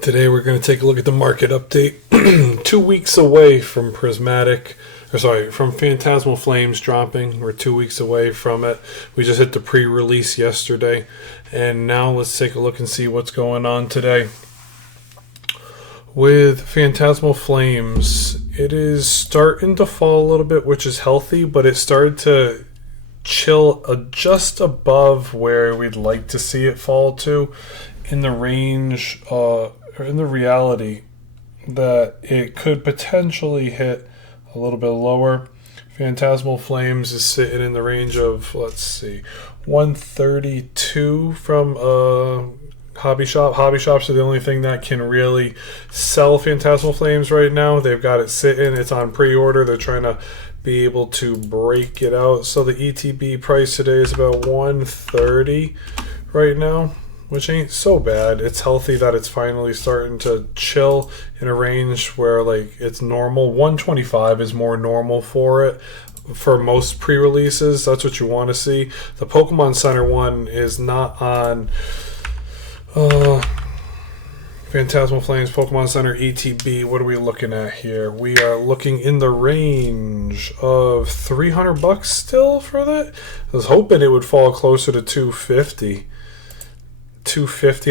Today we're going to take a look at the market update. 2 weeks away from from Phantasmal Flames dropping. We're 2 weeks away from it. We just hit the pre-release yesterday. And now let's take a look and see what's going on today. With Phantasmal Flames, it is starting to fall a little bit, which is healthy, but it started to chill just above where we'd like to see it fall to, in the range or in the reality that it could potentially hit a little bit lower. Phantasmal Flames is sitting in the range of, let's see, 132 from Hobby Shop. Hobby Shops are the only thing that can really sell Phantasmal Flames right now. They've got it sitting. It's on pre-order. They're trying to be able to break it out. So the ETB price today is about 130 right now, which ain't so bad. It's healthy that it's finally starting to chill in a range where like it's normal. 125 is more normal for it. For most pre-releases, that's what you want to see. The Pokemon Center one is not on Phantasmal Flames, Pokemon Center ETB. What are we looking at here? We are looking in the range of $300 still for that. I was hoping it would fall closer to 250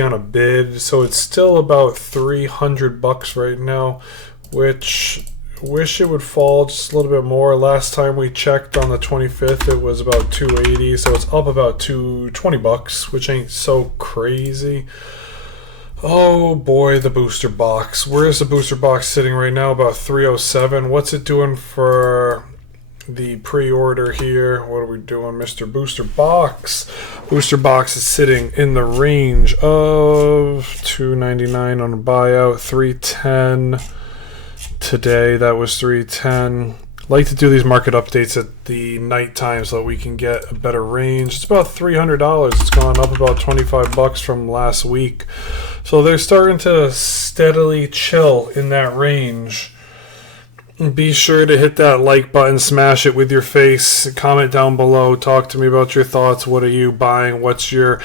on a bid, so it's still about $300 right now, which wish it would fall just a little bit more. Last time we checked on the 25th it was about 280, so it's up about $20, which ain't so crazy. Oh boy, the booster box. Where is the booster box sitting right now? About 307. What's it doing for the pre-order here? What are we doing, Mr. Booster Box? Booster Box is sitting in the range of $299 on a buyout, $310 today. That was $310. Like to do these market updates at the night time so that we can get a better range. It's about $300. It's gone up about $25 from last week. So they're starting to steadily chill in that range. Be sure to hit that like button, smash it with your face, comment down below, talk to me about your thoughts. What are you buying? What are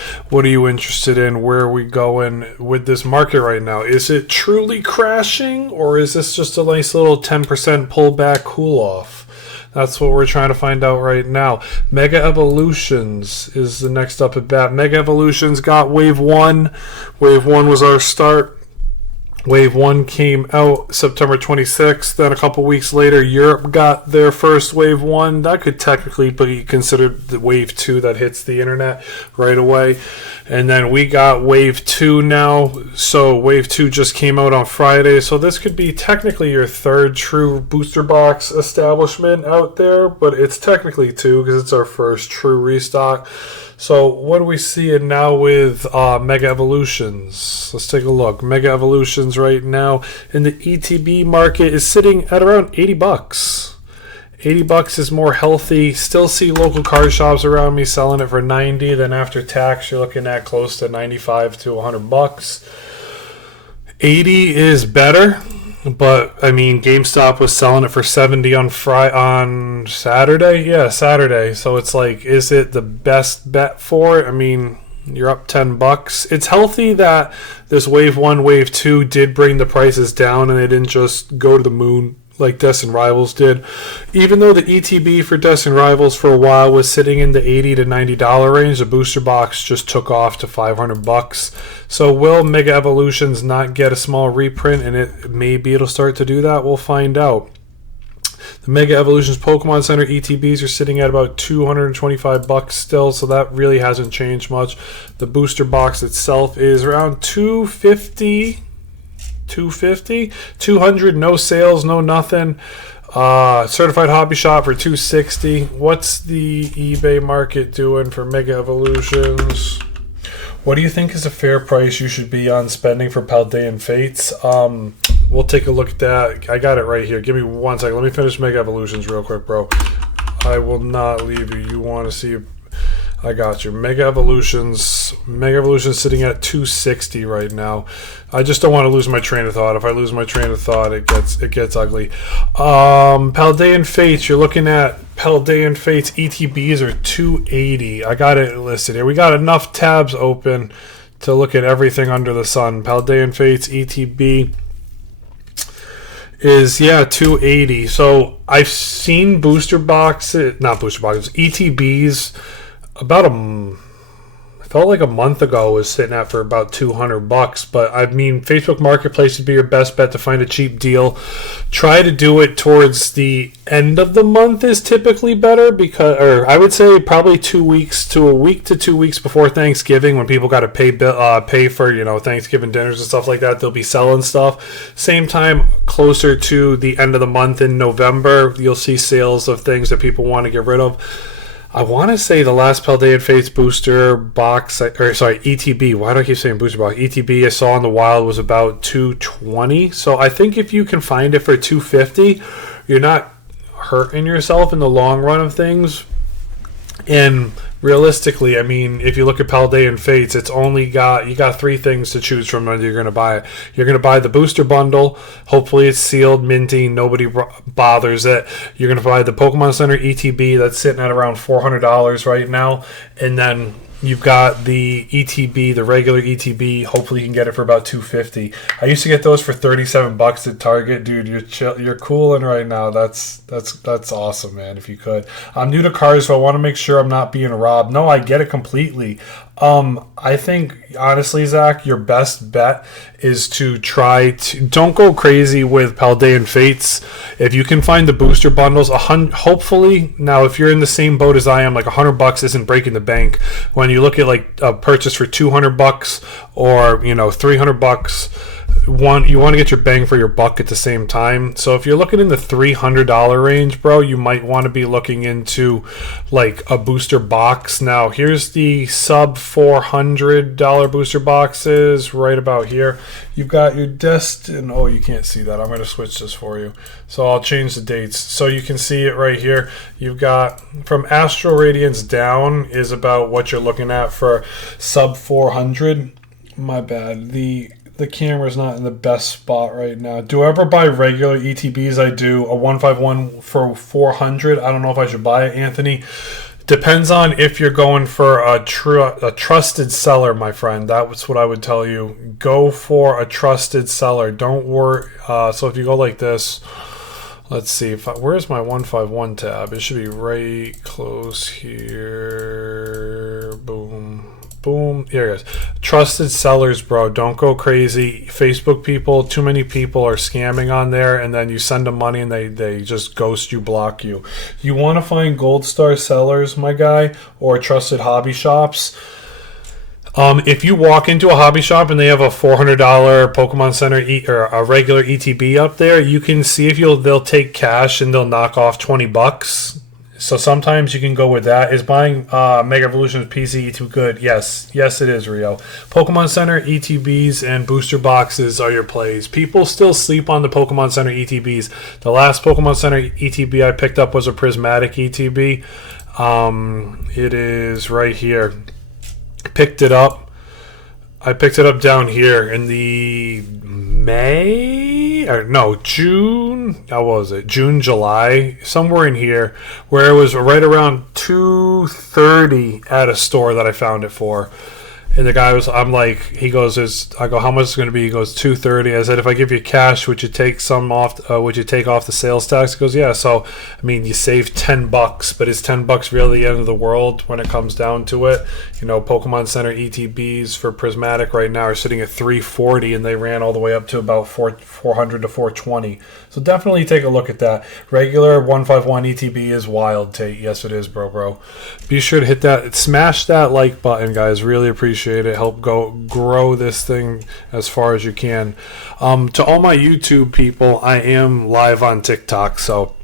you interested in? Where are we going with this market right now? Is it truly crashing, or is this just a nice little 10% pullback cool off? That's what we're trying to find out right now. Mega Evolutions is the next up at bat. Mega Evolutions got Wave 1. Wave 1 was our start. Wave 1 came out September 26th. Then a couple weeks later, Europe got their first Wave 1. That could technically be considered the Wave 2 that hits the internet right away. And then we got Wave 2 now. So Wave 2 just came out on Friday. So this could be technically your third true booster box establishment out there. But it's technically two because it's our first true restock. So what are we seeing now with Mega Evolutions? Let's take a look. Mega Evolutions right now in the ETB market is sitting at around $80. $80 is more healthy. Still see local card shops around me selling it for $90. Then after tax, you're looking at close to $95 to $100. 80 is better. But I mean, GameStop was selling it for $70 on Saturday. Yeah, Saturday. So it's like, is it the best bet for it? I mean, you're up $10. It's healthy that this Wave 1, Wave 2 did bring the prices down, and they didn't just go to the moon like Destined Rivals did. Even though the ETB for Destined Rivals for a while was sitting in the $80 to $90 range, the booster box just took off to $500. So will Mega Evolutions not get a small reprint, and maybe it'll start to do that? We'll find out. The Mega Evolutions Pokemon Center ETBs are sitting at about $225 still, so that really hasn't changed much. The booster box itself is around $250, 200, no sales, no nothing. Certified Hobby Shop for $260. What's the eBay market doing for Mega Evolutions? What do you think is a fair price you should be on spending for Paldean Fates? We'll take a look at that. I got it right here. Give me 1 second. Let me finish Mega Evolutions real quick, bro. I will not leave you. You want to see... I got you. Mega Evolutions sitting at $260 right now. I just don't want to lose my train of thought. If I lose my train of thought, it gets ugly. Paldean Fates, you're looking at Paldean Fates ETBs are $280. I got it listed here. We got enough tabs open to look at everything under the sun. Paldean Fates ETB is 280. So I've seen booster boxes, not booster boxes, ETBs about felt like a month ago was sitting at for about $200. But I mean, Facebook Marketplace would be your best bet to find a cheap deal. Try to do it towards the end of the month is typically better, because, or I would say probably 2 weeks to a week to 2 weeks before Thanksgiving, when people got to pay for Thanksgiving dinners and stuff like that. They'll be selling stuff. Same time, closer to the end of the month in November, you'll see sales of things that people want to get rid of. I want to say the last Paldean Fates booster box, ETB. Why do I keep saying booster box? ETB I saw in the wild was about $220. So I think if you can find it for $250, you're not hurting yourself in the long run of things. And realistically, I mean, if you look at Paldean Fates, you got 3 things to choose from when you're going to buy it. You're going to buy the booster bundle. Hopefully it's sealed, minty, nobody bothers it. You're going to buy the Pokemon Center ETB that's sitting at around $400 right now. And then you've got the ETB, the regular ETB. Hopefully you can get it for about $250. I used to get those for $37 at Target. Dude, you're cooling right now. That's awesome, man. If you could. I'm new to cars, so I want to make sure I'm not being robbed. No, I get it completely. I think, honestly, Zach, your best bet is to don't go crazy with Paldean Fates. If you can find the booster bundles, hopefully, now if you're in the same boat as I am, like $100 isn't breaking the bank. When you look at like a purchase for $200 or $300, you want to get your bang for your buck at the same time. So if you're looking in the $300 range, bro, you might want to be looking into like a booster box. Now here's the sub $400 booster boxes right about here. You've got your Destin. Oh, you can't see that. I'm going to switch this for you. So I'll change the dates so you can see it right here. You've got from Astral Radiance down is about what you're looking at for sub 400. My bad. The camera's not in the best spot right now. Do I ever buy regular ETBs? I do. A 151 for 400. I don't know if I should buy it, Anthony. Depends on if you're going for a trusted seller, my friend. That's what I would tell you. Go for a trusted seller. Don't worry. So if you go like this, let's see. Where's my 151 tab? It should be right close here. Boom. Boom. Here it is. Trusted sellers, bro. Don't go crazy. Facebook people, too many people are scamming on there, and then you send them money and they just ghost you, block you. You want to find gold star sellers, my guy, or trusted hobby shops. If you walk into a hobby shop and they have a $400 Pokemon Center or a regular ETB up there, you can see if they'll take cash and they'll knock off $20. So sometimes you can go with that. Is buying Mega Evolutions PCE too good? Yes, it is, Rio. Pokemon Center ETBs and booster boxes are your plays. People still sleep on the Pokemon Center ETBs. The last Pokemon Center ETB I picked up was a prismatic ETB. It is right here. I picked it up down here in the June. How was it? June, July, somewhere in here, where it was right around $230 at a store that I found it for. And the guy he goes, I go, how much is it going to be? He goes, $230. I said, if I give you cash, would you take some off? Would you take off the sales tax? He goes, yeah. So, I mean, you save $10, but is $10 really the end of the world when it comes down to it? Pokemon Center ETBs for Prismatic right now are sitting at $340, and they ran all the way up to about $400 to $420. So definitely take a look at that. Regular 151 ETB is wild, Tate. Yes, it is, bro. Be sure to hit that, smash that like button, guys. Really appreciate it. Help grow this thing as far as you can. To all my YouTube people, I am live on TikTok, so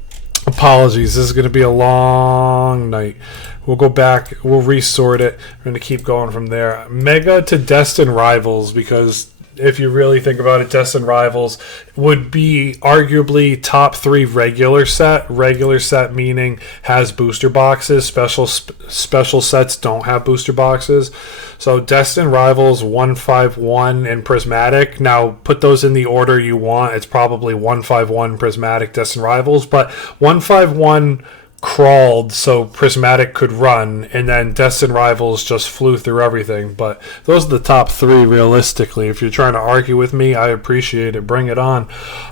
apologies. This is going to be a long night. We'll go back. We'll resort it. We're going to keep going from there. Mega to Destin Rivals, because if you really think about it, Destin Rivals would be arguably top 3 regular set. Regular set meaning has booster boxes. Special sets don't have booster boxes. So Destin Rivals 151 and Prismatic. Now put those in the order you want. It's probably 151 Prismatic Destin Rivals, but 151 crawled so Prismatic could run, and then Destined Rivals just flew through everything. But those are the top three realistically. If you're trying to argue with me, I appreciate it. Bring it on.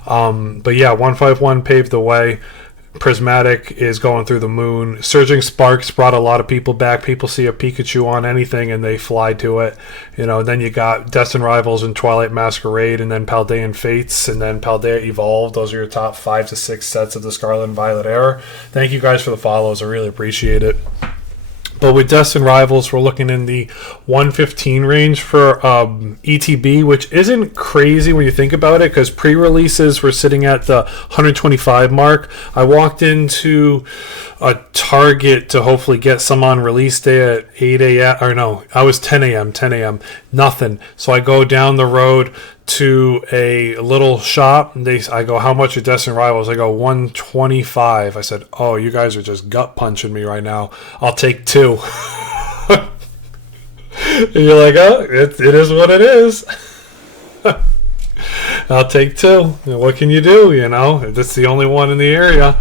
But yeah, 151 paved the way. Prismatic is going through the moon. Surging Sparks brought a lot of people back. People see a Pikachu on anything and they fly to it. You know, then you got Destined Rivals and Twilight Masquerade, and then Paldean Fates, and then Paldea Evolved. Those are your top 5 to 6 sets of the Scarlet and Violet era. Thank you guys for the follows. I really appreciate it. But with Destined Rivals, we're looking in the 115 range for ETB, which isn't crazy when you think about it, because pre-releases were sitting at the 125 mark. I walked into a Target to hopefully get some on release day at 8 a.m. Or no, I was 10 a.m. Nothing. So I go down the road to a little shop. And I go, how much are Destined Rivals? I go, 125. I said, oh, you guys are just gut punching me right now. I'll take 2. And you're like, oh, it is what it is. I'll take 2. What can you do? You know, it's the only one in the area.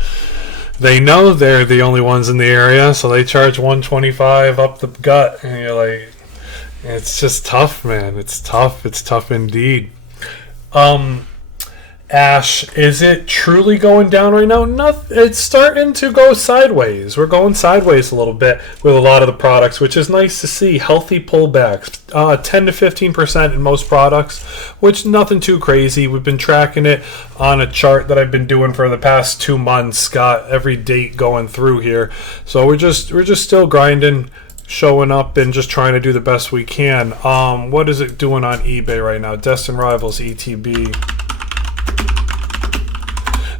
They know they're the only ones in the area, so they charge 125 up the gut. And you're like, it's just tough, man. It's tough. It's tough indeed. Ash, is it truly going down right now? No, it's starting to go sideways. We're going sideways a little bit with a lot of the products, which is nice to see. Healthy pullbacks, 10 to 15% in most products, which nothing too crazy. We've been tracking it on a chart that I've been doing for the past 2 months. Got every date going through here, so we're just still grinding, showing up, and just trying to do the best we can. What is it doing on eBay right now? Destined Rivals ETB.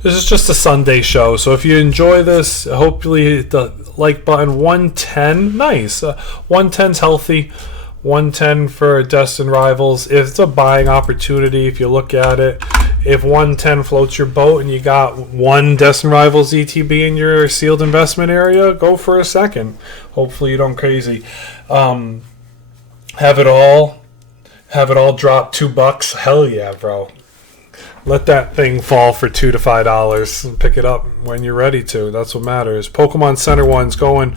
This is just a Sunday show, so if you enjoy this, hopefully hit the like button. 110, nice. 110's healthy. 110 for Destined Rivals. It's a buying opportunity if you look at it. If 110 floats your boat and you got one Destined Rivals ETB in your sealed investment area, go for a second. Hopefully you don't crazy. Have it all drop $2. Hell yeah, bro. Let that thing fall for $2 to $5. Pick it up when you're ready to. That's what matters. Pokemon Center 1's going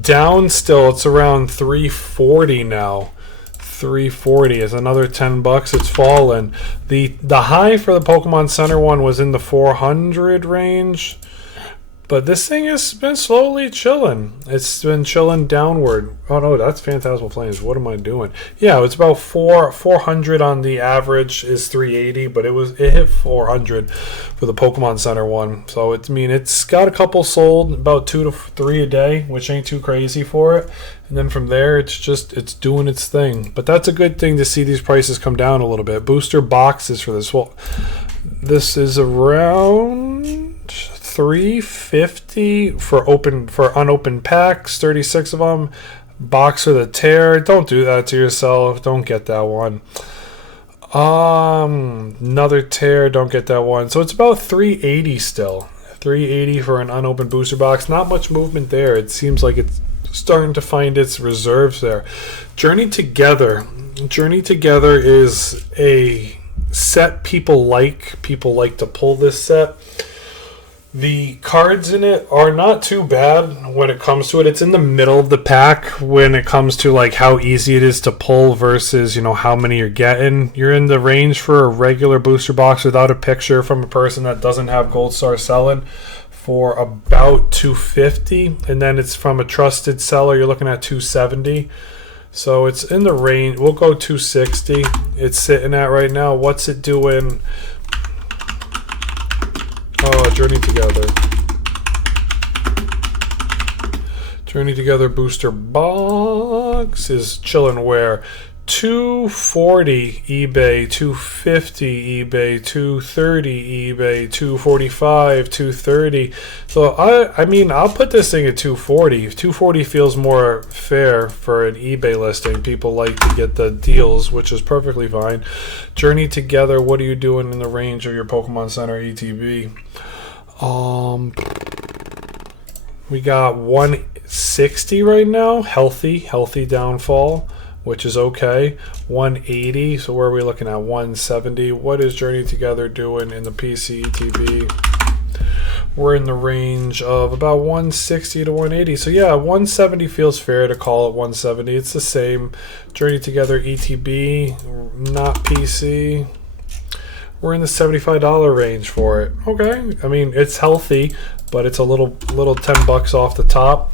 down still. It's around 340 now. 340 is another $10. It's fallen. The high for the Pokemon Center 1 was in the 400 range. But this thing has been slowly chilling. It's been chilling downward. Oh no, that's Phantasmal Flames. What am I doing? Yeah, it's about 400 on the average is 380, but it hit 400 for the Pokemon Center 1. So it's got a couple sold, about 2 to 3 a day, which ain't too crazy for it. And then from there, it's doing its thing. But that's a good thing to see these prices come down a little bit. Booster boxes for this. Well, this is around $350 for unopened packs, 36 of them. Box with a tear. Don't do that to yourself. Don't get that one. Another tear. Don't get that one. So it's about $380 still. $380 for an unopened booster box. Not much movement there. It seems like it's starting to find its reserves there. Journey Together. Journey Together is a set people like. People like to pull this set. The cards in it are not too bad when it comes to it. It's in the middle of the pack when it comes to like how easy it is to pull versus, how many you're getting. You're in the range for a regular booster box without a picture from a person that doesn't have Gold Star selling for about $250, and then it's from a trusted seller. You're looking at $270. So it's in the range. We'll go $260. It's sitting at right now. What's it doing? Oh, Journey Together. Journey Together booster box is chilling where? $240 eBay, $250 eBay, $230 eBay, $245, $230. So I'll put this thing at $240. $240 feels more fair for an eBay listing. People like to get the deals, which is perfectly fine. Journey Together, what are you doing in the range of your Pokemon Center ETB? We got 160 right now. Healthy downfall, which is okay. 180, so where are we looking at? 170. What is Journey Together doing in the PC ETB? we're in the range of about 160 to 180. So yeah, 170 feels fair to call it 170. It's the same. Journey Together ETB, not PC. We're in the $75 range for it. Okay, I mean it's healthy, but it's a little $10 off the top.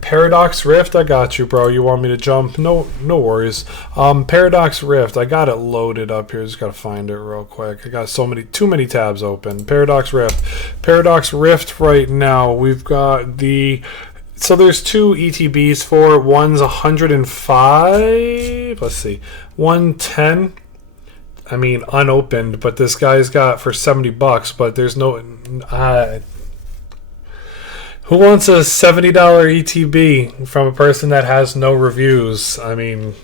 Paradox Rift, I got you, bro. You want me to jump? No worries. Paradox Rift, I got it loaded up here. Just gotta find it real quick. I got too many tabs open. Paradox Rift right now. We've got so there's two ETBs for it. One's 105. Let's see, 110. I mean unopened, but this guy's got for $70. But there's no. Who wants a $70 ETB from a person that has no reviews? I mean,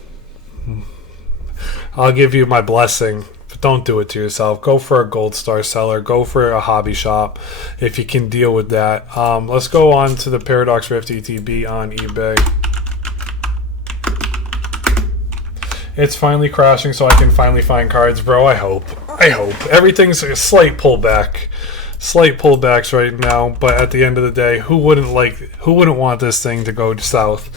I'll give you my blessing, but don't do it to yourself. Go for a Gold Star seller. Go for a hobby shop if you can deal with that. Let's go on to the Paradox Rift ETB on eBay. It's finally crashing so I can finally find cards, bro. I hope. Everything's a slight pullbacks right now, but at the end of the day, who wouldn't want this thing to go south?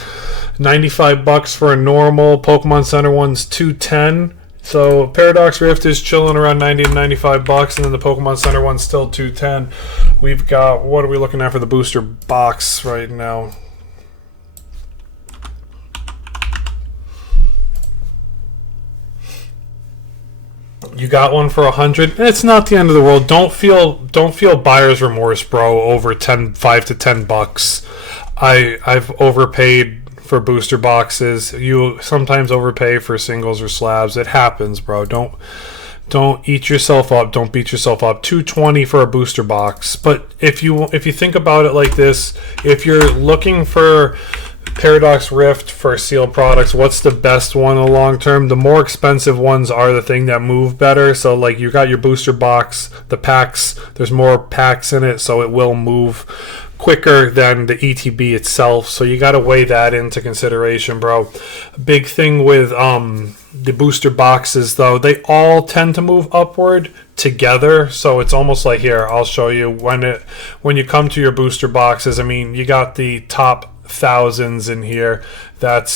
$95 for a normal. Pokemon Center one's $210. So Paradox Rift is chilling around $90 to $95, and then the Pokemon Center one's still $210. We've got, what are we looking at for the booster box right now? You got one for $100. It's not the end of the world. Don't feel buyer's remorse, bro. Over $5 to $10. I've overpaid for booster boxes. You sometimes overpay for singles or slabs. It happens, bro. Don't eat yourself up. Don't beat yourself up. $220 for a booster box. But if you think about it like this, if you're looking for Paradox Rift for sealed products, what's the best one in the long term? The more expensive ones are the thing that move better. So like you got your booster box, the packs, there's more packs in it, so it will move quicker than the ETB itself. So you got to weigh that into consideration, bro. Big thing with the booster boxes though, they all tend to move upward together. So it's almost like, here, I'll show you when you come to your booster boxes. I mean, you got the top thousands in here.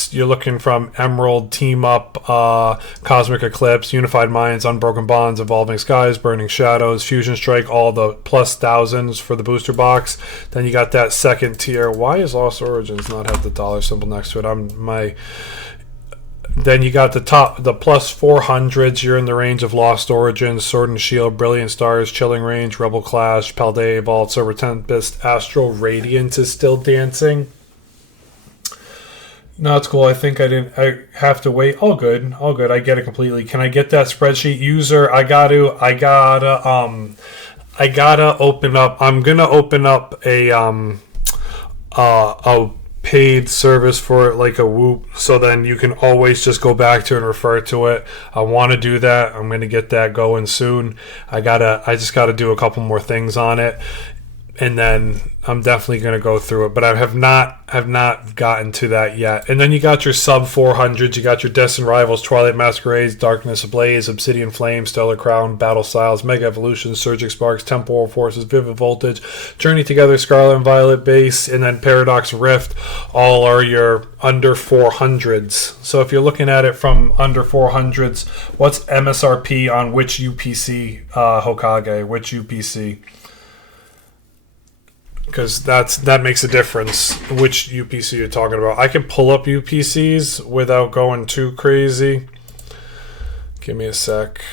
You're looking from Emerald, Team Up, Cosmic Eclipse, Unified Minds, Unbroken Bonds, Evolving Skies, Burning Shadows, Fusion Strike, all the plus thousands for the booster box. Then you got that second tier. Why is Lost Origins not have the dollar symbol next to it? Then you got the plus 400s. You're in the range of Lost Origins, Sword and Shield, Brilliant Stars, Chilling Range, Rebel Clash, Paldea Vault, Silver Tempest, Astral Radiance is still dancing. No, it's cool. I think I have to wait. All good. I get it completely. Can I get that spreadsheet user? I gotta open up. I'm gonna open up a paid service for it, like a Whoop, so then you can always just go back to it and refer to it. I want to do that. I'm gonna get that going soon. I just gotta do a couple more things on it, and then I'm definitely going to go through it, but I have not gotten to that yet. And then you got your sub 400s. You got your Destined Rivals, Twilight Masquerades, Darkness Ablaze, Obsidian Flame, Stellar Crown, Battle Styles, Mega Evolutions, Surgic Sparks, Temporal Forces, Vivid Voltage, Journey Together, Scarlet and Violet base, and then Paradox Rift. All are your under 400s. So if you're looking at it from under 400s, what's MSRP on which UPC, Hokage? Which UPC? Because that makes a difference which UPC you're talking about. I can pull up UPCs without going too crazy. Give me a sec.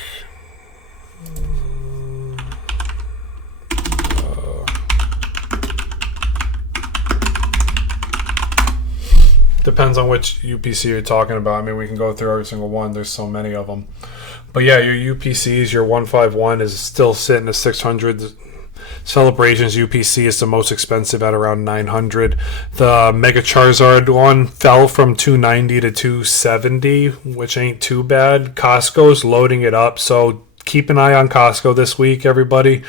Depends on which UPC you're talking about. I mean, we can go through every single one. There's so many of them. But yeah, your UPCs, your 151 is still sitting at 600. Celebrations UPC is the most expensive at around 900. The Mega Charizard one fell from 290 to 270, which ain't too bad. Costco's loading it up, so keep an eye on Costco this week, everybody.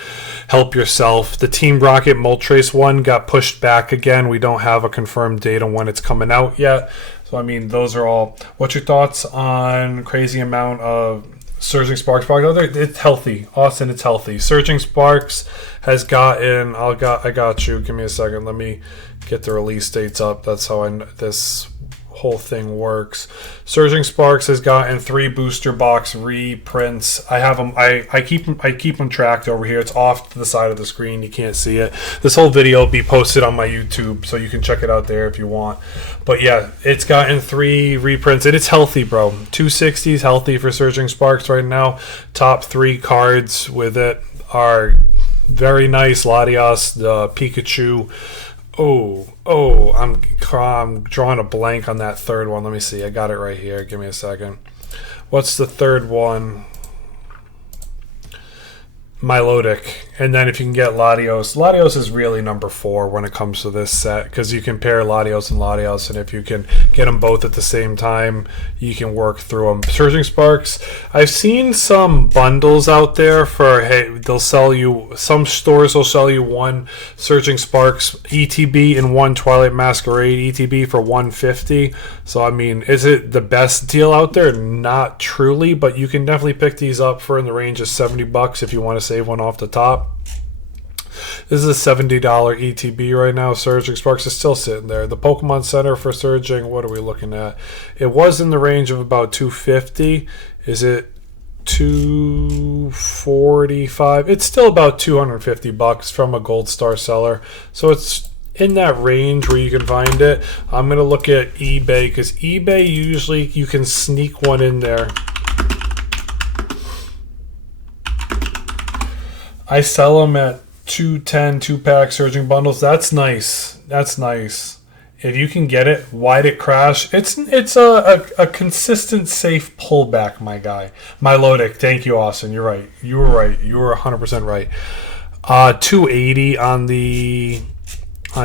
Help yourself. The Team Rocket Moltres one got pushed back again. We don't have a confirmed date on when it's coming out yet. So, I mean, those are all. What's your thoughts on crazy amount of Surging Sparks product. It's healthy, Austin. It's healthy. Surging Sparks has gotten. I got you. Give me a second. Let me get the release dates up. That's how this whole thing works. Surging Sparks has gotten 3 booster box reprints. I have them. I keep them tracked over here. It's off to the side of the screen. You can't see it. This whole video will be posted on my YouTube, so you can check it out there if you want. But yeah, it's gotten 3 reprints, and it's healthy, bro. 260 is healthy for Surging Sparks right now. Top 3 cards with it are very nice. Latios, the Pikachu. I'm drawing a blank on that third one. Let me see. I got it right here. Give me a second. What's the third one? Milotic. And then if you can get Latios. Latios is really number 4 when it comes to this set, because you can pair Latios and Latios, and if you can get them both at the same time, you can work through them. Surging Sparks. I've seen some bundles out there for, hey, they'll sell you, some stores will sell you 1 Surging Sparks ETB and 1 Twilight Masquerade ETB for $150. So, I mean, is it the best deal out there? Not truly, but you can definitely pick these up for in the range of $70 if you want to save one off the top. This is a $70 ETB right now. Surging Sparks is still sitting there. The Pokemon Center for Surging, what are we looking at? It was in the range of about $250. Is it $245? It's still about $250 from a Gold Star seller. So it's in that range where you can find it. I'm going to look at eBay, because eBay usually you can sneak one in there. I sell them at $210 2-pack Surging bundles. That's nice. That's nice. If you can get it, why'd it crash? It's a consistent, safe pullback, my guy. Milotic. Thank you, Austin. You're right. You were right. You were 100% right. $280 on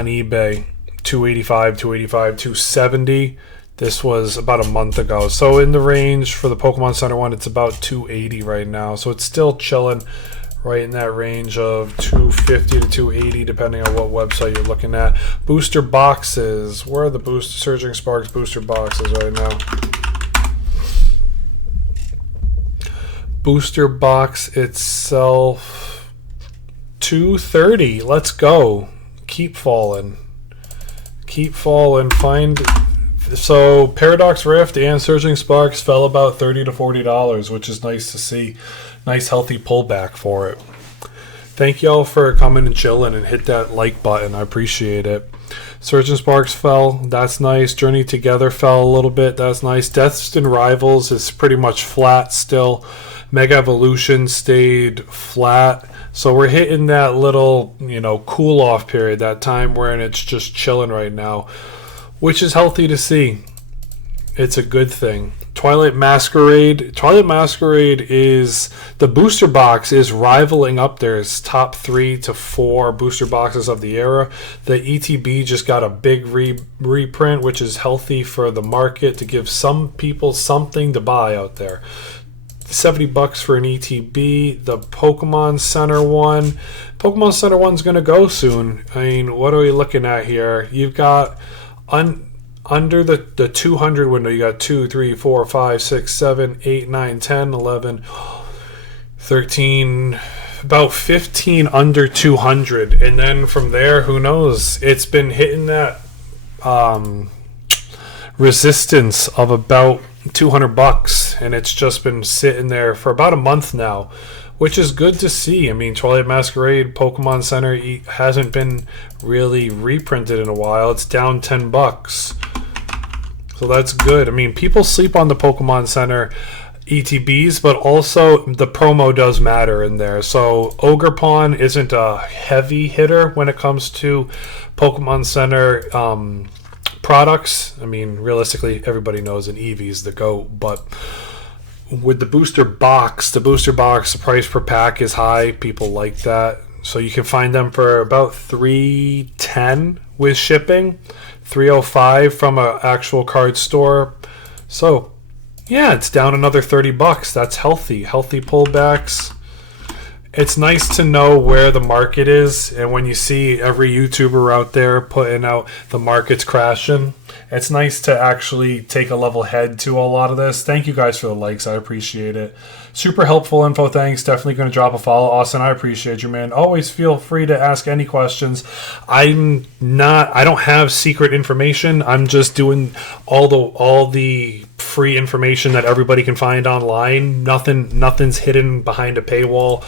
eBay. $285, $270. This was about a month ago. So in the range for the Pokemon Center one, it's about $280 right now. So it's still chilling right in that range of $250 to $280, depending on what website you're looking at. Booster boxes. Where are the Surging Sparks booster boxes right now? Booster box itself, $230. Let's go. Keep falling. Keep falling. So Paradox Rift and Surging Sparks fell about $30 to $40, which is nice to see. Nice healthy pullback for it. Thank y'all for coming and chilling, and hit that like button. I appreciate it. Surging Sparks fell. That's nice. Journey Together fell a little bit. That's nice. Destined Rivals is pretty much flat still. Mega Evolution stayed flat. So we're hitting that little, cool off period, that time where it's just chilling right now, which is healthy to see. It's a good thing. Twilight Masquerade is, the booster box is rivaling up there. It's top 3 to 4 booster boxes of the era. The ETB just got a big reprint, which is healthy for the market to give some people something to buy out there. $70 for an ETB. The Pokemon Center one. Pokemon Center one's going to go soon. I mean, what are we looking at here? You've got under the 200 window, you got 2, 3, 4, 5, 6, 7, 8, 9, 10, 11, 13, about 15 under 200. And then from there, who knows? It's been hitting that resistance of about $200, and it's just been sitting there for about a month now, which is good to see. I mean, Twilight Masquerade Pokemon Center hasn't been really reprinted in a while. It's down $10. So that's good. I mean, people sleep on the Pokemon Center ETBs, but also the promo does matter in there. So Ogerpon isn't a heavy hitter when it comes to Pokemon Center products. I mean, realistically, everybody knows an Eevee's the GOAT, but with the booster box, the price per pack is high. People like that. So you can find them for about $310 with shipping, $305 from an actual card store. So yeah, it's down another $30. That's healthy pullbacks. it's nice to know where the market is, and when you see every YouTuber out there putting out the market's crashing, it's nice to actually take a level head to a lot of this. Thank you guys for the likes. I appreciate it. Super helpful info. Thanks. Definitely going to drop a follow. Austin, I appreciate you, man. Always feel free to ask any questions. I don't have secret information. I'm just doing all the free information that everybody can find online. Nothing's hidden behind a paywall.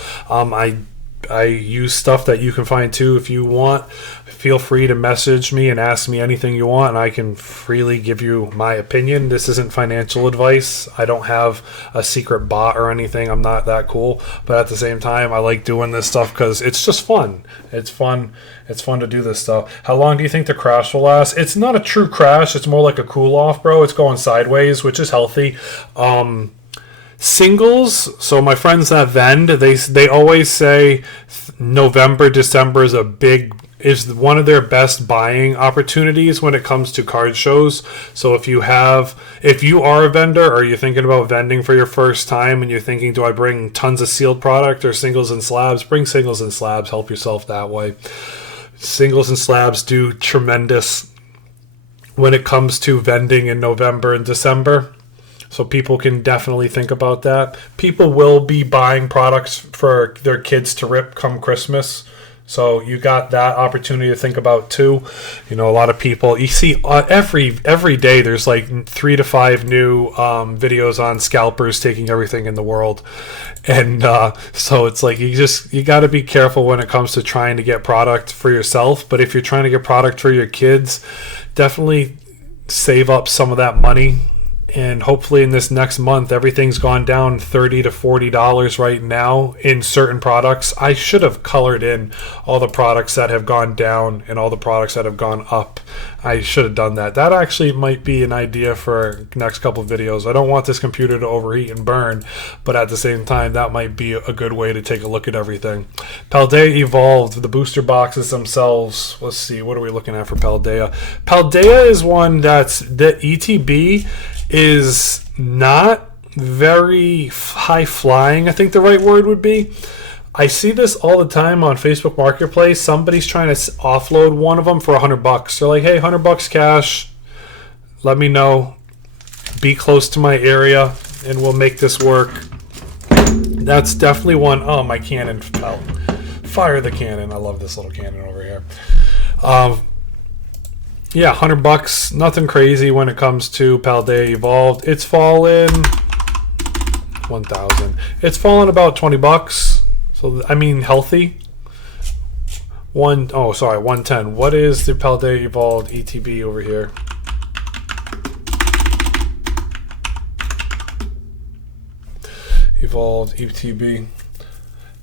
I use stuff that you can find too. If you want, feel free to message me and ask me anything you want, and I can freely give you my opinion. This isn't financial advice. I don't have a secret bot or anything. I'm not that cool. But at the same time, I like doing this stuff because it's just fun. It's fun. It's fun to do this stuff. How long do you think the crash will last? It's not a true crash. It's more like a cool off, bro. It's going sideways, which is healthy. Singles, so my friends that vend, they always say November, December is one of their best buying opportunities when it comes to card shows. So if you are a vendor, or you're thinking about vending for your first time and you're thinking, do I bring tons of sealed product or singles and slabs? Bring singles and slabs, help yourself that way. Singles and slabs do tremendous when it comes to vending in November and December. So people can definitely think about that. People will be buying products for their kids to rip come Christmas. So you got that opportunity to think about too. You know, a lot of people, you see every day there's like 3 to 5 new videos on scalpers taking everything in the world. And so it's like you got to be careful when it comes to trying to get product for yourself. But if you're trying to get product for your kids, definitely save up some of that money. And hopefully in this next month, everything's gone down $30 to $40 right now in certain products. I should have colored in all the products that have gone down and all the products that have gone up. I should have done that. That actually might be an idea for next couple of videos. I don't want this computer to overheat and burn, but at the same time, that might be a good way to take a look at everything. Paldea Evolved, the booster boxes themselves. Let's see, what are we looking at for Paldea? Paldea is one the ETB is not very high flying, I think the right word would be. I see this all the time on Facebook Marketplace. Somebody's trying to offload one of them for $100. They're like, hey, $100 cash. Let me know. Be close to my area, and we'll make this work. That's definitely one. Oh, my cannon fell. Fire the cannon. I love this little cannon over here. Yeah, $100. Nothing crazy when it comes to Paldea Evolved. It's fallen 1,000. It's fallen about $20. So I mean, healthy. 110. What is the Paldea Evolved ETB over here? Evolved ETB.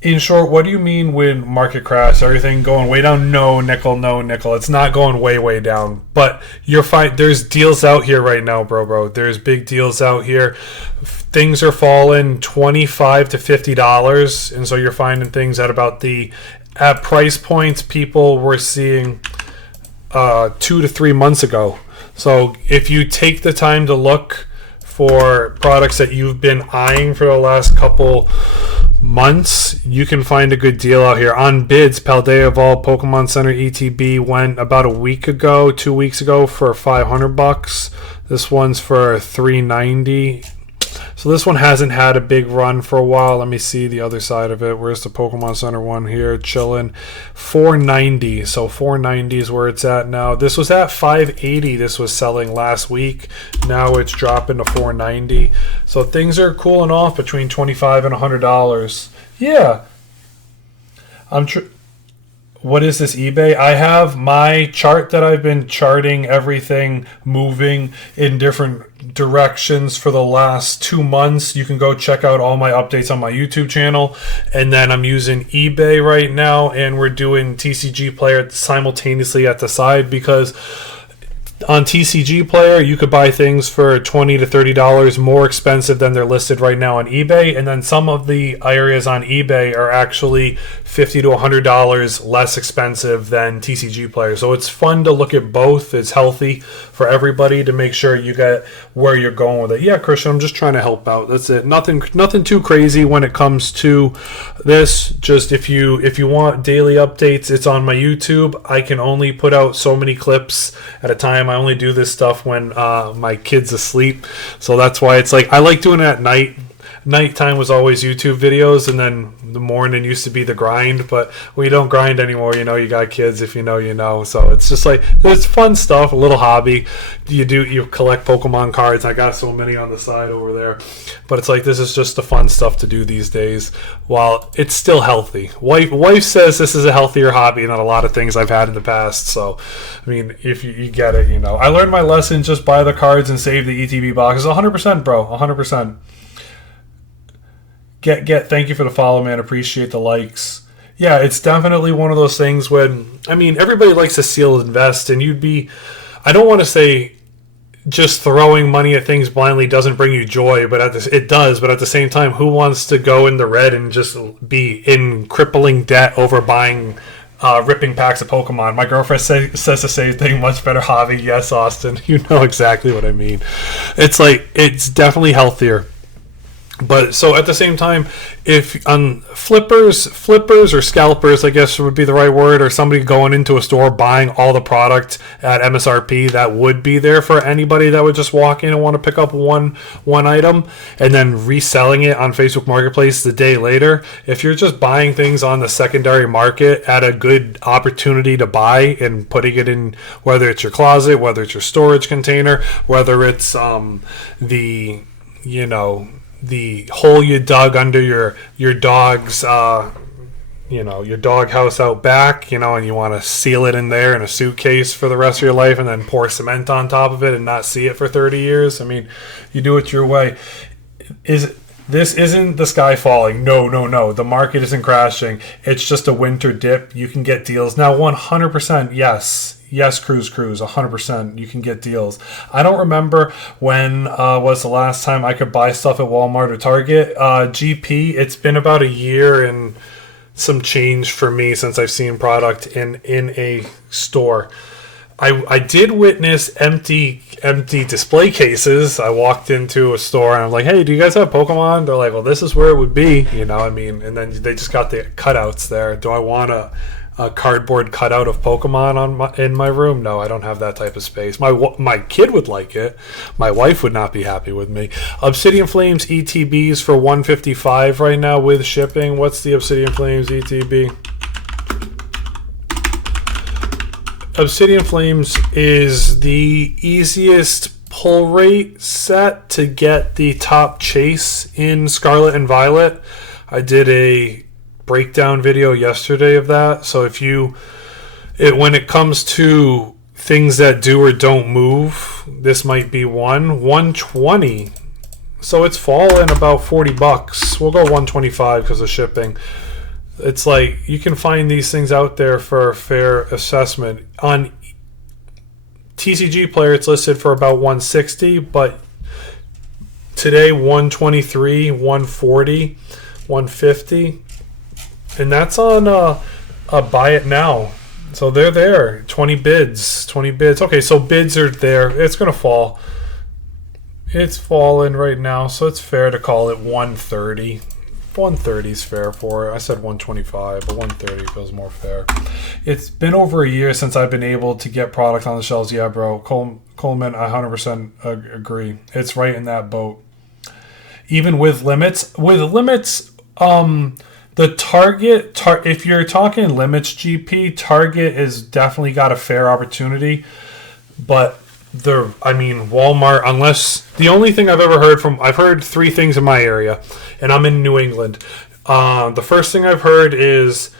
In short, what do you mean when market crash? Everything going way down? No nickel. It's not going way down. But you're fine. There's deals out here right now, bro. There's big deals out here. Things are falling $25 to $50, and so you're finding things at price points people were seeing 2 to 3 months ago. So if you take the time to look for products that you've been eyeing for the last couple months, you can find a good deal out here. On bids, Paldea Evolved Pokemon Center ETB went about 2 weeks ago for $500. This one's for $390. So this one hasn't had a big run for a while. Let me see the other side of it. Where's the Pokemon Center one here? Chilling. $490. So $490 is where it's at now. This was at $580. This was selling last week. Now it's dropping to $490. So things are cooling off between $25 and $100. Yeah. What is this, eBay? I have my chart that I've been charting everything moving in different directions for the last 2 months. You can go check out all my updates on my YouTube channel. And then I'm using eBay right now, and we're doing TCG Player simultaneously at the side because On TCG Player, you could buy things for $20 to $30 more expensive than they're listed right now on eBay, and then some of the areas on eBay are actually $50 to $100 less expensive than TCG Player. So it's fun to look at both. It's healthy for everybody to make sure you get where you're going with it. Yeah, Christian, I'm just trying to help out. That's it. Nothing too crazy when it comes to this. Just if you want daily updates, it's on my YouTube. I can only put out so many clips at a time. I only do this stuff when my kid's asleep, so that's why it's like I like doing it at night. Nighttime was always YouTube videos, and then the morning used to be the grind, but we don't grind anymore. You got kids. If you know. So it's just like, it's fun stuff, a little hobby. You collect Pokemon cards. I got so many on the side over there, but it's like, this is just the fun stuff to do these days while it's still healthy. Wife says this is a healthier hobby than a lot of things I've had in the past. So I mean, if you get it, I learned my lesson. Just buy the cards and save the ETB boxes. 100%, bro. 100%. Thank you for the follow, man. Appreciate the likes. Yeah, it's definitely one of those things when, everybody likes to seal invest, and I don't want to say just throwing money at things blindly doesn't bring you joy, but it does. But at the same time, who wants to go in the red and just be in crippling debt over buying ripping packs of Pokemon? My girlfriend says the same thing. Much better hobby. Yes, Austin. You know exactly what I mean. It's like, it's definitely healthier. But so at the same time, if on flippers or scalpers, I guess would be the right word, or somebody going into a store buying all the product at MSRP, that would be there for anybody that would just walk in and want to pick up one item and then reselling it on Facebook Marketplace the day later. If you're just buying things on the secondary market at a good opportunity to buy and putting it in, whether it's your closet, whether it's your storage container, whether it's the hole you dug under your dog's your dog house out back, and you want to seal it in there in a suitcase for the rest of your life and then pour cement on top of it and not see it for 30 years. You do it your way. This isn't the sky falling. No. The market isn't crashing. It's just a winter dip. You can get deals. Now, 100%, yes, Cruise, 100%, you can get deals. I don't remember when was the last time I could buy stuff at Walmart or Target. GP, it's been about a year and some change for me since I've seen product in a store. I did witness empty display cases. I walked into a store and I'm like, hey, do you guys have Pokemon? They're like, well, this is where it would be, and then they just got the cutouts there. Do I want a cardboard cutout of Pokemon in my room? No, I don't have that type of space. My kid would like it. My wife would not be happy with me. Obsidian Flames ETBs for $155 right now with shipping. What's the Obsidian Flames ETB? Obsidian Flames is the easiest pull rate set to get the top chase in Scarlet and Violet. I did a breakdown video yesterday of that. So when it comes to things that do or don't move, this might be 120. So it's fallen about $40. We'll go 125 because of shipping. It's like, you can find these things out there for a fair assessment. On TCG Player, it's listed for about 160, but today 123, 140, 150, and that's on a buy it now. So they're there. 20 bids. Okay, so bids are there. It's going to fall. It's falling right now, so it's fair to call it 130. 130 is fair for it. I said 125, but 130 feels more fair. It's been over a year since I've been able to get product on the shelves. Yeah, bro. Coleman, I 100% agree. It's right in that boat. Even with limits. The Target, if you're talking limits GP, Target has definitely got a fair opportunity. But Walmart, unless the only thing I've ever heard I've heard three things in my area, and I'm in New England. The first thing I've heard is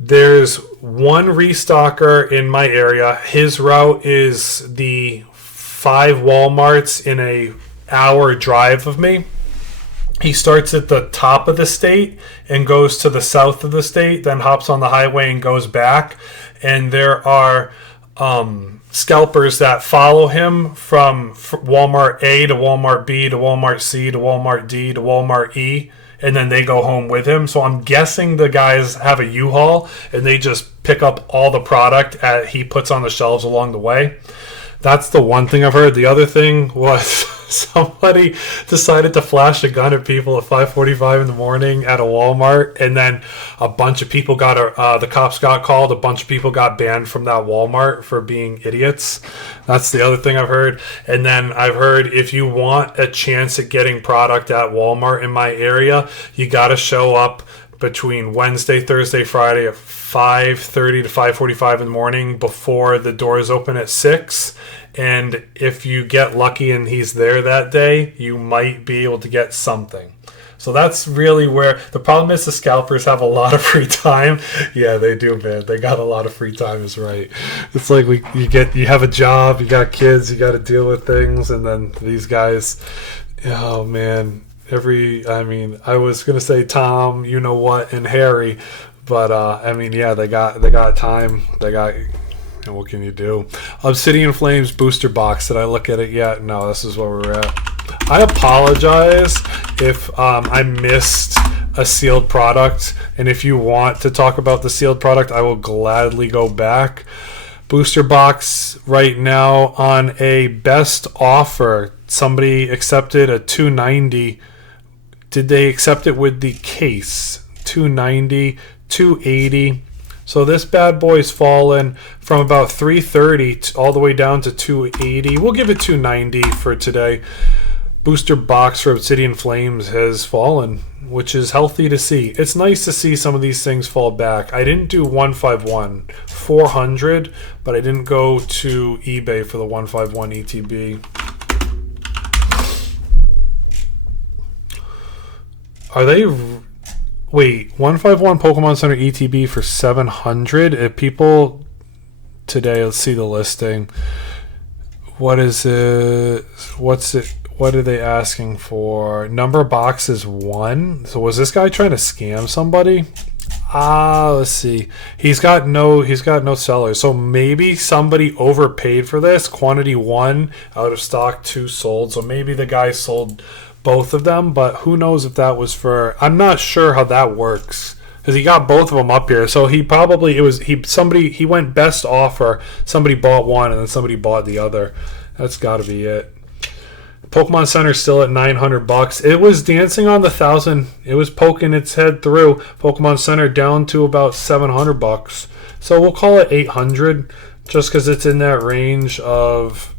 there's one restocker in my area. His route is the 5 Walmarts in a hour drive of me. He starts at the top of the state and goes to the south of the state, then hops on the highway and goes back. And there are scalpers that follow him from Walmart A to Walmart B to Walmart C to Walmart D to Walmart E, and then they go home with him. So I'm guessing the guys have a U-Haul and they just pick up all the product he puts on the shelves along the way. That's the one thing I've heard. The other thing was somebody decided to flash a gun at people at 5:45 in the morning at a Walmart, and then a bunch of people the cops got called. A bunch of people got banned from that Walmart for being idiots. That's the other thing I've heard. And then I've heard if you want a chance at getting product at Walmart in my area, you got to show up between Wednesday, Thursday, Friday at 5:30 to 5:45 in the morning before the doors open at 6. And if you get lucky and he's there that day, you might be able to get something. So that's really where the problem is. The scalpers have a lot of free time. Yeah, they do, man. They got a lot of free time, is right. It's like you have a job, you got kids, you got to deal with things, and then these guys, oh man. I was gonna say Tom, you know what, and Harry, but yeah, they got time. And what can you do? Obsidian Flames booster box. Did I look at it yet? No, this is where we're at. I apologize if I missed a sealed product, and if you want to talk about the sealed product, I will gladly go back. Booster box right now on a best offer. Somebody accepted a $290. Did they accept it with the case? $290, $280. So this bad boy's fallen from about $330 all the way down to $280. We'll give it $290 for today. Booster box for Obsidian Flames has fallen, which is healthy to see. It's nice to see some of these things fall back. I didn't do 151, 400, but I didn't go to eBay for the 151 ETB. Are they... Wait, 151 Pokemon Center ETB for 700? If people today, let's see the listing. What is it? What's it? What are they asking for? Number of boxes 1. So was this guy trying to scam somebody? Let's see. He's got no sellers. So maybe somebody overpaid for this. Quantity 1, out of stock 2 sold. So maybe the guy sold both of them, but who knows if that was for... I'm not sure how that works because he got both of them up here. So he probably he went best offer. Somebody bought one and then somebody bought the other. That's got to be it. Pokemon Center still at $900. It was dancing on the 1,000. It was poking its head through. Pokemon Center down to about $700. So we'll call it 800 just because it's in that range of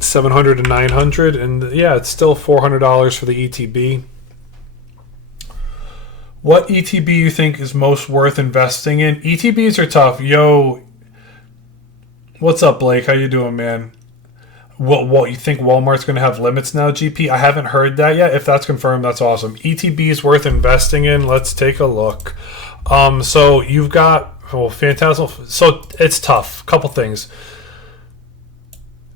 700 to 900, and yeah, it's still $400 for the ETB. What ETB you think is most worth investing in? ETBs are tough. Yo, what's up, Blake? How you doing, man? What you think Walmart's going to have limits now, GP? I haven't heard that yet. If that's confirmed, that's awesome. ETB is worth investing in. Let's take a look. So you've got Phantasmal. So it's tough. Couple things.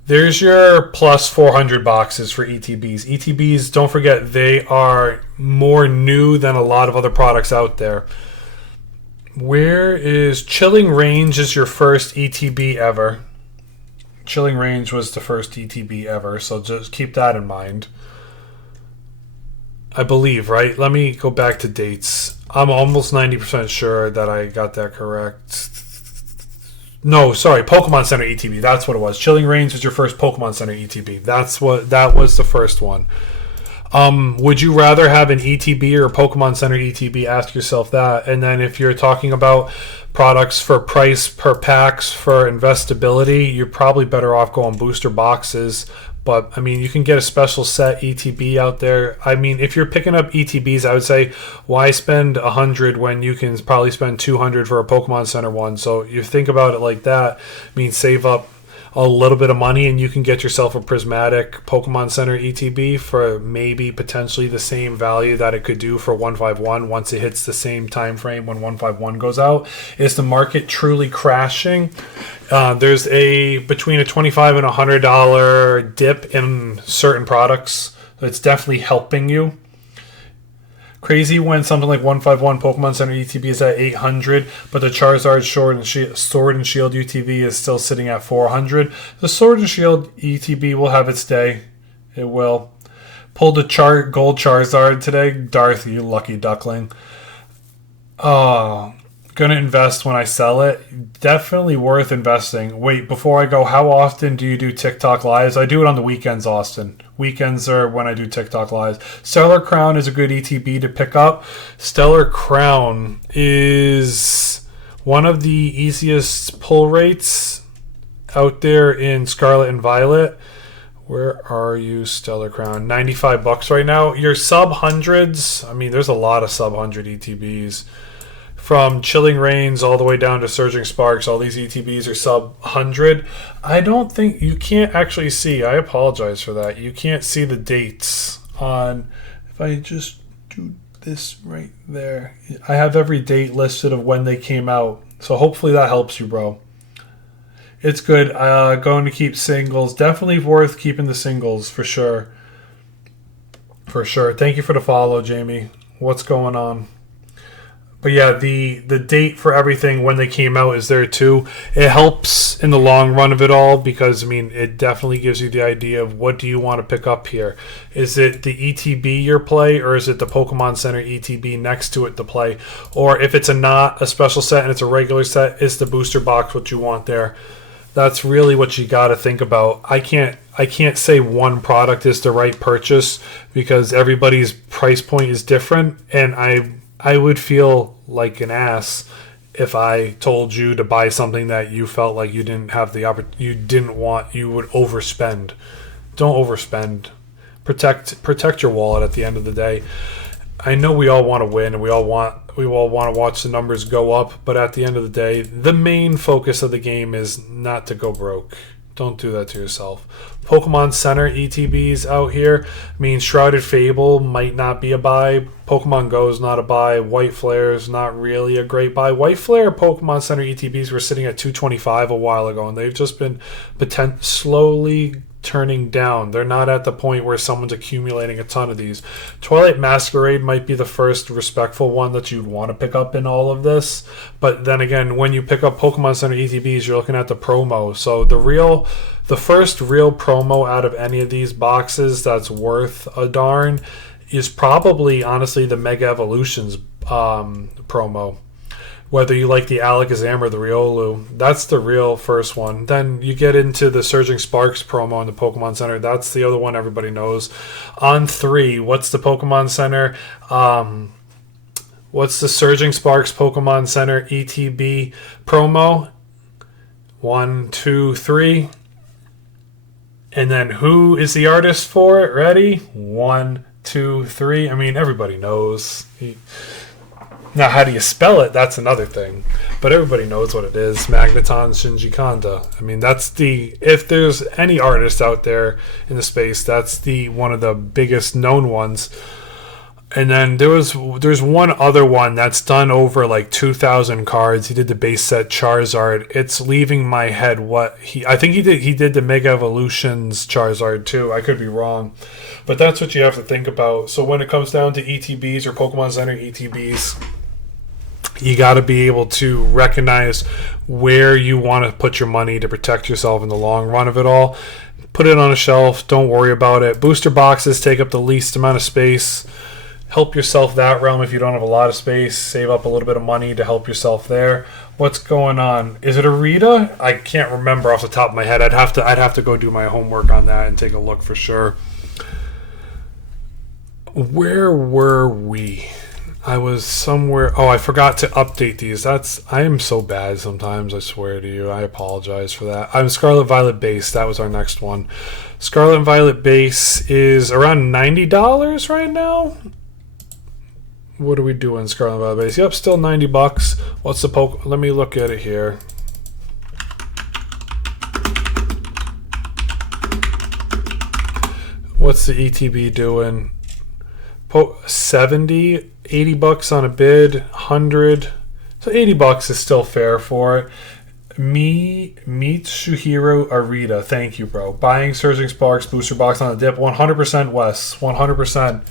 There's your plus 400 boxes for ETBs. ETBs, don't forget, they are more new than a lot of other products out there. Where is Chilling Range is your first ETB ever. Chilling Range was the first ETB ever, so just keep that in mind. I believe, right? Let me go back to dates. I'm almost 90% sure that I got that correct. No, sorry, Pokemon Center ETB. That's what it was. Chilling Range was your first Pokemon Center ETB. That was the first one. Would you rather have an ETB or a Pokemon Center ETB? Ask yourself that. And then if you're talking about products for price per packs for investability, you're probably better off going booster boxes. But, I mean, you can get a special set ETB out there. I mean, if you're picking up ETBs, I would say, why spend $100 when you can probably spend $200 for a Pokemon Center one? So you think about it like that. I mean, save up a little bit of money and you can get yourself a prismatic Pokemon Center ETB for maybe potentially the same value that it could do for 151 once it hits the same time frame when 151 goes out. Is the market truly crashing? There's between a $25 and $100 dip in certain products. So it's definitely helping you. Crazy when something like 151 Pokemon Center ETB is at 800, but the Charizard Sword and Shield UTV is still sitting at 400. The Sword and Shield ETB will have its day. It will. Pulled a gold Charizard today. Darth, you lucky duckling. Oh, gonna invest when I sell it. Definitely worth investing. Wait, before I go, how often do you do TikTok lives? I do it on the weekends, Austin. Weekends are when I do TikTok lives. Stellar Crown is a good ETB to pick up. Stellar Crown is one of the easiest pull rates out there in Scarlet and Violet. Where are you, Stellar Crown? $95 right now. Your sub hundreds, I mean, there's a lot of sub 100 ETBs. From Chilling Rains all the way down to Surging Sparks, all these ETBs are sub 100. I don't think, you can't actually see, I apologize for that. You can't see the dates on, if I just do this right there. I have every date listed of when they came out. So hopefully that helps you, bro. It's good. Going to keep singles. Definitely worth keeping the singles for sure. For sure. Thank you for the follow, Jamie. What's going on? But yeah, the date for everything when they came out is there too. It helps in the long run of it all because, I mean, it definitely gives you the idea of what do you want to pick up here. Is it the ETB your play, or is it the Pokemon Center ETB next to it to play? Or if it's not a special set and it's a regular set, is the booster box what you want there? That's really what you got to think about. I can't say one product is the right purchase because everybody's price point is different, and I would feel like an ass if I told you to buy something that you felt like you didn't have the you would overspend. Don't overspend. Protect your wallet at the end of the day. I know we all want to win and we all want to watch the numbers go up, but at the end of the day, the main focus of the game is not to go broke. Don't do that to yourself. Pokemon Center ETBs out here. I mean, Shrouded Fable might not be a buy. Pokemon Go is not a buy. White Flare is not really a great buy. White Flare Pokemon Center ETBs were sitting at $225 a while ago, and they've just been slowly turning down. They're not at the point where someone's accumulating a ton of these. Twilight Masquerade might be the first respectful one that you'd want to pick up in all of this, but then again, when you pick up Pokemon Center ETBs, you're looking at the promo. So the first real promo out of any of these boxes that's worth a darn is probably honestly the Mega Evolutions promo. Whether you like the Alakazam or the Riolu, that's the real first one. Then you get into the Surging Sparks promo in the Pokemon Center. That's the other one everybody knows. On 3, what's the Pokemon Center? What's the Surging Sparks Pokemon Center ETB promo? 1, 2, 3. And then who is the artist for it? Ready? 1, 2, 3. I mean, everybody knows. Now, how do you spell it? That's another thing. But everybody knows what it is. Magneton Shinji Kanda. I mean, if there's any artist out there in the space, that's one of the biggest known ones. And then there's one other one that's done over like 2,000 cards. He did the base set Charizard. It's leaving my head I think he did the Mega Evolutions Charizard too. I could be wrong. But that's what you have to think about. So when it comes down to ETBs or Pokemon Center ETBs, you got to be able to recognize where you want to put your money to protect yourself in the long run of it all. Put it on a shelf. Don't worry about it. Booster boxes take up the least amount of space. Help yourself that realm if you don't have a lot of space. Save up a little bit of money to help yourself there. What's going on? Is it a Rita? I can't remember off the top of my head. I'd have to go do my homework on that and take a look for sure. Where were we? I was somewhere. Oh, I forgot to update these. I am so bad sometimes, I swear to you. I apologize for that. I'm Scarlet Violet Base. That was our next one. Scarlet and Violet Base is around $90 right now. What are we doing, Scarlet and Violet Base? Yep, still $90. What's the Let me look at it here. What's the ETB doing? 70, $80 on a bid, 100. So $80 is still fair for it. Mitsuhiro Arita, thank you, bro. Buying Surging Sparks booster box on the dip, 100% Wes, 100%.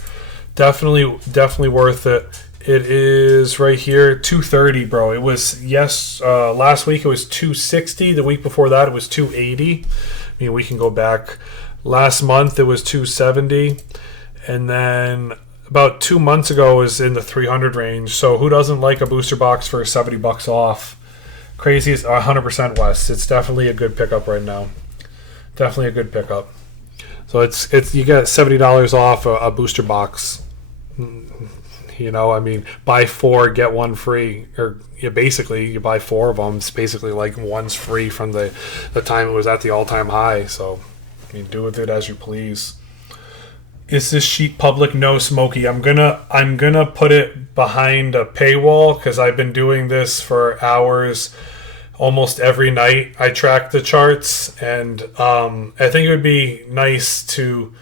Definitely worth it. It is right here, 230, bro. It was last week it was 260. The week before that it was 280. I mean, we can go back. Last month it was 270, and then about 2 months ago it was in the 300 range. So who doesn't like a booster box for $70 off? Crazy is 100% West. It's definitely a good pickup right now. Definitely a good pickup. So it's you get $70 off a booster box. You know, I mean, buy 4 get 1 free, or basically you buy 4 of them. It's basically like one's free from the time it was at the all-time high. So I mean, do with it as you please. Is this sheet public? No, Smokey. I'm gonna put it behind a paywall because I've been doing this for hours, almost every night. I track the charts, and I think it would be nice to,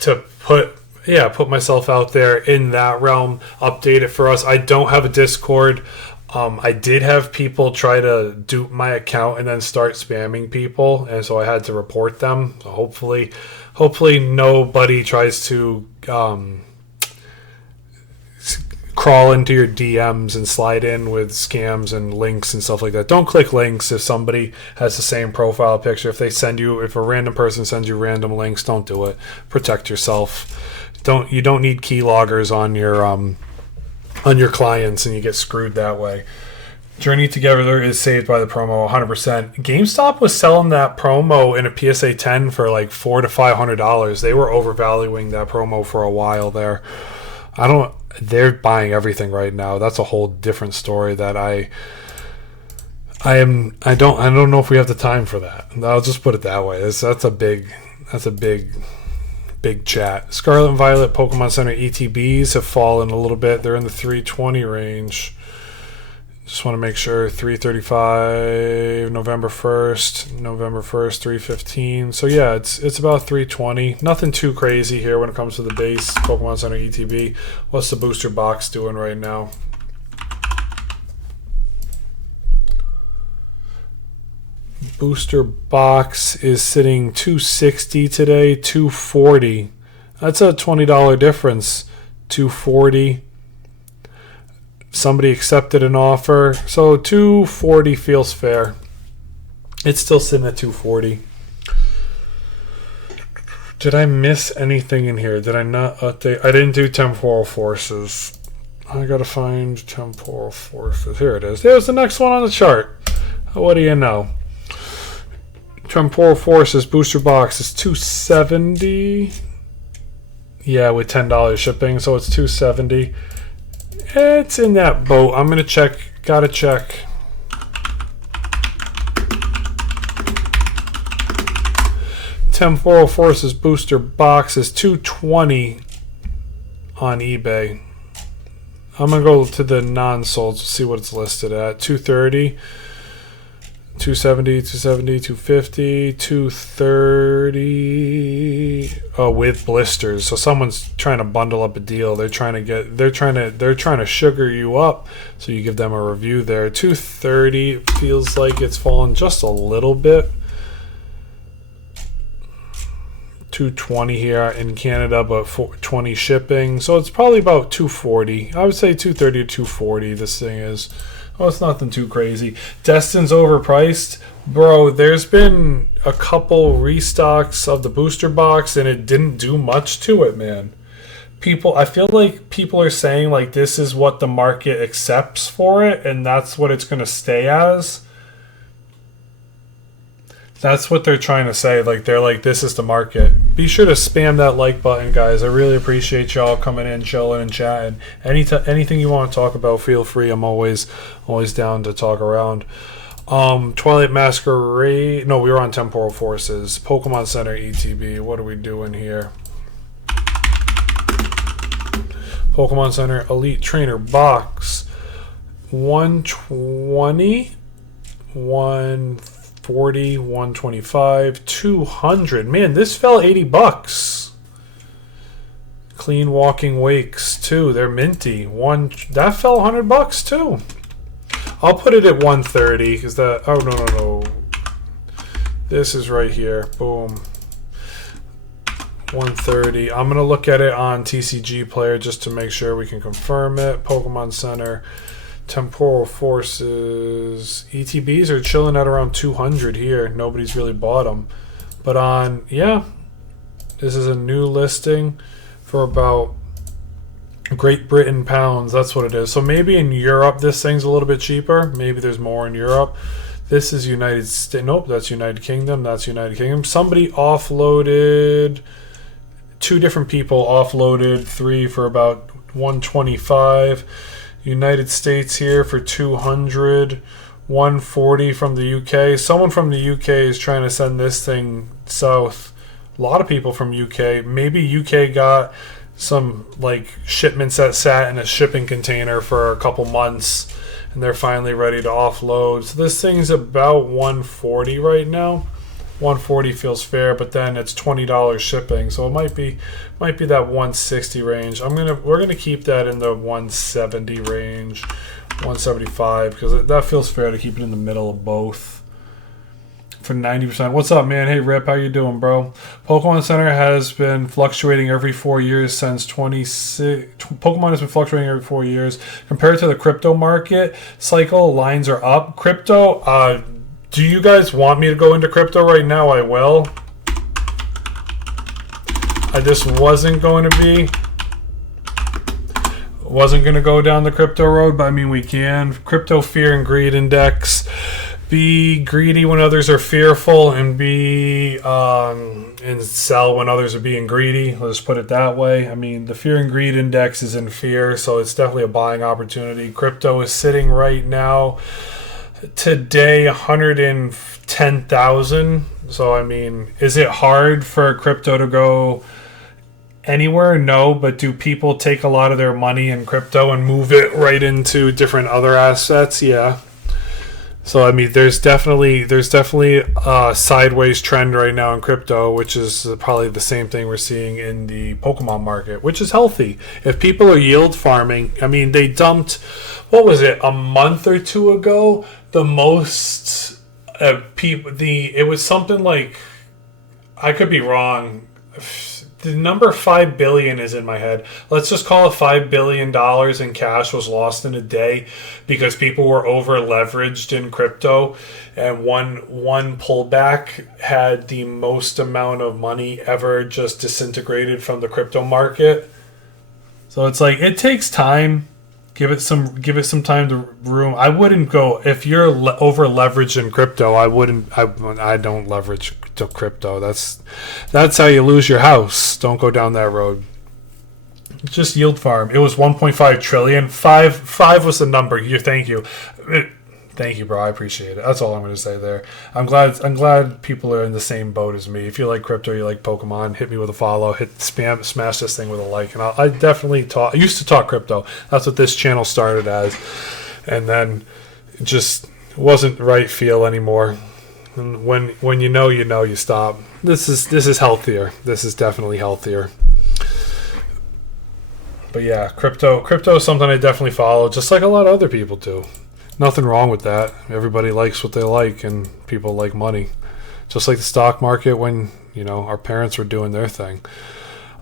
to put myself out there in that realm. Update it for us. I don't have a Discord. I did have people try to dupe my account and then start spamming people, and so I had to report them. So hopefully nobody tries to crawl into your DMs and slide in with scams and links and stuff like that. Don't click links if somebody has the same profile picture. If a random person sends you random links, don't do it. Protect yourself. You don't need keyloggers on your clients, and you get screwed that way. Journey Together is saved by the promo 100%. GameStop was selling that promo in a PSA 10 for like $400 to $500. They were overvaluing that promo for a while there. They're buying everything right now. That's a whole different story that I don't know if we have the time for that. I'll just put it that way. That's a big chat. Scarlet and Violet Pokemon Center ETBs have fallen a little bit. They're in the 320 range. Just want to make sure. 335 November 1st 315. So yeah, it's about 320. Nothing too crazy here when it comes to the base Pokemon Center ETB. What's the booster box doing right now? Booster box is sitting 260 today, 240. That's a $20 difference. 240. Somebody accepted an offer, so 240 feels fair. It's still sitting at 240. Did I miss anything in here? Did I not update? I didn't do temporal forces. I gotta find temporal forces. Here it is. There's the next one on the chart. What do you know? Temporal forces booster box is 270. Yeah, with $10 shipping, so it's 270. It's in that boat. I'm gonna check. Gotta check. Temporal Forces booster box is 220 on eBay. I'm gonna go to the non-solds to see what it's listed at. 230, 270, 270, 250, 230. Oh, with blisters. So someone's trying to bundle up a deal. They're trying to sugar you up, so you give them a review there. 230 feels like it's fallen just a little bit. 220 here in Canada, but 420 shipping. So it's probably about 240. I would say 230 to 240 this thing is. Oh, it's nothing too crazy. Destin's overpriced. Bro, there's been a couple restocks of the booster box, and it didn't do much to it, man. I feel like people are saying, like, this is what the market accepts for it, and that's what it's going to stay as. That's what they're trying to say. Like, they're like, this is the market. Be sure to spam that like button, guys. I really appreciate y'all coming in, chilling, and chatting. Anything you want to talk about, feel free. I'm always down to talk around. Twilight Masquerade. No, we were on Temporal Forces. Pokemon Center ETB. What are we doing here? Pokemon Center Elite Trainer Box. 120. 140, 125, 200. Man, this fell $80. Clean Walking Wakes too. They're minty. That fell $100 too. I'll put it at 130 because that. Oh no. This is right here. Boom. 130. I'm going to look at it on TCG Player just to make sure we can confirm it. Pokemon Center, Temporal Forces. ETBs are chilling at around 200 here. Nobody's really bought them. But on, yeah, this is a new listing for about Great Britain pounds. That's what it is. So maybe in Europe this thing's a little bit cheaper. Maybe there's more in Europe. This is United States. Nope, that's United Kingdom. That's United Kingdom. Somebody offloaded, 2 different people offloaded 3 for about 125. United States here for 200. 140 from the UK. Someone from the UK is trying to send this thing south. A lot of people from UK. Maybe UK got some like shipments that sat in a shipping container for a couple months and they're finally ready to offload. So this thing's about 140 right now. 140 feels fair, but then it's $20 shipping, so it might be that 160 range. We're gonna keep that in the 170 range, 175, because that feels fair to keep it in the middle of both. For 90%. What's up, man? Hey, Rip, how you doing, bro? Pokemon Center has been fluctuating every 4 years since 26. Pokemon has been fluctuating every 4 years. Compared to the crypto market cycle, lines are up. Crypto, do you guys want me to go into crypto right now? I will. I just wasn't going to go down the crypto road, but I mean, we can. Crypto Fear and Greed Index. Be greedy when others are fearful, and and sell when others are being greedy. Let's put it that way. I mean, the Fear and Greed Index is in fear, so it's definitely a buying opportunity. Crypto is sitting right now, today, 110,000. So, I mean, is it hard for crypto to go anywhere? No, but do people take a lot of their money in crypto and move it right into different other assets? Yeah. So I mean, there's definitely a sideways trend right now in crypto, which is probably the same thing we're seeing in the Pokemon market, which is healthy. If people are yield farming, I mean, they dumped, what was it, a month or 2 ago? The most it was something like, I could be wrong. The number 5 billion is in my head. Let's just call it $5 billion in cash was lost in a day because people were over leveraged in crypto, and one pullback had the most amount of money ever just disintegrated from the crypto market. So it's like, it takes time. Give it some time to room. I wouldn't go, if you're over leveraged in crypto. I don't leverage to crypto. That's how you lose your house. Don't go down that road. Just yield farm. It was 1.5 trillion. Five was the number. Thank you. Thank you, bro. I appreciate it. That's all I'm going to say there. I'm glad people are in the same boat as me. If you like crypto, you like Pokemon, hit me with a follow, smash this thing with a like. And I definitely I used to talk crypto. That's what this channel started as. And then it just wasn't the right feel anymore. And when you stop. This is healthier. This is definitely healthier. But yeah, crypto is something I definitely follow, just like a lot of other people do. Nothing wrong with that. Everybody likes what they like, and people like money. Just like the stock market when, our parents were doing their thing.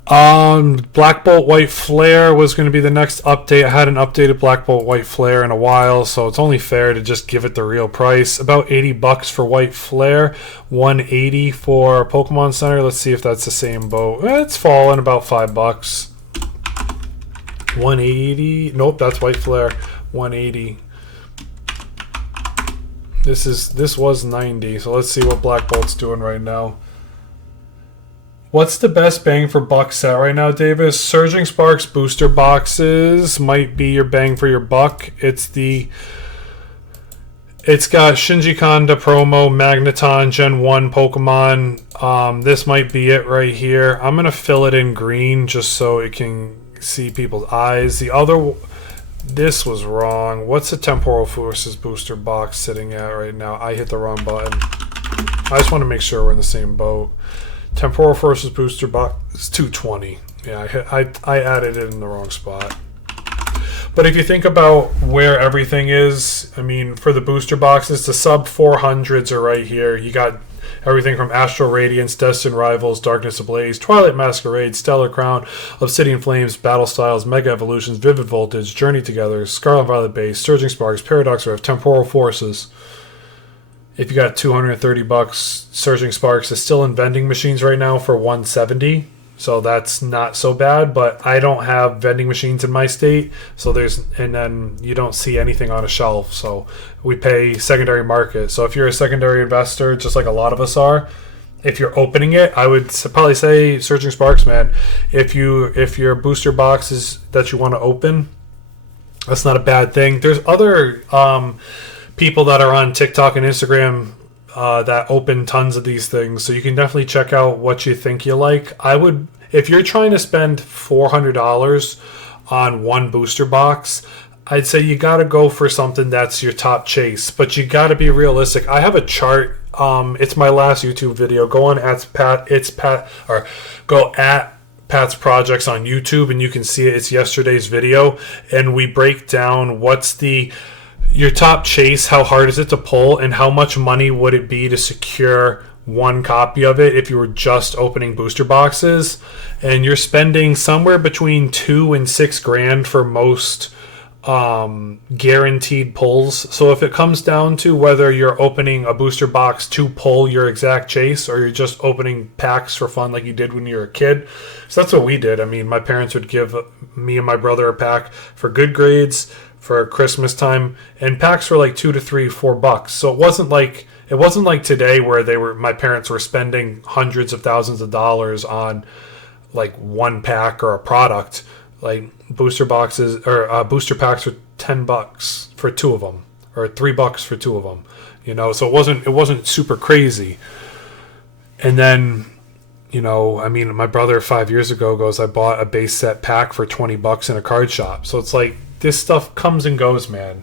Black Bolt White Flare was going to be the next update. I hadn't updated Black Bolt White Flare in a while, so it's only fair to just give it the real price. About $80 for White Flare, $180 for Pokemon Center. Let's see if that's the same boat. It's fallen about $5. $180. Nope, that's White Flare. $180. This was 90, so let's see what Black Bolt's doing right now. What's the best bang for buck set right now, Davis? Surging Sparks booster boxes might be your bang for your buck. It's got Shinji Kanda promo, Magneton, Gen 1 Pokemon. This might be it right here. I'm going to fill it in green just so it can see people's eyes. This was wrong. What's the Temporal Forces booster box sitting at right now? I hit the wrong button. I just want to make sure we're in the same boat. Temporal Forces booster box is 220. Yeah, I added it in the wrong spot. But if you think about where everything is, I mean, for the booster boxes, the sub 400s are right here. You got Everything from Astral Radiance, Destined Rivals, Darkness Ablaze, Twilight Masquerade, Stellar Crown, Obsidian Flames, Battle Styles, Mega Evolutions, Vivid Voltage, Journey Together, Scarlet Violet Base, Surging Sparks, Paradox Rift, Temporal Forces. If you got $230, Surging Sparks is still in vending machines right now for $170. So that's not so bad, but I don't have vending machines in my state, and then you don't see anything on a shelf. So we pay secondary market. So if you're a secondary investor, just like a lot of us are, if you're opening it, I would probably say Surging Sparks, man. If your booster boxes that you want to open, that's not a bad thing. There's other people that are on TikTok and Instagram that open tons of these things, so you can definitely check out what you think you like. I would, if you're trying to spend $400 on one booster box, I'd say you got to go for something that's your top chase, but you got to be realistic. I have a chart. It's my last YouTube video. Go on go at Pat's Projects on YouTube, and you can see it. It's yesterday's video, and we break down what's your top chase, how hard is it to pull, and how much money would it be to secure one copy of it if you were just opening booster boxes. And you're spending somewhere between $2,000 and $6,000 for most guaranteed pulls. So if it comes down to whether you're opening a booster box to pull your exact chase, or you're just opening packs for fun like you did when you were a kid. So that's what we did. I mean, my parents would give me and my brother a pack for good grades for Christmas time, and packs were like $2 to $3, $4. So it wasn't like today where my parents were spending hundreds of thousands of dollars on like one pack or a product. Like booster boxes or booster packs were $10 for two of them, or $3 for two of them. So it wasn't super crazy. And then, I mean, my brother 5 years ago goes, I bought a base set pack for $20 in a card shop. So it's like, this stuff comes and goes, man.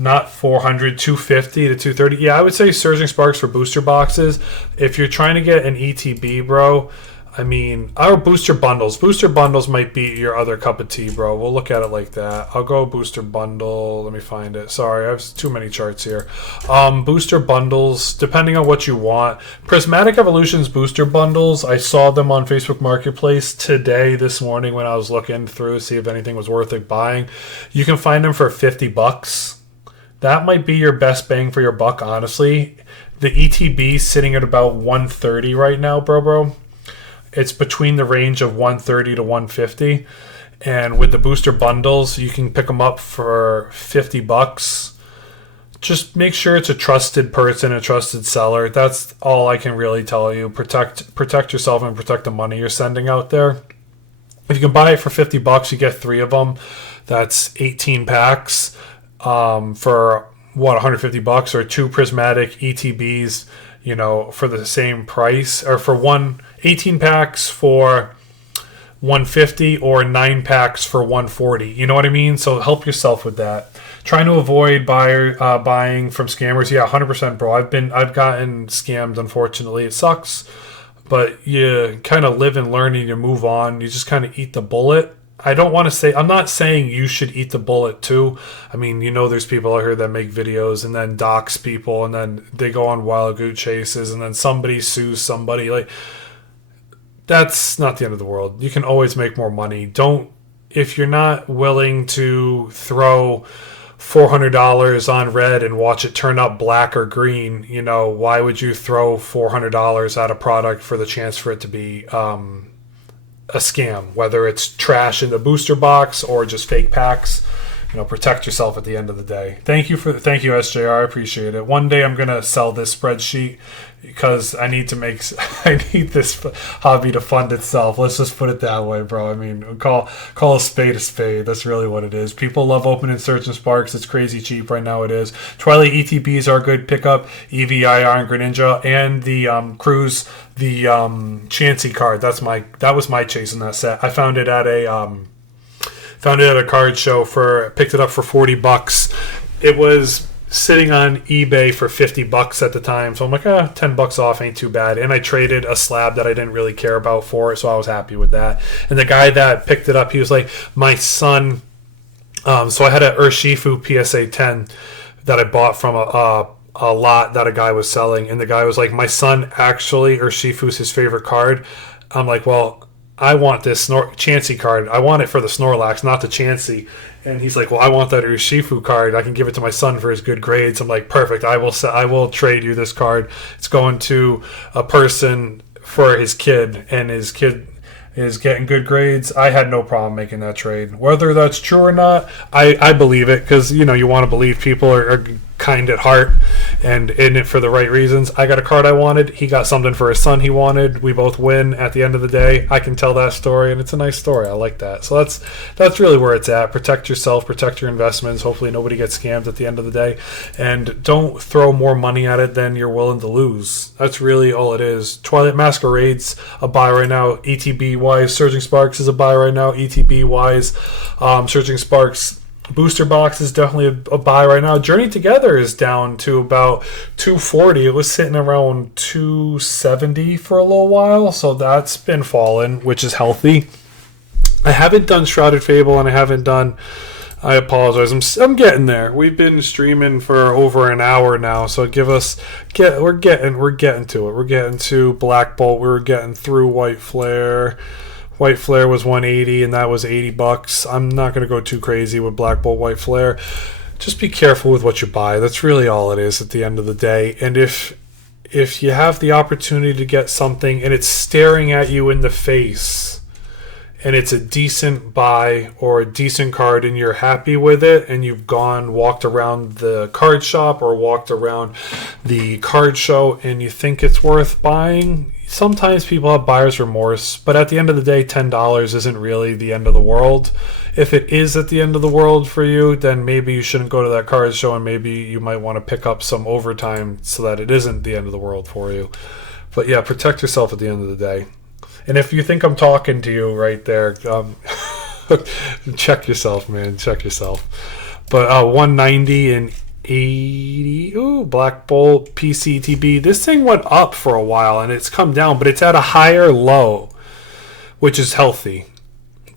Not $400, $250 to $230. Yeah, I would say Surging Sparks for booster boxes. If you're trying to get an ETB, bro, I mean, our booster bundles. Booster bundles might be your other cup of tea, bro. We'll look at it like that. I'll go booster bundle. Let me find it. Sorry, I have too many charts here. Booster bundles, depending on what you want. Prismatic Evolutions booster bundles, I saw them on Facebook Marketplace this morning when I was looking through to see if anything was worth it buying. You can find them for $50. That might be your best bang for your buck, honestly. The ETB is sitting at about $130 right now, bro. It's between the range of $130 to $150, and with the booster bundles, you can pick them up for $50. Just make sure it's a trusted person, a trusted seller. That's all I can really tell you. Protect yourself and protect the money you're sending out there. If you can buy it for $50, you get 3 of them. That's 18 packs for $150, or 2 prismatic ETBs, for the same price, or for 18 packs for $150, or 9 packs for $140. You know what I mean? So help yourself with that. Trying to avoid buying from scammers. Yeah, 100%, bro. I've gotten scammed. Unfortunately, it sucks, but you kind of live and learn, and you move on. You just kind of eat the bullet. I'm not saying you should eat the bullet too. I mean, there's people out here that make videos and then dox people, and then they go on wild goose chases, and then somebody sues somebody. Like, that's not the end of the world. You can always make more money. If you're not willing to throw $400 on red and watch it turn up black or green, why would you throw $400 at a product for the chance for it to be a scam, whether it's trash in the booster box or just fake packs? Protect yourself at the end of the day. Thank you, SJR. I appreciate it. One day I'm gonna sell this spreadsheet because I need this hobby to fund itself. Let's just put it that way, bro. I mean, call a spade a spade. That's really what it is. People love opening Surging Sparks. It's crazy cheap right now. It is. Twilight ETBs are a good pickup. EVI Iron Greninja and the Cruise, the Chansey card. That was my chase in that set. I found it at a card show picked it up for $40. It was sitting on eBay for $50 at the time, so I'm like, $10 off ain't too bad. And I traded a slab that I didn't really care about for it, so I was happy with that. And the guy that picked it up, he was like, my son. So I had an Urshifu PSA 10 that I bought from a lot that a guy was selling, and the guy was like, my son actually, Urshifu's his favorite card. I'm like, well, I want this Chansey card. I want it for the Snorlax, not the Chansey. And he's like, well, I want that Urshifu card. I can give it to my son for his good grades. I'm like, perfect. I will trade you this card. It's going to a person for his kid, and his kid is getting good grades. I had no problem making that trade. Whether that's true or not, I believe it, because you want to believe people are kind at heart and in it for the right reasons. I got a card I wanted. He got something for his son he wanted. We both win at the end of the day. I can tell that story, and it's a nice story. I like that. So that's really where it's at. Protect yourself, protect your investments. Hopefully nobody gets scammed at the end of the day, and don't throw more money at it than you're willing to lose. That's really all it is. Twilight Masquerade's a buy right now, ETB wise. Surging Sparks is a buy right now, ETB wise. Surging Sparks booster box is definitely a buy right now. Journey Together is down to about 240. It was sitting around 270 for a little while, so that's been falling, which is healthy. I haven't done Shrouded Fable, and I apologize. I'm getting there. We've been streaming for over an hour now, so we're getting to it. We're getting to Black Bolt. We were getting through White Flare. White Flare was 180, and that was $80. I'm not going to go too crazy with Black Bolt White Flare. Just be careful with what you buy. That's really all it is at the end of the day. And if you have the opportunity to get something and it's staring at you in the face, and it's a decent buy or a decent card, and you're happy with it, and you've walked around the card shop or walked around the card show, and you think it's worth buying, sometimes people have buyer's remorse, but at the end of the day, $10 isn't really the end of the world. If it is at the end of the world for you, then maybe you shouldn't go to that card show, and maybe you might want to pick up some overtime so that it isn't the end of the world for you. But yeah, protect yourself at the end of the day. And if you think I'm talking to you right there, check yourself, man. Check yourself. But 190 and 80. Ooh, Black Bolt PCTB. This thing went up for a while, and it's come down, but it's at a higher low, which is healthy.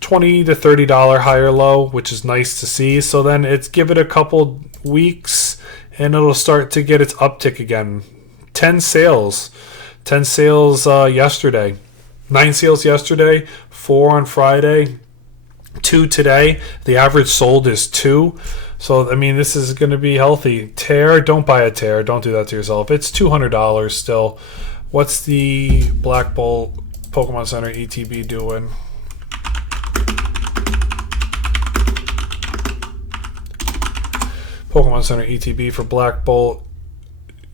$20 to $30 higher low, which is nice to see. So then give it a couple weeks, and it'll start to get its uptick again. 10 sales yesterday. 9 sales yesterday, 4 on Friday, 2 today. The average sold is 2. So, I mean, this is going to be healthy. Tear, don't buy a tear. Don't do that to yourself. It's $200 still. What's the Black Bolt Pokemon Center ETB doing? Pokemon Center ETB for Black Bolt.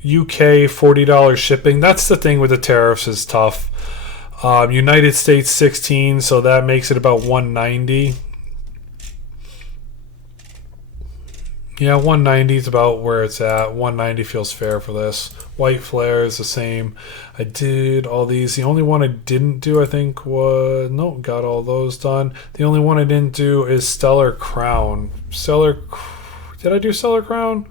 UK, $40 shipping. That's the thing with the tariffs is tough. United States 16, so that makes it about 190. Yeah, 190 is about where it's at. 190 feels fair for this. White Flare is the same. I did all these. The only one I didn't do, I think, got all those done. The only one I didn't do is Stellar Crown. Did I do Stellar Crown?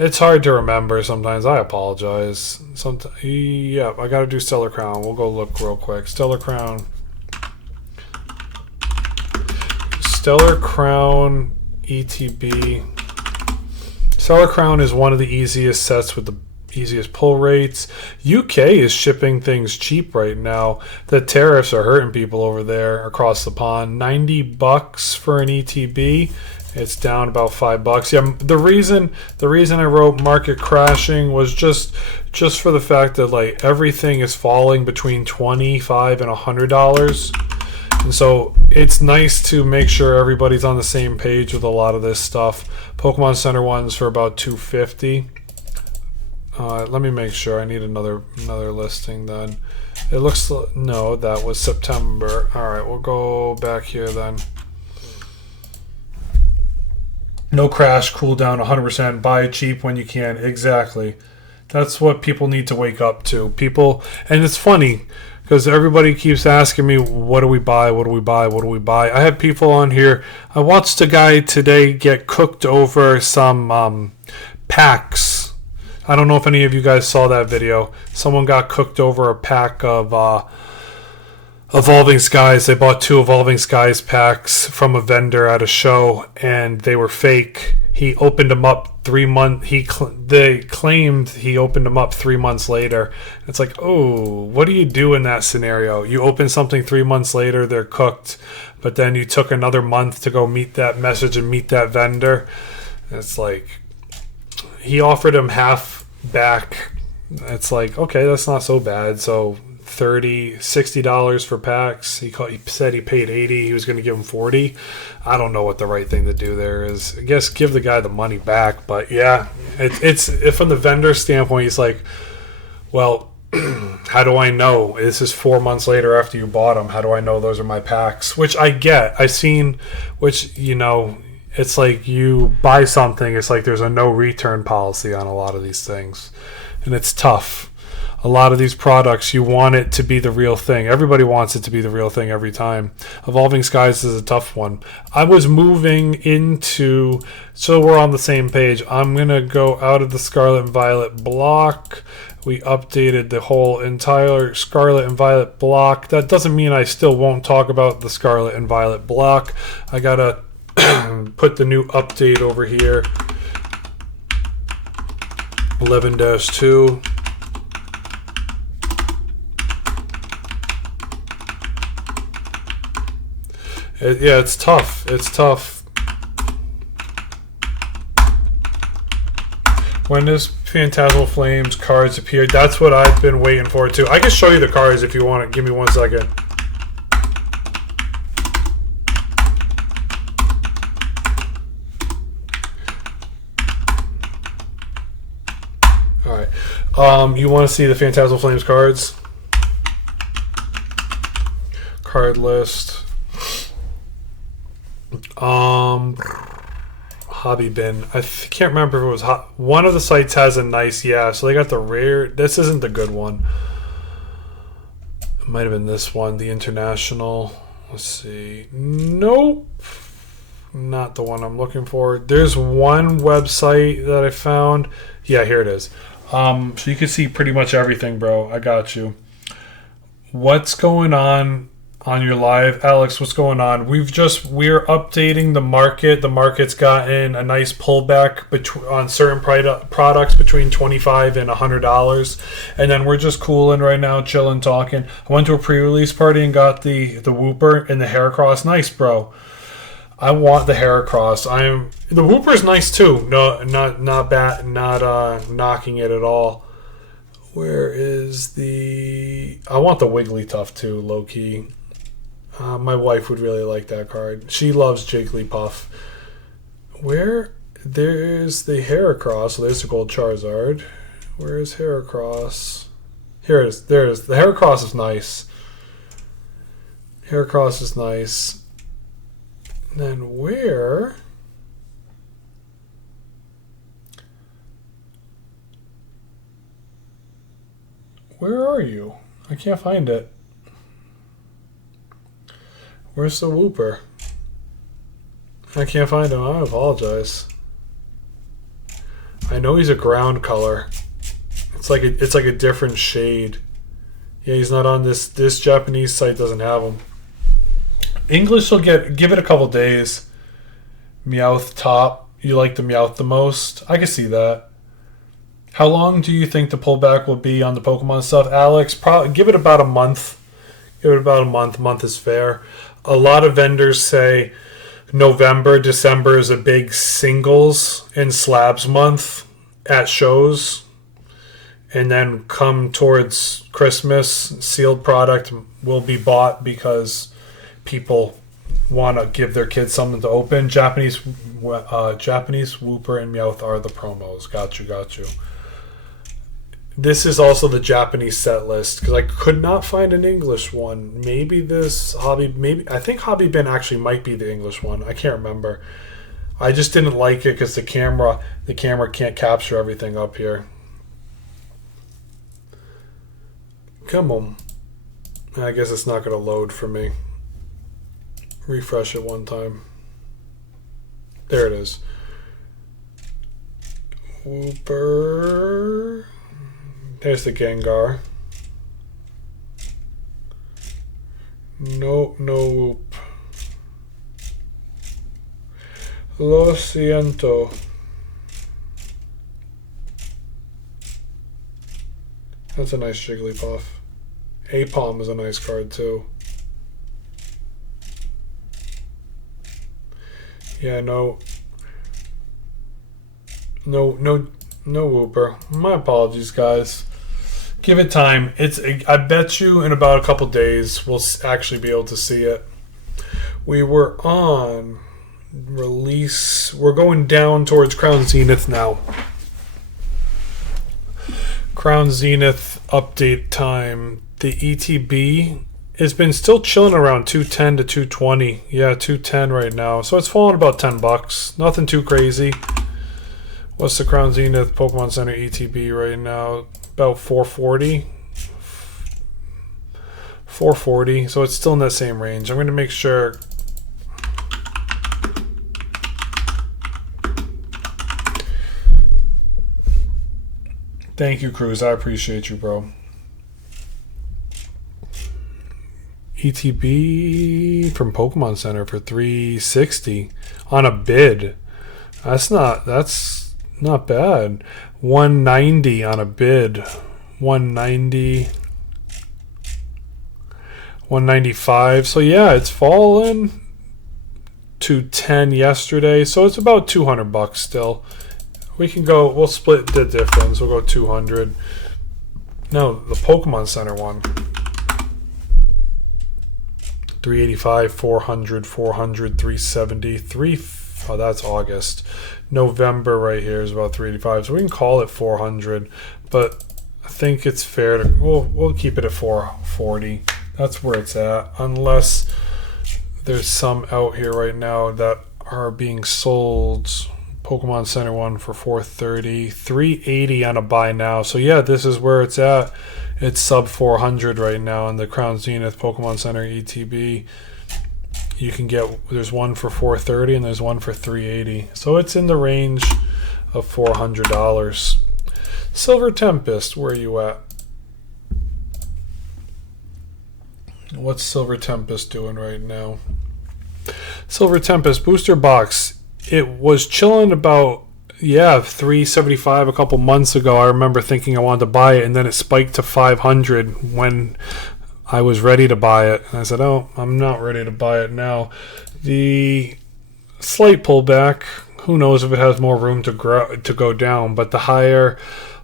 It's hard to remember sometimes. I apologize. Yeah, I got to do Stellar Crown. We'll go look real quick. Stellar Crown ETB. Stellar Crown is one of the easiest sets with the easiest pull rates. UK is shipping things cheap right now. The tariffs are hurting people over there across the pond. $90 for an ETB. It's down about $5. Yeah, the reason I wrote market crashing was just for the fact that like everything is falling between $25 and $100, and so it's nice to make sure everybody's on the same page with a lot of this stuff. Pokemon Center one's for about $250. Let me make sure. I need another listing then. It looks no, that was September. All right, we'll go back here then. No crash, cooldown, 100%. Buy it cheap when you can. Exactly. That's what people need to wake up to. And it's funny because everybody keeps asking me, what do we buy? What do we buy? What do we buy? I have people on here. I watched a guy today get cooked over some packs. I don't know if any of you guys saw that video. Someone got cooked over a pack of Evolving Skies. They bought 2 Evolving Skies packs from a vendor at a show, and they were fake. he opened them up 3 months. They claimed he opened them up 3 months later. It's like, oh, what do you do in that scenario? You open something 3 months later, they're cooked, but then you took another month to go meet that message and meet that vendor. It's like, he offered him half back. It's like, okay, that's not so bad. So $60 for packs. He said he paid $80. He was going to give him $40. I don't know what the right thing to do there is. I guess give the guy the money back. But yeah, it's from the vendor standpoint, he's like, well, how do I know? This is 4 months later after you bought them. How do I know those are my packs? Which I get. I've seen, which, you know, it's like you buy something. It's like there's a no return policy on a lot of these things. And it's tough. A lot of these products, you want it to be the real thing. Everybody wants it to be the real thing every time. Evolving Skies is a tough one. I was moving into, so we're on the same page. I'm going to go out of the Scarlet and Violet block. We updated the whole entire Scarlet and Violet block. That doesn't mean I still won't talk about the Scarlet and Violet block. I got to put the new update over here. 11-2. Yeah, it's tough. It's tough. When does Phantasmal Flames cards appear? That's what I've been waiting for too. I can show you the cards if you want it. Give me 1 second. Alright. You want to see the Phantasmal Flames cards? Card list. Hobby bin. I can't remember if it was one of the sites has a nice, yeah, so they got the rare. This isn't the good one. It might have been this one, the international. Let's see. Nope, not the one I'm looking for. There's one website that I found. Yeah, here it is. So you can see pretty much everything, bro. I got you. What's going on your live, Alex? What's going on? We're updating the market. The market's gotten a nice pullback on certain products between $25 and $100, and then we're just cooling right now, chilling, talking. I went to a pre-release party and got the Whooper and the Heracross. Nice, bro. I want the Heracross. The Whooper's nice too. No, not bad. Not knocking it at all. Where is the? I want the Wigglytuff too, low key. My wife would really like that card. She loves Jigglypuff. There's the Heracross. So there's the gold Charizard. Where is Heracross? Here it is. There it is. The Heracross is nice. Heracross is nice. And then where are you? I can't find it. Where's the Whooper? I can't find him. I apologize. I know he's a ground color. It's like a different shade. Yeah, he's not on this. This Japanese site doesn't have him. English will give it a couple days. Meowth top. You like the Meowth the most? I can see that. How long do you think the pullback will be on the Pokemon stuff, Alex? Probably give it about a month. Give it about a month. Month is fair. A lot of vendors say November, December is a big singles and slabs month at shows. And then come towards Christmas, sealed product will be bought because people want to give their kids something to open. Japanese Whooper and Meowth are the promos. Got you. This is also the Japanese set list because I could not find an English one. Maybe this I think Hobby Bin actually might be the English one. I can't remember. I just didn't like it because the camera can't capture everything up here. Come on. I guess it's not going to load for me. Refresh it one time. There it is. Whooper. There's the Gengar. No whoop. Lo siento. That's a nice Jigglypuff. Apom is a nice card too. Yeah, no Whooper. My apologies, guys. Give it time. I bet you in about a couple days we'll actually be able to see it. We were on release. We're going down towards Crown Zenith now. Crown Zenith update time. The ETB has been still chilling around 210 to 220. Yeah, 210 right now. So it's fallen about $10. Nothing too crazy. What's the Crown Zenith Pokemon Center ETB right now? About 440. 440. So it's still in that same range. I'm going to make sure. Thank you, Cruz. I appreciate you, bro. ETB from Pokemon Center for 360 on a bid. That's not bad. 190 on a bid. 190. 195. So yeah, it's fallen to 10 yesterday. So it's about $200 still. We can go, we'll split the difference. We'll go 200. No, the Pokemon Center one. 385, 400, 400, 370, oh, that's August. November right here is about 385. So we can call it 400, but I think it's fair to, we'll keep it at 440. That's where it's at, unless there's some out here right now that are being sold. Pokemon Center one for 430, 380 on a buy now. So yeah, this is where it's at. It's sub 400 right now in the Crown Zenith Pokemon Center ETB. You can get, there's one for 430 and there's one for 380. So it's in the range of $400. Silver Tempest, where are you at? What's Silver Tempest doing right now? Silver Tempest booster box. It was chilling about, yeah, $375 a couple months ago. I remember thinking I wanted to buy it, and then it spiked to $500 when I was ready to buy it. And I said, oh, I'm not ready to buy it now. The slight pullback, who knows if it has more room to go down, but the higher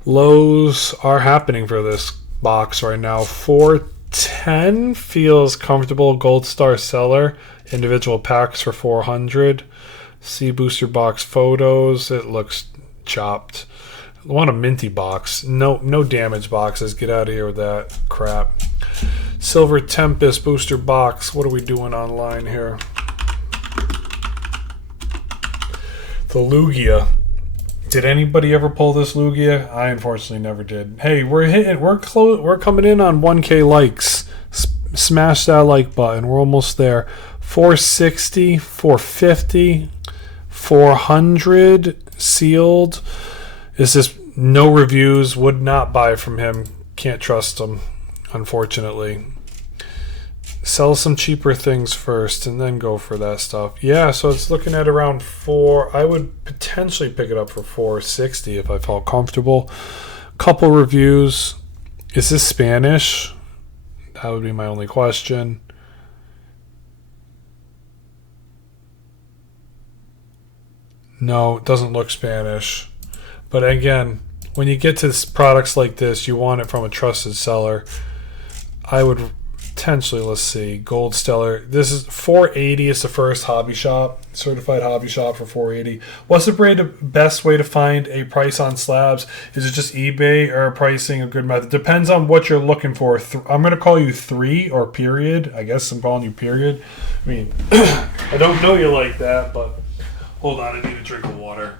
lows are happening for this box right now. 410 feels comfortable. Gold Star Seller, individual packs for 400. See booster box photos. It looks chopped. I want a minty box. No damage boxes. Get out of here with that crap. Silver Tempest booster box. What are we doing online here? The Lugia. Did anybody ever pull this Lugia? I unfortunately never did. Hey, we're coming in on 1K likes. Smash that like button. We're almost there. 460, 450. 400 sealed. Is this no reviews? Would not buy from him. Can't trust him, unfortunately. Sell some cheaper things first and then go for that stuff. Yeah, so it's looking at around 4. I would potentially pick it up for 460 if I felt comfortable. Couple reviews. Is this Spanish? That would be my only question. No, it doesn't look Spanish. But again, when you get to products like this, you want it from a trusted seller. I would potentially, let's see, Gold Stellar. This is 480. It's the first hobby shop, certified hobby shop for 480. What's the best way to find a price on slabs? Is it just eBay or pricing a good method? Depends on what you're looking for. I'm going to call you 3 or period. I guess I'm calling you period. I mean, I don't know you like that, but hold on, I need a drink of water.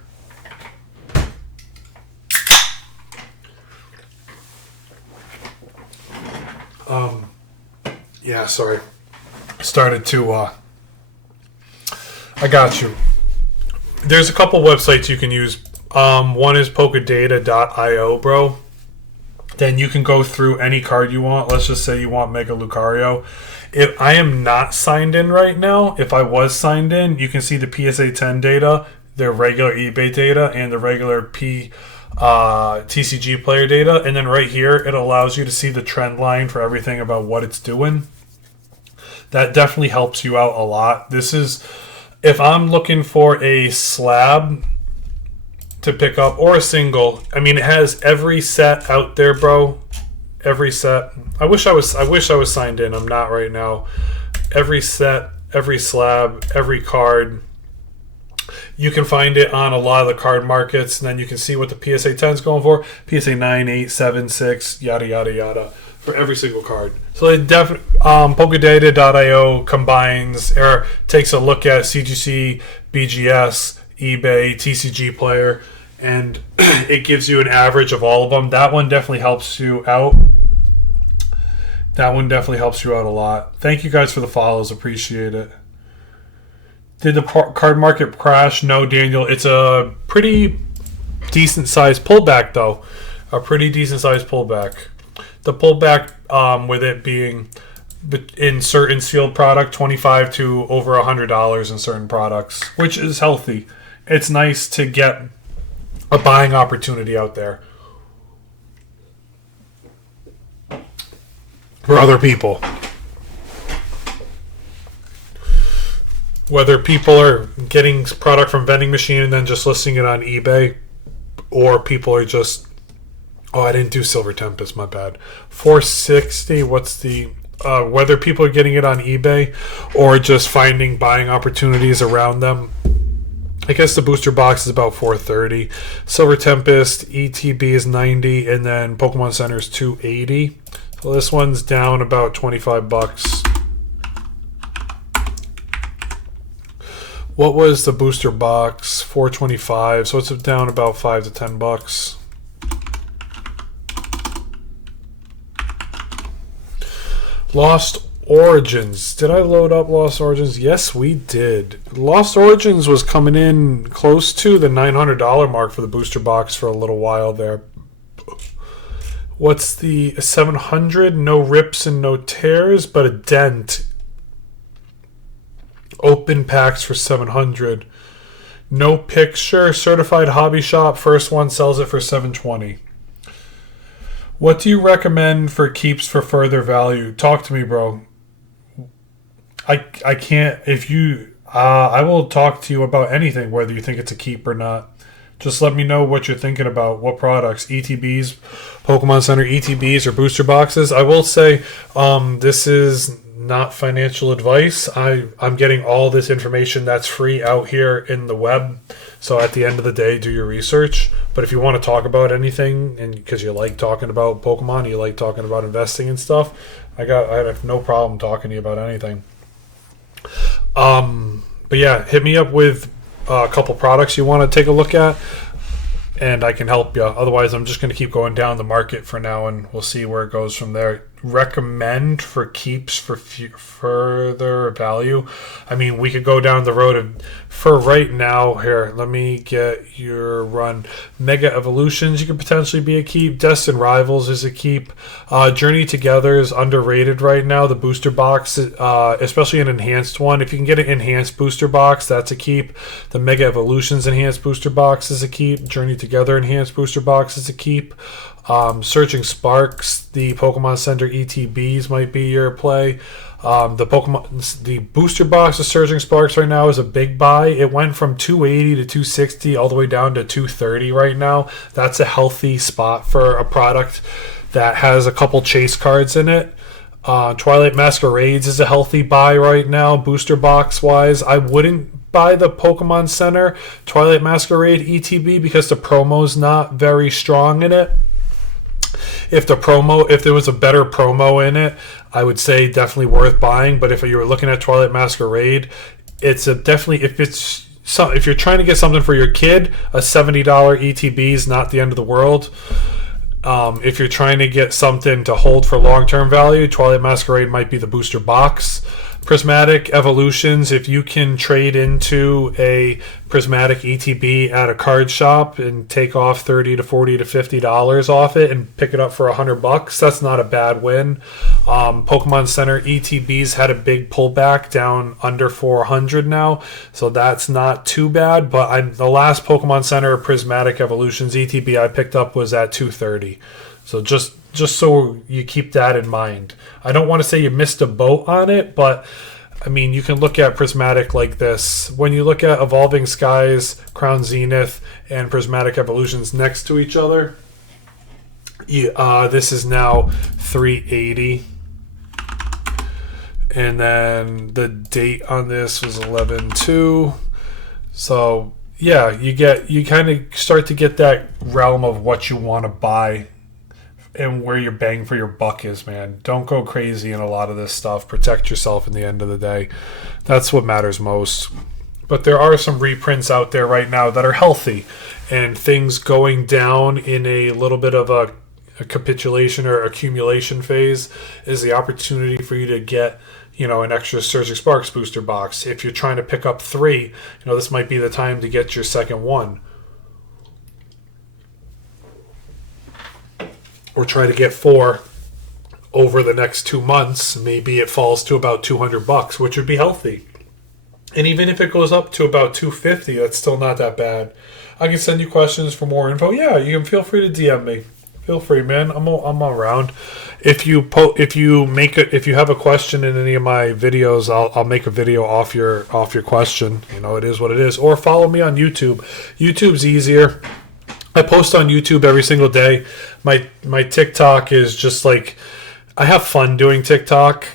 Yeah, sorry. Started to, I got you. There's a couple websites you can use. One is Pokedata.io, bro. Then you can go through any card you want. Let's just say you want Mega Lucario. If I am not signed in right now, if I was signed in, you can see the PSA 10 data, their regular eBay data, and the regular TCG player data, and then right here it allows you to see the trend line for everything about what it's doing. That definitely helps you out a lot. This is, if I'm looking for a slab to pick up or a single, I mean, it has every set out there, bro. Every set. I wish I was signed in. I'm not right now. Every set, every slab, every card. You can find it on a lot of the card markets, and then you can see what the PSA 10 is going for. PSA 9, 8, 7, 6, yada, yada, yada, for every single card. So it definitely, Pokedata.io combines, or takes a look at CGC, BGS, eBay, TCG Player, and it gives you an average of all of them. That one definitely helps you out. That one definitely helps you out a lot. Thank you guys for the follows. Appreciate it. Did the card market crash? No, Daniel. It's a pretty decent sized pullback, though. A pretty decent sized pullback. The pullback, with it being in certain sealed product, $25 to over $100 in certain products, which is healthy. It's nice to get a buying opportunity out there for other people. Whether people are getting product from vending machine and then just listing it on eBay, or people are just, oh, I didn't do Silver Tempest, my bad. 460, what's the, whether people are getting it on eBay or just finding buying opportunities around them. I guess the booster box is about 430. Silver Tempest, ETB is 90, and then Pokemon Center is 280. So this one's down about 25 bucks. What was the booster box? 425. So it's down about 5 to 10 bucks. Lost Origins. Did I load up Lost Origins? Yes, we did. Lost Origins was coming in close to the $900 mark for the booster box for a little while there. What's the 700? No rips and no tears, but a dent. Open packs for 700. No picture. Certified hobby shop. First one sells it for 720. What do you recommend for keeps for further value? Talk to me, bro. I can't. If you, I will talk to you about anything, whether you think it's a keep or not. Just let me know what you're thinking about. What products? ETBs, Pokemon Center ETBs, or booster boxes. I will say, this is not financial advice. I'm getting all this information that's free out here in the web. So at the end of the day, do your research. But if you want to talk about anything, and because you like talking about Pokemon, you like talking about investing and stuff, I have no problem talking to you about anything. But yeah, hit me up with a couple products you want to take a look at, and I can help you. Otherwise, I'm just going to keep going down the market for now, and we'll see where it goes from there. Recommend for keeps for further value. I mean, we could go down the road of, for right now, here, let me get your run. Mega Evolutions, you could potentially be a keep. Destined Rivals is a keep. Journey Together is underrated right now. The booster box, especially an enhanced one. If you can get an enhanced booster box, that's a keep. The Mega Evolutions enhanced booster box is a keep. Journey Together enhanced booster box is a keep. Searching Sparks, the Pokemon Center ETBs might be your play. The booster box of Surging Sparks right now is a big buy. It went from 280 to 260 all the way down to 230 right now. That's a healthy spot for a product that has a couple chase cards in it. Twilight Masquerades is a healthy buy right now, booster box wise. I wouldn't buy the Pokemon Center Twilight Masquerade ETB because the promo's not very strong in it. If there was a better promo in it, I would say definitely worth buying. But if you were looking at Twilight Masquerade, it's definitely, if you're trying to get something for your kid, a $70 ETB is not the end of the world. If you're trying to get something to hold for long-term value, Twilight Masquerade might be the booster box. Prismatic Evolutions, if you can trade into a Prismatic ETB at a card shop and take off $30 to $40 to $50 off it and pick it up for $100, that's not a bad win. Pokemon Center ETBs had a big pullback down under 400 now, so that's not too bad. But the last Pokemon Center Prismatic Evolutions ETB I picked up was at 230. So just so you keep that in mind. I don't want to say you missed a boat on it, but I mean, you can look at Prismatic like this. When you look at Evolving Skies, Crown Zenith, and Prismatic Evolutions next to each other, this is now 380. And then the date on this was 11/2. So yeah, you kind of start to get that realm of what you want to buy and where your bang for your buck is, man. Don't go crazy in a lot of this stuff. Protect yourself in the end of the day. That's what matters most. But there are some reprints out there right now that are healthy, and things going down in a little bit of a capitulation or accumulation phase is the opportunity for you to get, an extra Surgic Sparks booster box. If you're trying to pick up 3, this might be the time to get your second one. Or try to get 4 over the next 2 months. Maybe it falls to about $200, which would be healthy. And even if it goes up to about $250, that's still not that bad. I can send you questions for more info. Yeah, you can feel free to DM me. Feel free, man. I'm around. If you have a question in any of my videos, I'll make a video off your question. It is what it is. Or follow me on YouTube. YouTube's easier. I post on YouTube every single day. My TikTok is just like, I have fun doing TikTok.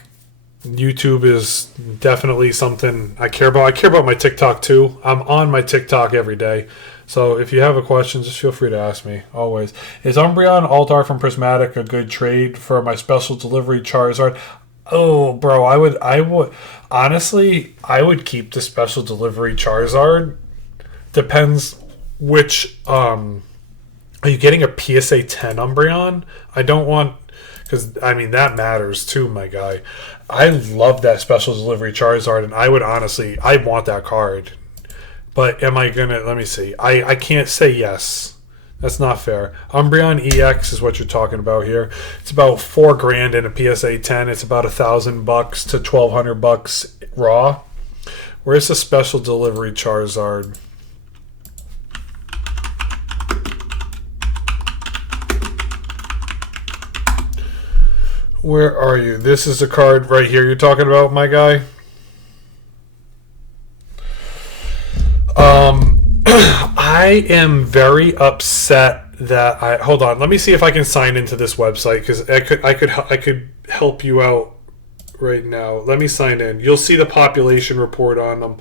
YouTube is definitely something I care about. I care about my TikTok too. I'm on my TikTok every day. So if you have a question, just feel free to ask me, always. Is Umbreon Altar from Prismatic a good trade for my special delivery Charizard? Oh, bro, I would honestly, I would keep the special delivery Charizard. Depends which, are you getting a PSA 10 Umbreon? I don't want, because, that matters too, my guy. I love that special delivery Charizard, and I want that card. But am I going to, let me see. I can't say yes. That's not fair. Umbreon EX is what you're talking about here. It's about $4,000 in a PSA 10. It's about $1,000 to $1,200 raw. Where's the special delivery Charizard? Where are you? This is the card right here you're talking about, my guy. I am very upset that hold on. Let me see if I can sign into this website, because I could help you out right now. Let me sign in. You'll see the population report on them,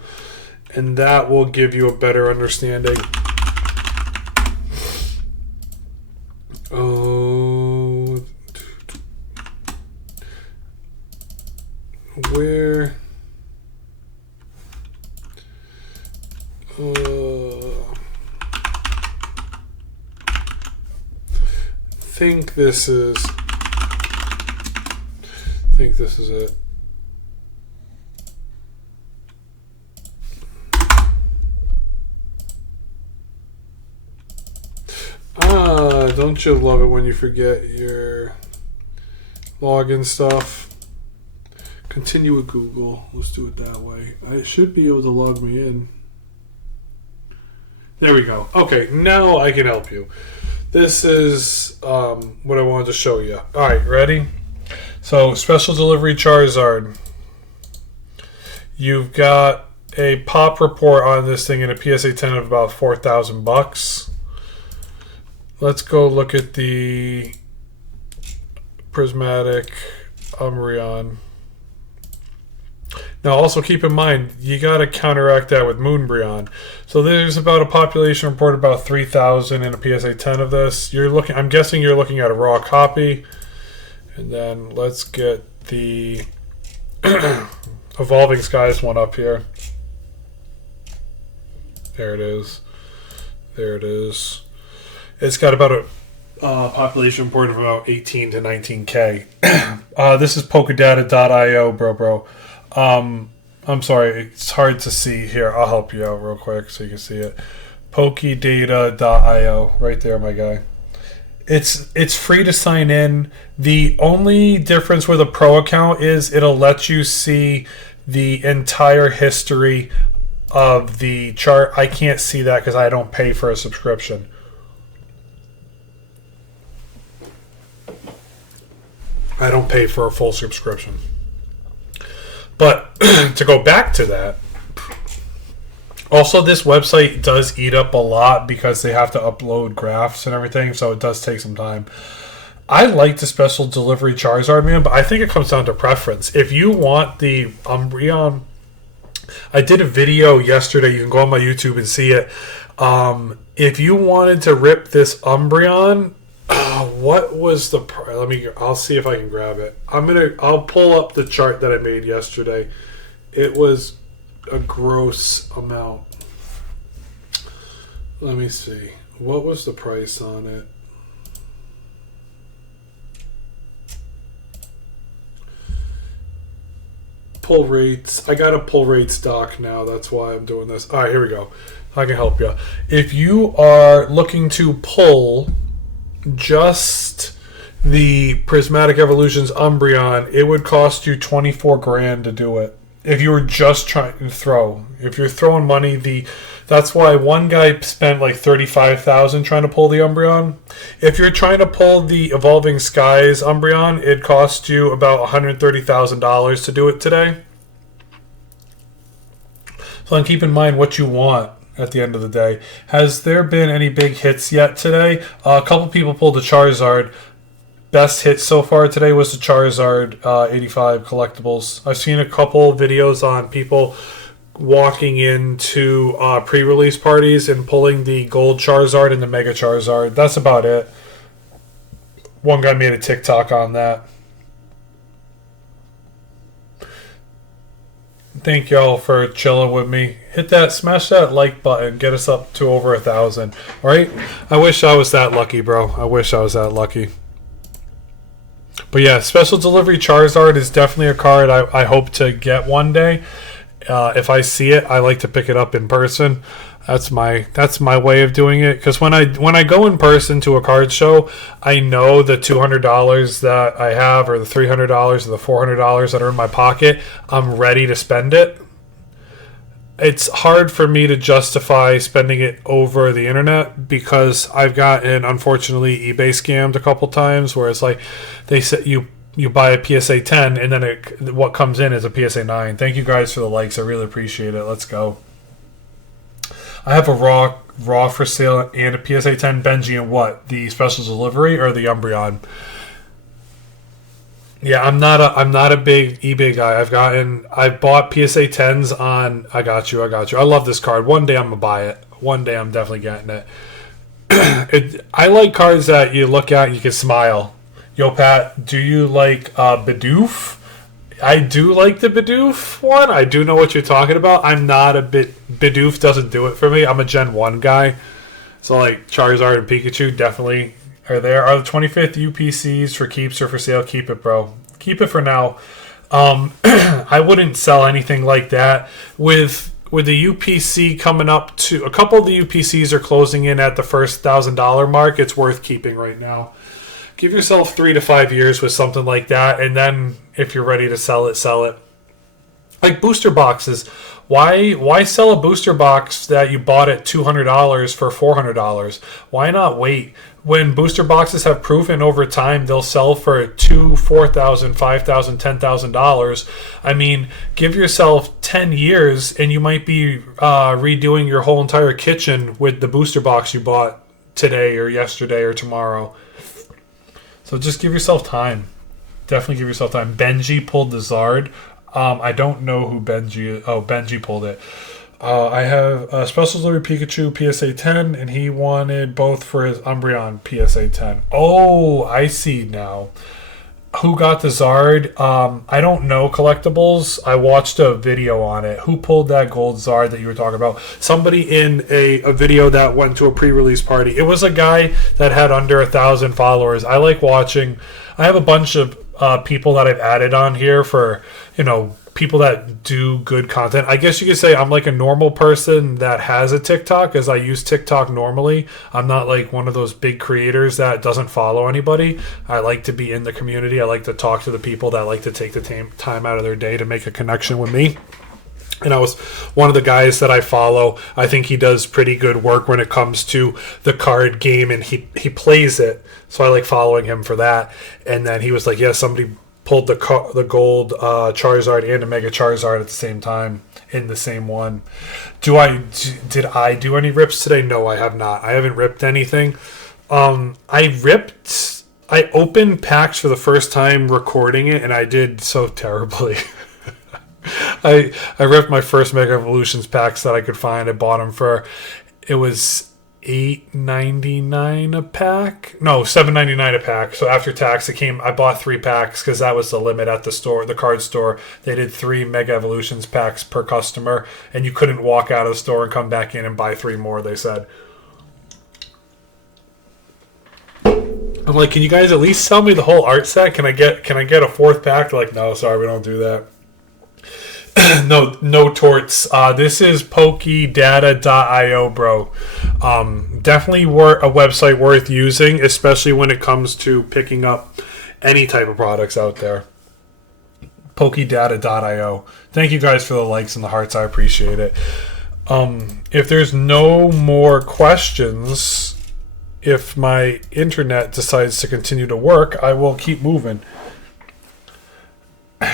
and that will give you a better understanding. Oh, where? Think this is it. Don't you love it when you forget your login stuff? Continue with Google. Let's do it that way. I should be able to log me in. There we go. Okay, now I can help you. This is what I wanted to show you. All right, ready? So, special delivery Charizard. You've got a pop report on this thing in a PSA 10 of about $4,000. Let's go look at the Prismatic Umbreon. Now, also keep in mind, you got to counteract that with Moonbreon. So there's about a population report about 3,000 in a PSA 10 of this. I'm guessing you're looking at a raw copy. And then let's get the Evolving Skies one up here. There it is. There it is. It's got about a population report of about 18 to 19K. This is Pokedata.io, bro. I'm sorry, it's hard to see here. I'll help you out real quick so you can see it. Pokedata.io, right there, my guy. It's free to sign in. The only difference with a pro account is it'll let you see the entire history of the chart. I can't see that because I don't pay for a subscription. I don't pay for a full subscription. But to go back to that, also this website does eat up a lot because they have to upload graphs and everything, so it does take some time. I like the special delivery Charizard, man, but I think it comes down to preference. If you want the Umbreon, I did a video yesterday. You can go on my YouTube and see it. If you wanted to rip this Umbreon, what was the price? I'll see if I can grab it. I'll pull up the chart that I made yesterday. It was a gross amount. Let me see. What was the price on it? Pull rates. I got a pull rate stock now. That's why I'm doing this. All right, here we go. I can help you. If you are looking to pull just the Prismatic Evolutions Umbreon, it would cost you 24 grand to do it. If you were just trying to throw, if you're throwing money, that's why one guy spent like 35,000 trying to pull the Umbreon. If you're trying to pull the Evolving Skies Umbreon, it cost you about $130,000 to do it today. So keep in mind what you want at the end of the day. Has there been any big hits yet today? A couple people pulled the Charizard. Best hit so far today was the Charizard 85 collectibles. I've seen a couple videos on people walking into pre-release parties and pulling the Gold Charizard and the Mega Charizard. That's about it. One guy made a TikTok on that. Thank y'all for chilling with me. Smash that like button. Get us up to over 1,000. Alright? I wish I was that lucky, bro. I wish I was that lucky. But yeah, Special Delivery Charizard is definitely a card I hope to get one day. If I see it, I like to pick it up in person. That's my way of doing it. Because when I go in person to a card show, I know the $200 that I have, or the $300 or the $400 that are in my pocket, I'm ready to spend it. It's hard for me to justify spending it over the internet because I've gotten, unfortunately, eBay scammed a couple times where it's like they said you buy a PSA 10 and then what comes in is a PSA 9. Thank you guys for the likes. I really appreciate it. Let's go. I have a raw for sale and a PSA 10 Benji and what? The special delivery or the Umbreon? Yeah, I'm not a big eBay guy. I bought PSA 10s on I got you. I love this card. One day I'm gonna buy it. One day I'm definitely getting it. I like cards that you look at and you can smile. Yo, Pat, do you like Bidoof? I do like the Bidoof one. I do know what you're talking about. I'm not a Bidoof doesn't do it for me. I'm a Gen 1 guy. So like Charizard and Pikachu definitely are there. Are the 25th UPCs for keeps or for sale? Keep it, bro. Keep it for now. I wouldn't sell anything like that. With the UPC coming up to... A couple of the UPCs are closing in at the first $1,000 mark. It's worth keeping right now. Give yourself 3 to 5 years with something like that, and then if you're ready to sell it, sell it. Like booster boxes. Why sell a booster box that you bought at $200 for $400? Why not wait? When booster boxes have proven over time they'll sell for $2,000, $4,000, $5,000, $10,000. I mean, give yourself 10 years and you might be redoing your whole entire kitchen with the booster box you bought today or yesterday or tomorrow. So just give yourself time. Definitely give yourself time. Benji pulled the Zard. I don't know who Benji is. Oh, Benji pulled it. I have a Special Delivery Pikachu PSA 10, and he wanted both for his Umbreon PSA 10. Oh, I see now. Who got the Zard? I don't know collectibles. I watched a video on it. Who pulled that gold Zard that you were talking about? Somebody in a video that went to a pre-release party. It was a guy that had under 1,000 followers. I like watching. I have a bunch of people that I've added on here for, people that do good content. I guess you could say I'm like a normal person that has a TikTok, as I use TikTok normally. I'm not like one of those big creators that doesn't follow anybody. I like to be in the community. I like to talk to the people that like to take the time out of their day to make a connection with me. And I was one of the guys that I follow. I think he does pretty good work when it comes to the card game, and he plays it. So I like following him for that. And then he was like, yeah, somebody pulled the gold Charizard and a Mega Charizard at the same time in the same one. Did I do any rips today? No, I have not. I haven't ripped anything. I opened packs for the first time recording it, and I did so terribly. I ripped my first Mega Evolutions packs that I could find. I bought them for, it was $8.99 a pack. No, $7.99 a pack. So after tax, I bought 3 packs because that was the limit at the store, the card store. They did 3 Mega Evolutions packs per customer, and you couldn't walk out of the store and come back in and buy 3 more, they said. I'm like, can you guys at least sell me the whole art set? Can I get a 4th pack? They're like, no, sorry, we don't do that. No torts. This is PokeData.io, bro. Definitely a website worth using, especially when it comes to picking up any type of products out there. PokeData.io. Thank you guys for the likes and the hearts. I appreciate it. If there's no more questions, if my internet decides to continue to work, I will keep moving.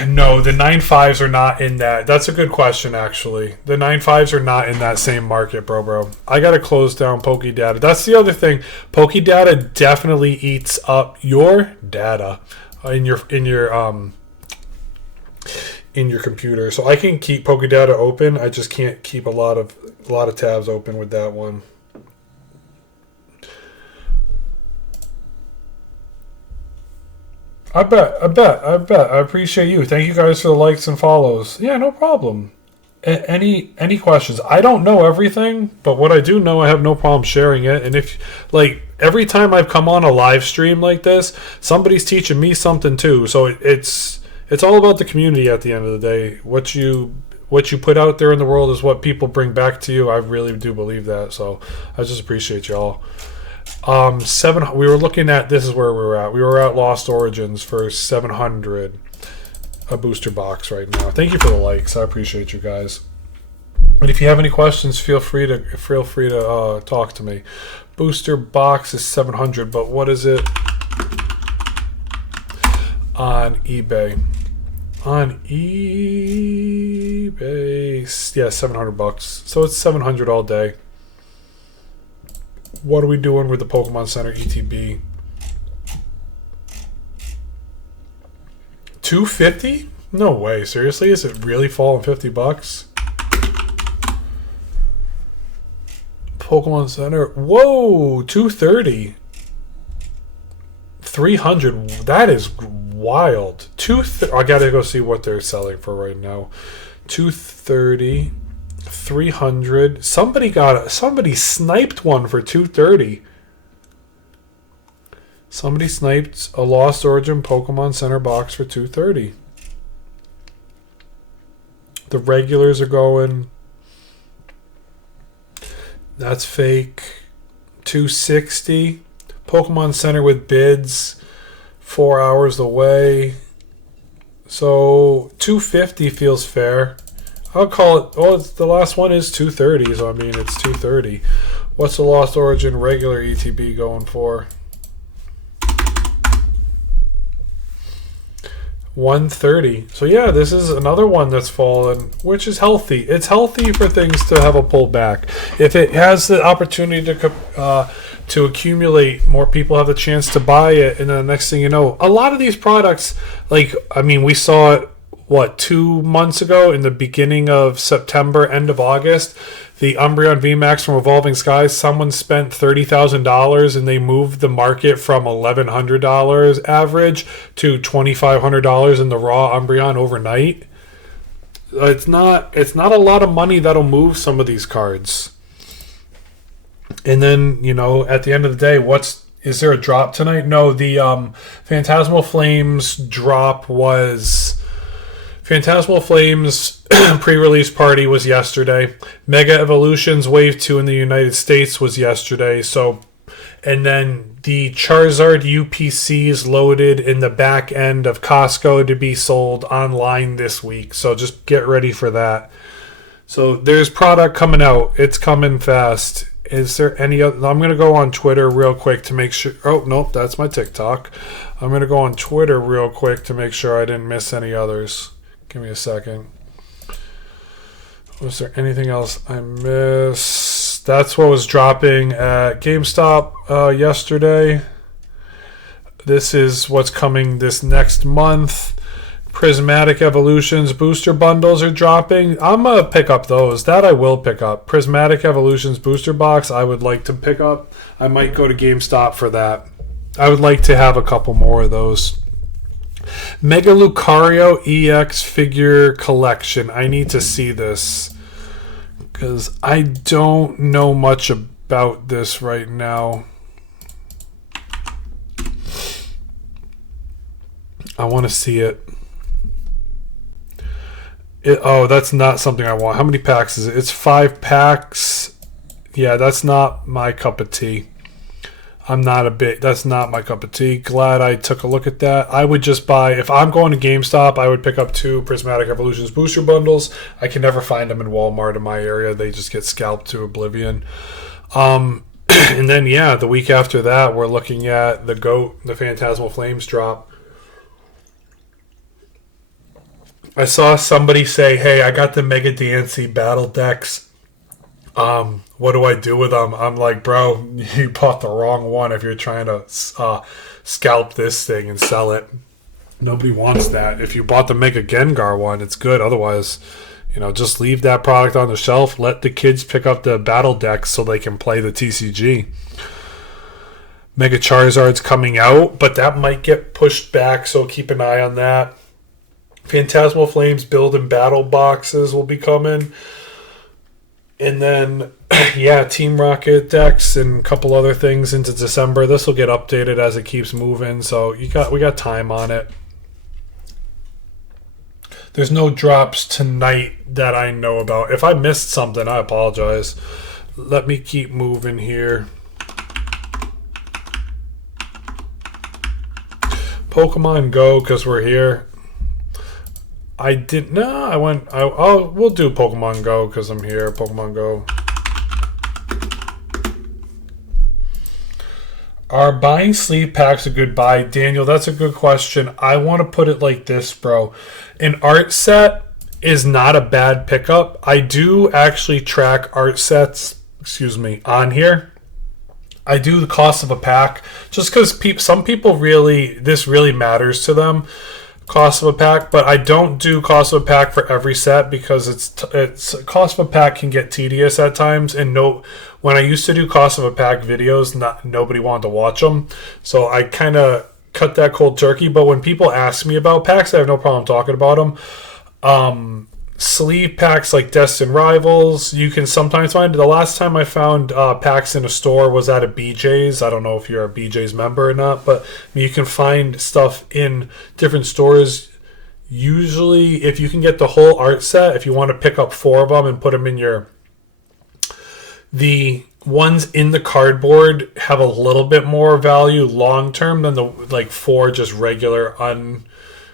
No, the 9.5s are not in that. That's a good question, actually. The 9.5s are not in that same market, bro. I gotta close down PokeData. That's the other thing. PokeData definitely eats up your data in your computer. So I can keep PokeData open. I just can't keep a lot of tabs open with that one. I bet. I appreciate you. Thank you guys for the likes and follows. Yeah, no problem. Any questions? I don't know everything, but what I do know, I have no problem sharing it. And if, like, every time I've come on a live stream like this, somebody's teaching me something too. So it's all about the community at the end of the day. What you put out there in the world is what people bring back to you. I really do believe that. So I just appreciate y'all. We were looking at, this is where we were at. We were at Lost Origins for 700, a booster box right now. Thank you for the likes. I appreciate you guys. And if you have any questions, feel free to talk to me. Booster box is 700, but what is it on eBay? On eBay, yeah, 700 bucks. So it's 700 all day. What are we doing with the Pokemon Center ETB? $250? No way. Seriously? Is it really falling 50 bucks? Pokemon Center. Whoa, $230. 300. That is wild. I gotta go see what they're selling for right now. 230. 300. Somebody sniped one for 230. Somebody sniped a Lost Origin Pokemon Center box for 230. The regulars are going. That's fake. 260. Pokemon Center with bids. 4 hours away. So 250 feels fair. I'll call it. Oh, the last one is 230, so I mean it's 230. What's the Lost Origin regular ETB going for? 130. So yeah, this is another one that's fallen, which is healthy. It's healthy for things to have a pullback. If it has the opportunity to accumulate, more people have the chance to buy it, and then the next thing you know, a lot of these products, like, I mean, we saw it. 2 months ago in the beginning of September, end of August, the Umbreon VMAX from Evolving Skies, someone spent $30,000 and they moved the market from $1,100 average to $2,500 in the raw Umbreon overnight. It's not a lot of money that'll move some of these cards. And then, at the end of the day, is there a drop tonight? No, the Phantasmal Flames drop was Phantasmal Flames pre-release party was yesterday. Mega Evolutions Wave 2 in the United States was yesterday. So, and then the Charizard UPCs loaded in the back end of Costco to be sold online this week. So just get ready for that. So there's product coming out. It's coming fast. Is there any other? I'm going to go on Twitter real quick to make sure. Oh, nope, that's my TikTok. I'm going to go on Twitter real quick to make sure I didn't miss any others. Give me a second. Was there anything else I missed? That's what was dropping at GameStop yesterday. This is what's coming this next month. Prismatic Evolutions booster bundles are dropping. I'm going to pick up those. That I will pick up. Prismatic Evolutions booster box I would like to pick up. I might go to GameStop for that. I would like to have a couple more of those. Mega Lucario EX figure collection. I need to see this because I don't know much about this right now. I want to see it. Oh, that's not something I want. How many packs is it? It's 5 packs. Yeah, that's not my cup of tea. That's not my cup of tea. Glad I took a look at that. I would just buy, if I'm going to GameStop, I would pick up 2 Prismatic Evolutions booster bundles. I can never find them in Walmart in my area. They just get scalped to oblivion. And then, yeah, the week after that, we're looking at the GOAT, the Phantasmal Flames drop. I saw somebody say, hey, I got the Mega Dancy battle decks. What do I do with them? I'm like, bro, you bought the wrong one if you're trying to scalp this thing and sell it. Nobody wants that. If you bought the Mega Gengar one, it's good. Otherwise, just leave that product on the shelf. Let the kids pick up the battle decks so they can play the TCG. Mega Charizard's coming out, but that might get pushed back, so keep an eye on that. Phantasmal Flames build and battle boxes will be coming. And then, yeah, Team Rocket decks and a couple other things into December. This will get updated as it keeps moving, so we got time on it. There's no drops tonight that I know about. If I missed something, I apologize. Let me keep moving here. Pokemon Go, because we're here. We'll do Pokemon Go because I'm here. Pokemon Go. Are buying sleeve packs a good buy? Daniel, that's a good question. I want to put it like this, bro. An art set is not a bad pickup. I do actually track art sets, on here. I do the cost of a pack just because some people this really matters to them. Cost of a pack, but I don't do cost of a pack for every set because it's cost of a pack can get tedious at times, and when I used to do cost of a pack videos, nobody wanted to watch them, so I kind of cut that cold turkey. But when people ask me about packs, I have no problem talking about them. Sleeve packs like Destined Rivals, you can sometimes find. The last time I found packs in a store was at a BJ's. I don't know if you're a BJ's member or not, but you can find stuff in different stores. Usually, if you can get the whole art set, if you want to pick up 4 of them and put them in the ones in the cardboard have a little bit more value long term than the 4 just regular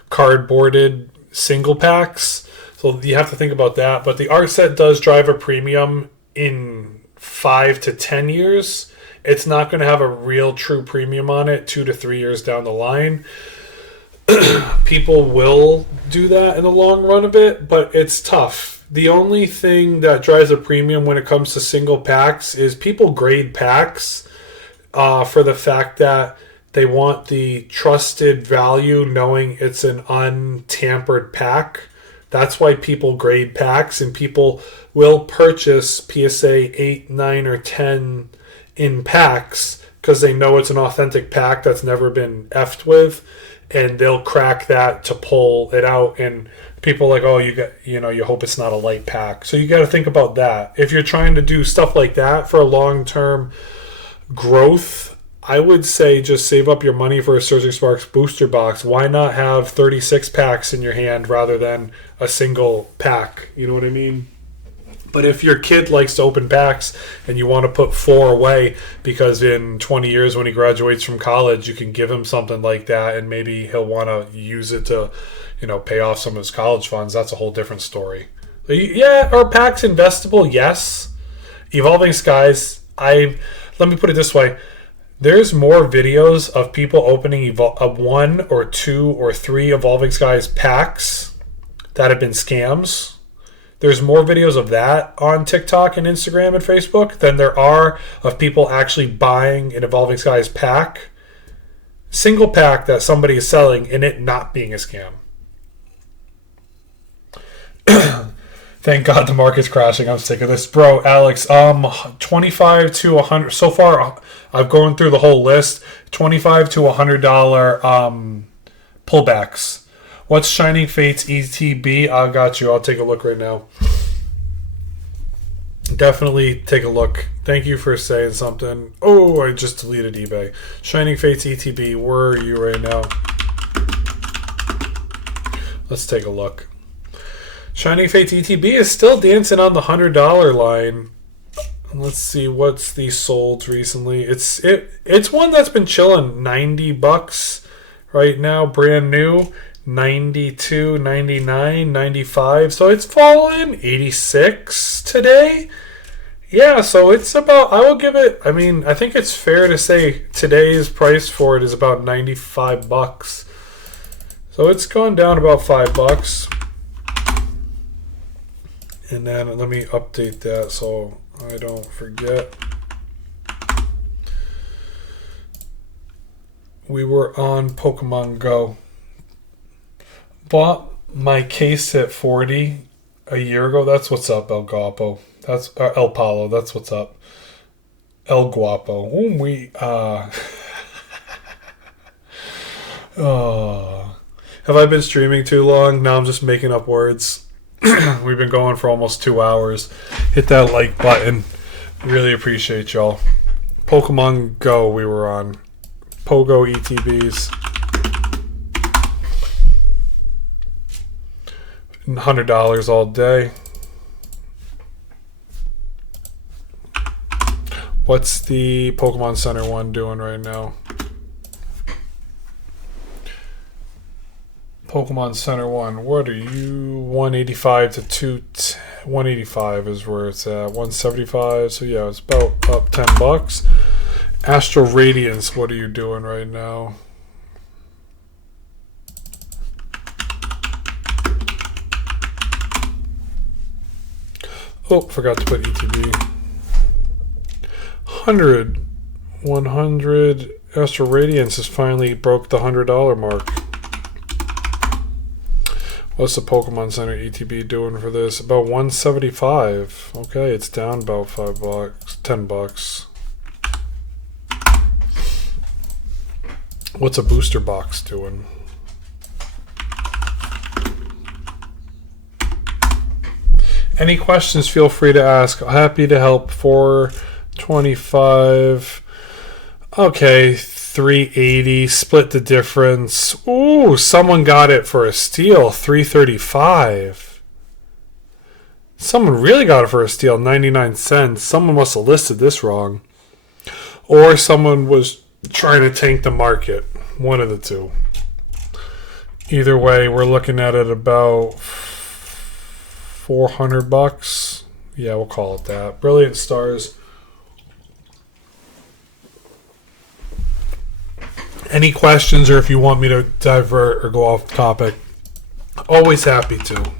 uncardboarded single packs. So you have to think about that. But the art set does drive a premium in 5 to 10 years. It's not going to have a real true premium on it 2 to 3 years down the line. People will do that in the long run of it, but it's tough. The only thing that drives a premium when it comes to single packs is people grade packs for the fact that they want the trusted value knowing it's an untampered pack. That's why people grade packs, and people will purchase PSA 8, 9, or 10 in packs because they know it's an authentic pack that's never been effed with, and they'll crack that to pull it out. And people are like, oh, you hope it's not a light pack. So you got to think about that. If you're trying to do stuff like that for a long-term growth, I would say just save up your money for a Surging Sparks booster box. Why not have 36 packs in your hand rather than a single pack? You know what I mean? But if your kid likes to open packs and you want to put 4 away because in 20 years when he graduates from college, you can give him something like that and maybe he'll want to use it to, pay off some of his college funds. That's a whole different story. Yeah, are packs investable? Yes. Evolving Skies, let me put it this way. There's more videos of people opening 1 or 2 or 3 Evolving Skies packs that have been scams. There's more videos of that on TikTok and Instagram and Facebook than there are of people actually buying an Evolving Skies pack, single pack that somebody is selling, and it not being a scam. Thank God the market's crashing. I'm sick of this. Bro, Alex, 25 to 100. So far, I've gone through the whole list. $25 to $100 pullbacks. What's Shining Fates ETB? I got you. I'll take a look right now. Definitely take a look. Thank you for saying something. Oh, I just deleted eBay. Shining Fates ETB, where are you right now? Let's take a look. Shining Fates ETB is still dancing on the $100 line. Let's see what's the sold recently. It's one that's been chilling. $90 right now, brand new. 92, 99, 95. So it's fallen 86 today. Yeah, so it's about, I will give it, I think it's fair to say today's price for it is about $95. So it's gone down about $5. And then let me update that so I don't forget. We were on Pokemon Go. Bought my case at 40 a year ago. That's what's up, El Guapo. That's El Palo. That's what's up. El Guapo. Oh. Have I been streaming too long? No, I'm just making up words. We've been going for almost 2 hours. Hit that like button. Really appreciate y'all. Pokemon Go we were on. Pogo ETBs. $100 all day. What's the Pokemon Center one doing right now? Pokemon Center one. What are you? 185 to 210. 185 is where it's at. 175. So yeah, it's about up $10. Astral Radiance. What are you doing right now? Oh, forgot to put ETB. 100 Astral Radiance has finally broke the $100 mark. What's the Pokemon Center ETB doing for this? About 175. Okay, it's down about $5, $10. What's a booster box doing? Any questions, feel free to ask. Happy to help. 425. Okay, 380. Split the difference. Ooh, someone got it for a steal. 335. Someone really got it for a steal. 99 cents. Someone must have listed this wrong. Or someone was trying to tank the market. One of the two. Either way, we're looking at it about $400. Yeah, we'll call it that. Brilliant Stars. Any questions, or if you want me to divert or go off topic, always happy to.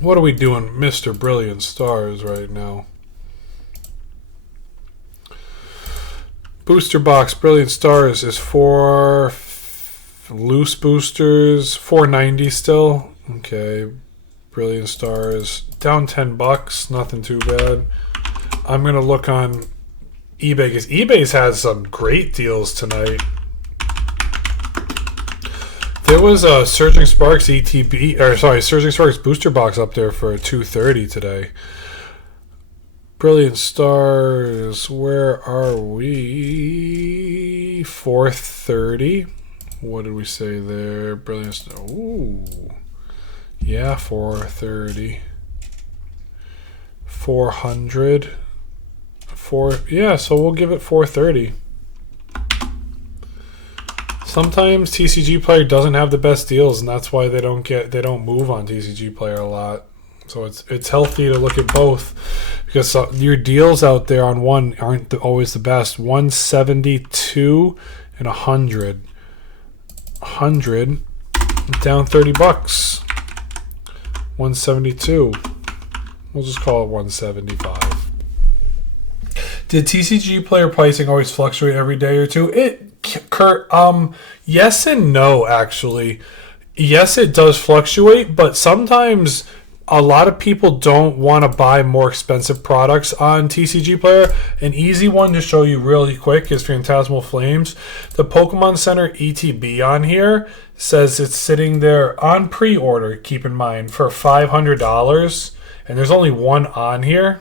What are we doing, Mr. Brilliant Stars, right now? Booster box Brilliant Stars is for loose boosters, $490 still. Okay, Brilliant Stars down $10, nothing too bad. I'm gonna look on eBay because eBay's has some great deals tonight. There was a Surging Sparks Surging Sparks booster box up there for $230 today. Brilliant Stars, where are we? 430. What did we say there? Brilliant Stars. Ooh. Yeah, 430. 400. Yeah, so we'll give it 430. Sometimes TCG Player doesn't have the best deals, and that's why they don't move on TCG Player a lot. So it's healthy to look at both, because your deals out there on one aren't always the best. 172 and 100. 100 down $30. 172. We'll just call it 175. Did TCG Player pricing always fluctuate every day or two? Kurt, yes and no, actually. Yes, it does fluctuate, but sometimes a lot of people don't want to buy more expensive products on TCG Player. An easy one to show you really quick is Phantasmal Flames. The Pokemon Center ETB on here says it's sitting there on pre-order, keep in mind, for $500. And there's only one on here.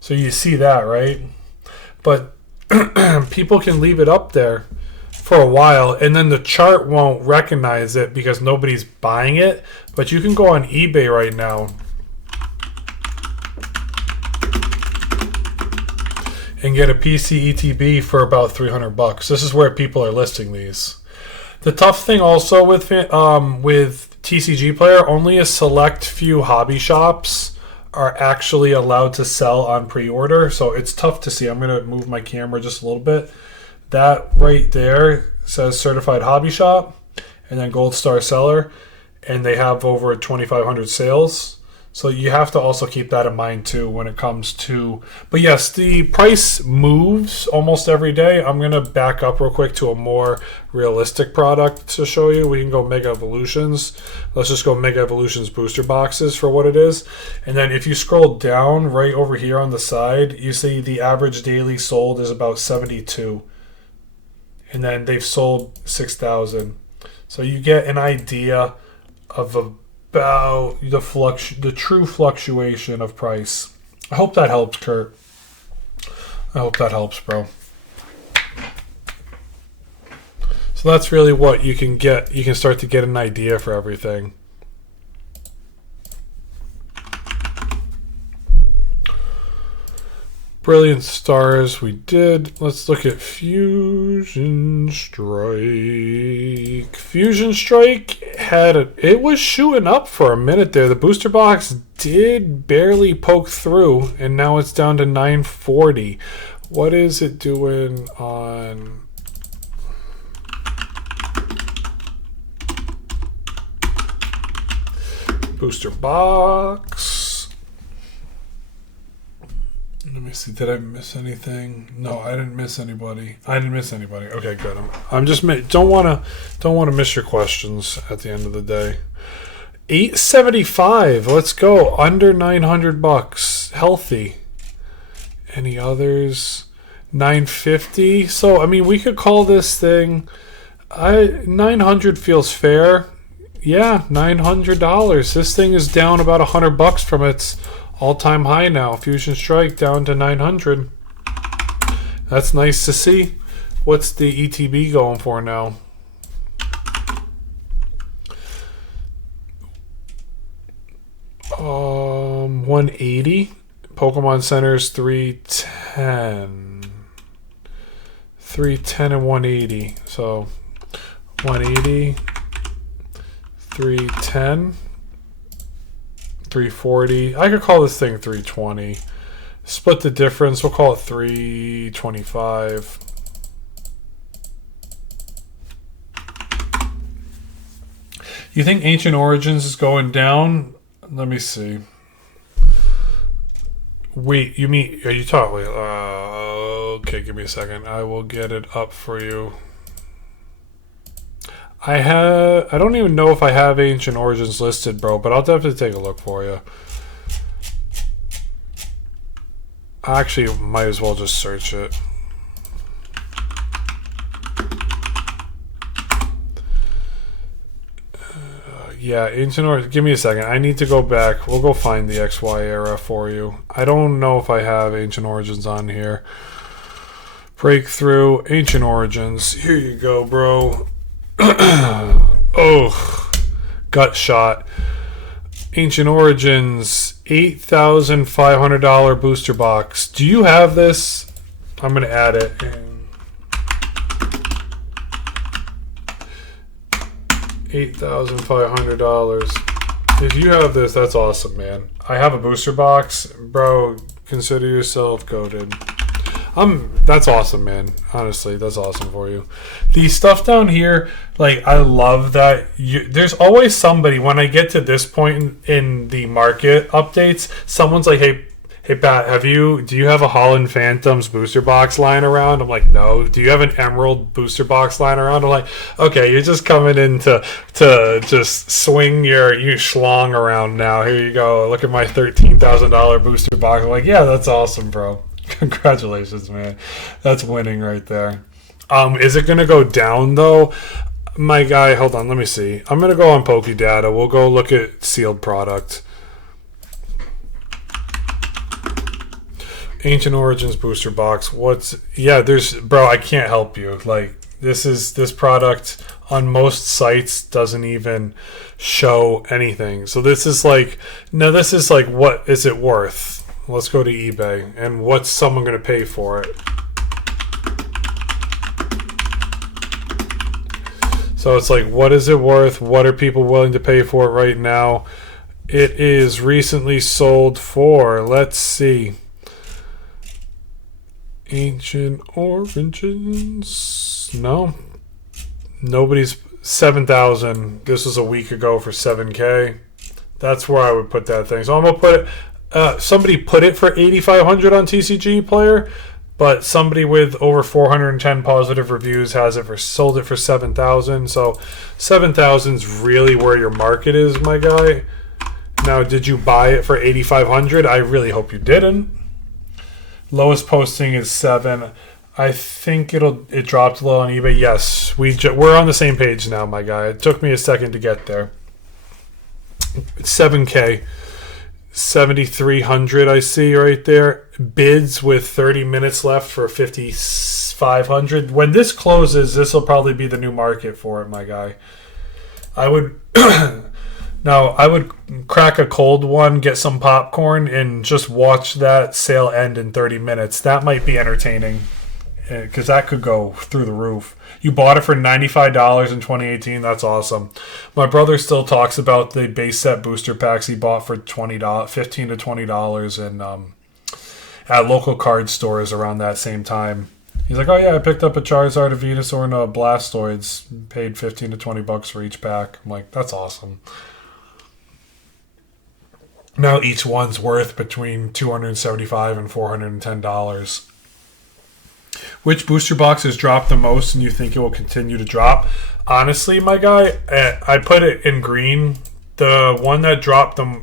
So you see that, right? But people can leave it up there for a while, and then the chart won't recognize it because nobody's buying it. But you can go on eBay right now and get a PC ETB for about $300. This is where people are listing these. The tough thing also with TCG Player, only a select few hobby shops are actually allowed to sell on pre-order, so it's tough to see. I'm going to move my camera just a little bit. That right there says Certified Hobby Shop and then Gold Star Seller, and they have over 2,500 sales. So you have to also keep that in mind too when it comes to... But yes, the price moves almost every day. I'm going to back up real quick to a more realistic product to show you. We can go Mega Evolutions. Let's just go Mega Evolutions booster boxes for what it is. And then if you scroll down right over here on the side, you see the average daily sold is about 72. And then they've sold 6,000. So you get an idea of about the true fluctuation of price. I hope that helps, Kurt. I hope that helps, bro. So that's really what you can get. You can start to get an idea for everything. Brilliant Stars, we did. Let's look at Fusion Strike. Fusion Strike it was shooting up for a minute there. The booster box did barely poke through, and now it's down to 940. What is it doing on... booster box? Let me see. Did I miss anything? No, I didn't miss anybody. Okay, good. I'm just don't want to miss your questions at the end of the day. 875. Let's go under $900. Healthy. Any others? 950. So I mean, we could call this thing. 900 feels fair. Yeah, $900. This thing is down about $100 from its all-time high now. Fusion Strike down to 900. That's nice to see. What's the ETB going for now? $180. Pokemon Center's 310. 310 and 180. So 180, 310. 340. I could call this thing 320. Split the difference. We'll call it 325. You think Ancient Origins is going down? Let me see. Wait, you mean... Are you talking... okay, give me a second. I will get it up for you. I don't even know if I have Ancient Origins listed, bro, but I'll definitely take a look for you. I actually might as well just search it. Yeah, Ancient Origins. Give me a second. I need to go back. We'll go find the XY era for you. I don't know if I have Ancient Origins on here. Breakthrough, Ancient Origins. Here you go, bro. Oh, gut shot. Ancient Origins, $8,500 booster box. Do you have this? I'm going to add it. $8,500. If you have this, that's awesome, man. I have a booster box. Bro, consider yourself goated. That's awesome, man. Honestly, that's awesome for you. The stuff down here, like, I love that there's always somebody, when I get to this point in the market updates, someone's like, hey Pat, do you have a Holland Phantoms booster box lying around? I'm like, no. Do you have an Emerald booster box lying around? I'm like, okay, you're just coming in to just swing your schlong around now. Here you go. Look at my $13,000 booster box. I'm like, yeah, that's awesome, bro. Congratulations, man. That's winning right there. Is it gonna go down though? My guy, hold on, let me see. I'm gonna go on PokeData. We'll go look at sealed product. Ancient Origins booster box. Bro, I can't help you. Like, this product on most sites doesn't even show anything. So this is like, what is it worth? Let's go to eBay. And what's someone going to pay for it? So it's like, what is it worth? What are people willing to pay for it right now? It is recently sold for, let's see. Ancient Origins. No. Nobody's 7,000. This was a week ago for 7K. That's where I would put that thing. So I'm going to put it. Somebody put it for 8,500 on TCG Player, but somebody with over 410 positive reviews has it sold it for 7,000. So 7,000 is really where your market is, my guy. Now, did you buy it for 8,500? I really hope you didn't. Lowest posting is 7. I think it dropped a little on eBay. Yes, we're on the same page now, my guy. It took me a second to get there. 7K. 7,300 I see right there. Bids with 30 minutes left for 5,500. When this closes, this will probably be the new market for it, my guy. I would I would crack a cold one, get some popcorn, and just watch that sale end in 30 minutes. That might be entertaining, because that could go through the roof. You bought it for $95 in 2018. That's awesome. My brother still talks about the base set booster packs he bought for $15 to $20 and at local card stores around that same time. He's like, oh yeah, I picked up a Charizard, a Venusaur, and a Blastoise. Paid $15 to $20 for each pack. I'm like, that's awesome. Now each one's worth between $275 and $410. Which booster box has dropped the most and you think it will continue to drop? Honestly, my guy, I put it in green. The one that dropped, the one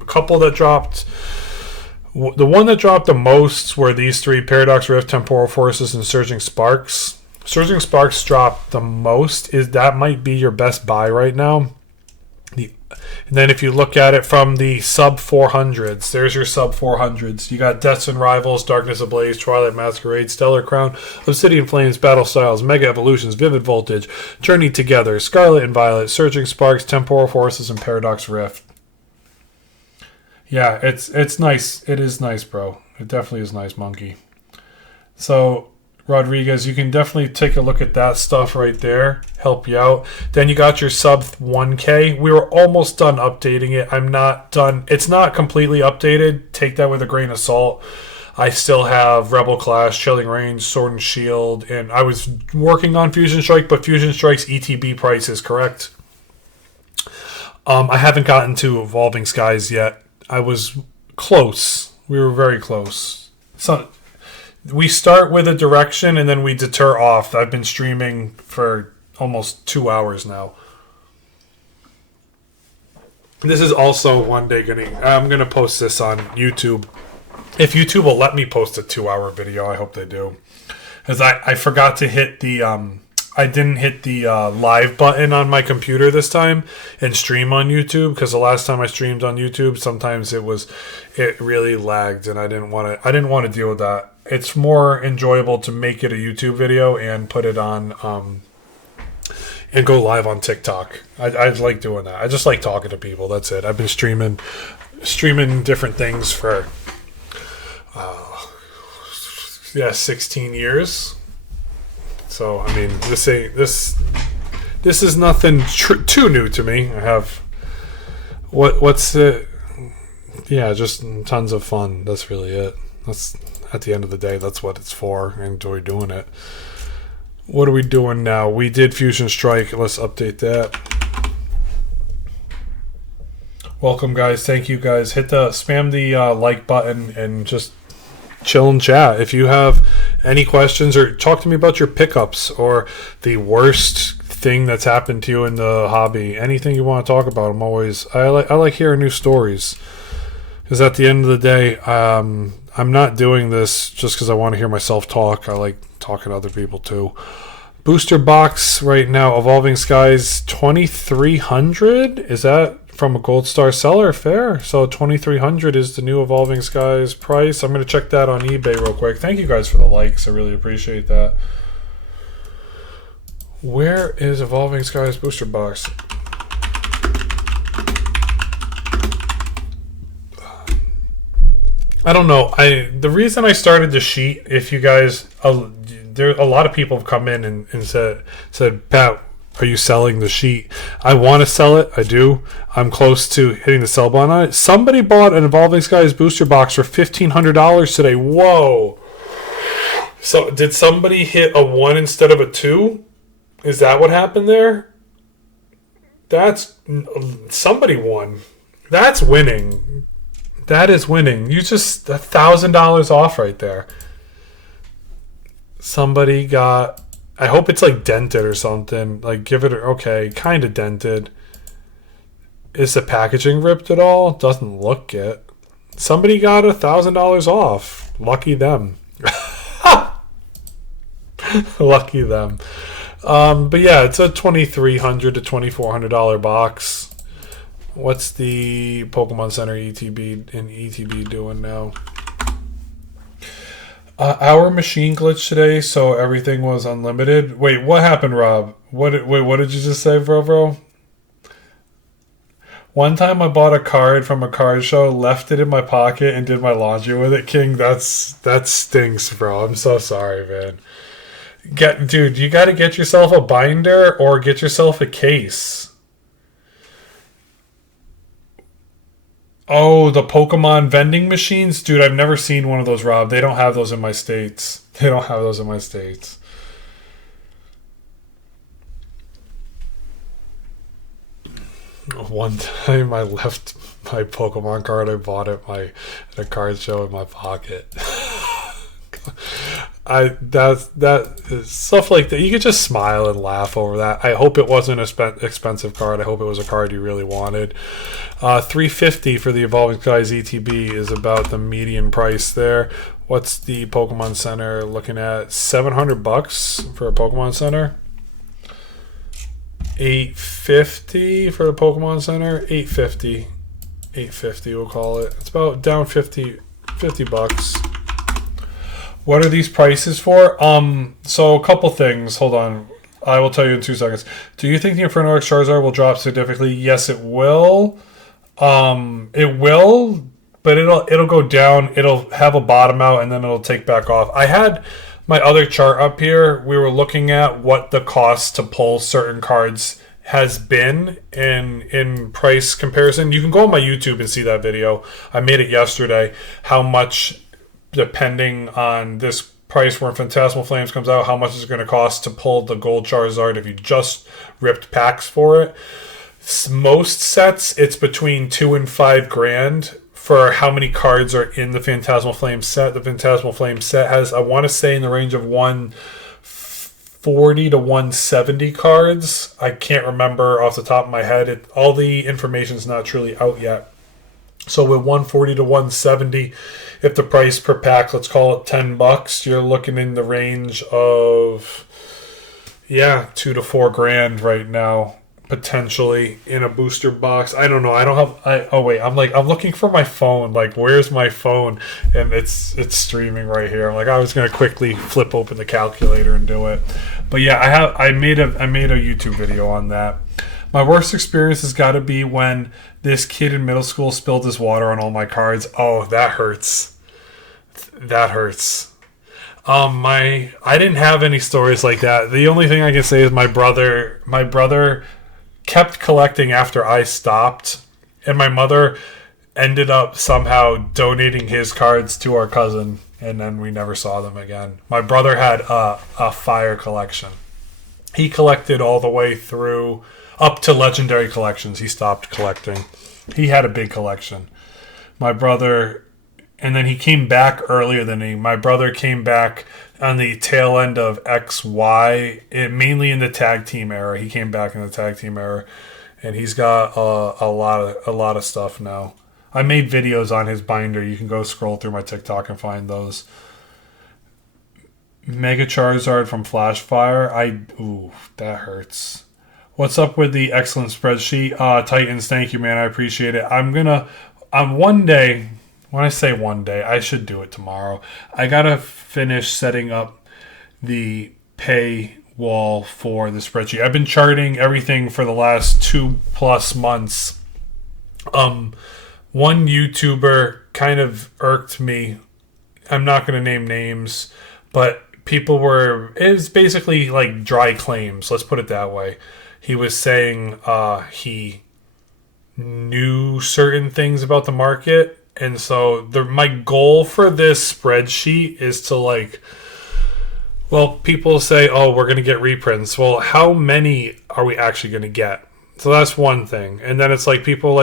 that dropped the most were these three: Paradox Rift, Temporal Forces, and Surging Sparks. Surging Sparks dropped the most. That might be your best buy right now. And then if you look at it from the sub 400s, there's your sub 400s. You got Deaths and Rivals, Darkness Ablaze, Twilight Masquerade, Stellar Crown, Obsidian Flames, Battle Styles, Mega Evolutions, Vivid Voltage, Journey Together, Scarlet and Violet, Surging Sparks, Temporal Forces, and Paradox Rift. Yeah, it's nice. It is nice, bro. It definitely is nice, Monkey. So, Rodriguez, you can definitely take a look at that stuff right there. Help you out. Then you got your sub 1K. We were almost done updating it. I'm not done. It's not completely updated. Take that with a grain of salt. I still have Rebel Clash, Chilling Reign, Sword and Shield, and I was working on Fusion Strike, but Fusion Strike's ETB price is correct. I haven't gotten to Evolving Skies yet. I was close. We were very close. So we start with a direction and then we deter off. I've been streaming for almost 2 hours now. This is also one day I'm going to post this on YouTube. If YouTube will let me post a 2-hour video, I hope they do. Because I forgot to hit the I didn't hit the live button on my computer this time and stream on YouTube, because the last time I streamed on YouTube, sometimes it really lagged, and I didn't want to deal with that. It's more enjoyable to make it a YouTube video and put it on and go live on TikTok. I like doing that. I just like talking to people. That's it. I've been streaming different things for 16 years. So I mean, this is nothing too new to me. I have what's it? Yeah, just tons of fun. That's really it. That's at the end of the day. That's what it's for. I enjoy doing it. What are we doing now? We did Fusion Strike. Let's update that. Welcome, guys. Thank you, guys. Spam the like button and just chill and chat. If you have any questions, or talk to me about your pickups or the worst thing that's happened to you in the hobby, anything you want to talk about, I like hearing new stories. Because at the end of the day, I'm not doing this just because I want to hear myself talk. I like talking to other people too. Booster box right now, Evolving Skies 2,300. Is that from a Gold Star seller? Fair. So 2,300 is the new Evolving Skies price. I'm going to check that on eBay real quick. Thank you guys for the likes. I really appreciate that. Where is Evolving Skies booster box? I don't know. The reason I started the sheet, if you guys, there a lot of people have come in and said, Pat, are you selling the sheet? I want to sell it. I do. I'm close to hitting the sell button on it. Somebody bought an Evolving Skies booster box for $1,500 today. Whoa. So did somebody hit a 1 instead of a 2? Is that what happened there? Somebody won. That's winning. That is winning. You just $1,000 off right there. Somebody got, I hope it's like dented or something. Like give it, okay, kind of dented. Is the packaging ripped at all? Doesn't look it. Somebody got $1,000 off. Lucky them. Lucky them. But yeah, it's a $2,300 to $2,400 box. What's the Pokemon Center ETB doing now? Our machine glitched today, so everything was unlimited. Wait, what happened, Rob? What did you just say, bro? One time I bought a card from a card show, left it in my pocket, and did my laundry with it. King, that stinks, bro. I'm so sorry, man. Dude, you got to get yourself a binder or get yourself a case. Oh, the Pokemon vending machines? Dude, I've never seen one of those, Rob. They don't have those in my states. One time I left my Pokemon card I bought at a card show in my pocket. That stuff like that. You could just smile and laugh over that. I hope it wasn't an expensive card. I hope it was a card you really wanted. $350 for the Evolving Skies ETB is about the median price there. What's the Pokemon Center looking at? $700 for a Pokemon Center. $850 for the Pokemon Center. $850 we'll call it. It's about down 50 bucks. What are these prices for? So a couple things. Hold on. I will tell you in 2 seconds. Do you think the Inferno X Charizard will drop significantly? Yes, it will. It will, but it'll go down. It'll have a bottom out and then it'll take back off. I had my other chart up here. We were looking at what the cost to pull certain cards has been in price comparison. You can go on my YouTube and see that video. I made it yesterday. How much, depending on this price when Phantasmal Flames comes out, how much is it going to cost to pull the Gold Charizard if you just ripped packs for it. Most sets, it's between $2,000 and $5,000 for how many cards are in the Phantasmal Flames set. The Phantasmal Flames set has, I want to say, in the range of 140 to 170 cards. I can't remember off the top of my head. All the information is not truly out yet. So with 140 to 170, if the price per pack, let's call it $10, you're looking in the range of, Yeah, $2 to $4 grand right now, potentially in a booster box. I don't know. I don't have. Oh wait, I'm looking for my phone. Like, where's my phone? And it's streaming right here. I'm like, I was gonna quickly flip open the calculator and do it. But yeah, I made a YouTube video on that. My worst experience has got to be when this kid in middle school spilled his water on all my cards. Oh, that hurts. That hurts. I didn't have any stories like that. The only thing I can say is my brother kept collecting after I stopped, and my mother ended up somehow donating his cards to our cousin, and then we never saw them again. My brother had a fire collection. He collected all the way through up to legendary collections. He stopped collecting. He had a big collection. My brother. And then he came back earlier than me. My brother came back on the tail end of XY, mainly in the tag team era. He came back in the tag team era, and he's got a lot of stuff now. I made videos on his binder. You can go scroll through my TikTok and find those. Mega Charizard from Flashfire. Ooh, that hurts. What's up with the excellent spreadsheet? Titans, thank you, man. I appreciate it. One day. When I say one day, I should do it tomorrow. I gotta finish setting up the pay wall for the spreadsheet. I've been charting everything for the last 2+ months. One YouTuber kind of irked me. I'm not gonna name names, but it was basically like dry claims. Let's put it that way. He was saying he knew certain things about the market. And so my goal for this spreadsheet is to people say, oh, we're going to get reprints. Well, how many are we actually going to get? So that's one thing. And then it's like people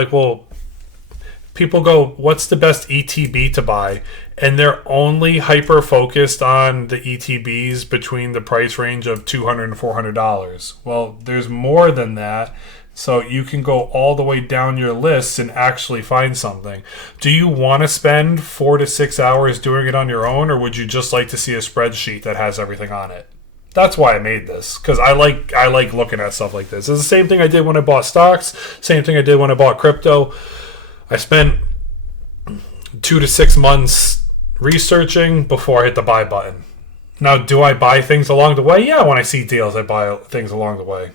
go, what's the best ETB to buy? And they're only hyper focused on the ETBs between the price range of $200 and $400. Well, there's more than that. So you can go all the way down your list and actually find something. Do you want to spend 4 to 6 hours doing it on your own, or would you just like to see a spreadsheet that has everything on it? That's why I made this, because I like looking at stuff like this. It's the same thing I did when I bought stocks, same thing I did when I bought crypto. I spent 2 to 6 months researching before I hit the buy button. Now, do I buy things along the way? Yeah, when I see deals, I buy things along the way.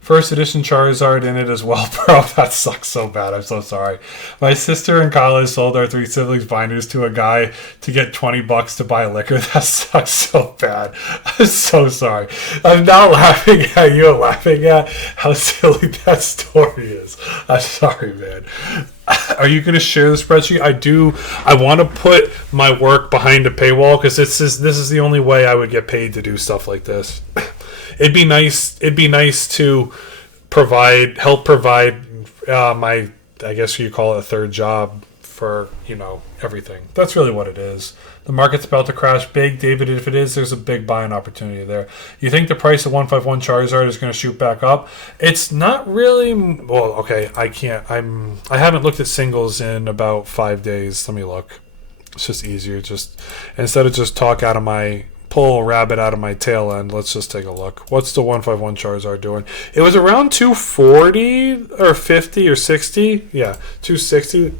First edition Charizard in it as well, bro. That sucks so bad. I'm so sorry. My sister in college sold our 3 siblings binders to a guy to get $20 to buy liquor. That sucks so bad. I'm so sorry. I'm not laughing at you. I'm laughing at how silly that story is. I'm sorry, man. Are you going to share the spreadsheet? I do. I want to put my work behind a paywall because this is the only way I would get paid to do stuff like this. It'd be nice to help provide my, I guess you call it a third job for, everything. That's really what it is. The market's about to crash big, David. If it is, there's a big buying opportunity there. You think the price of 151 Charizard is going to shoot back up? It's not really. Well, okay, I haven't looked at singles in about 5 days. Let me look. It's just easier. Just instead of just pull a rabbit out of my tail end. Let's just take a look. What's the 151 Charizard doing? It was around 240 or 50 or 60. Yeah, 260.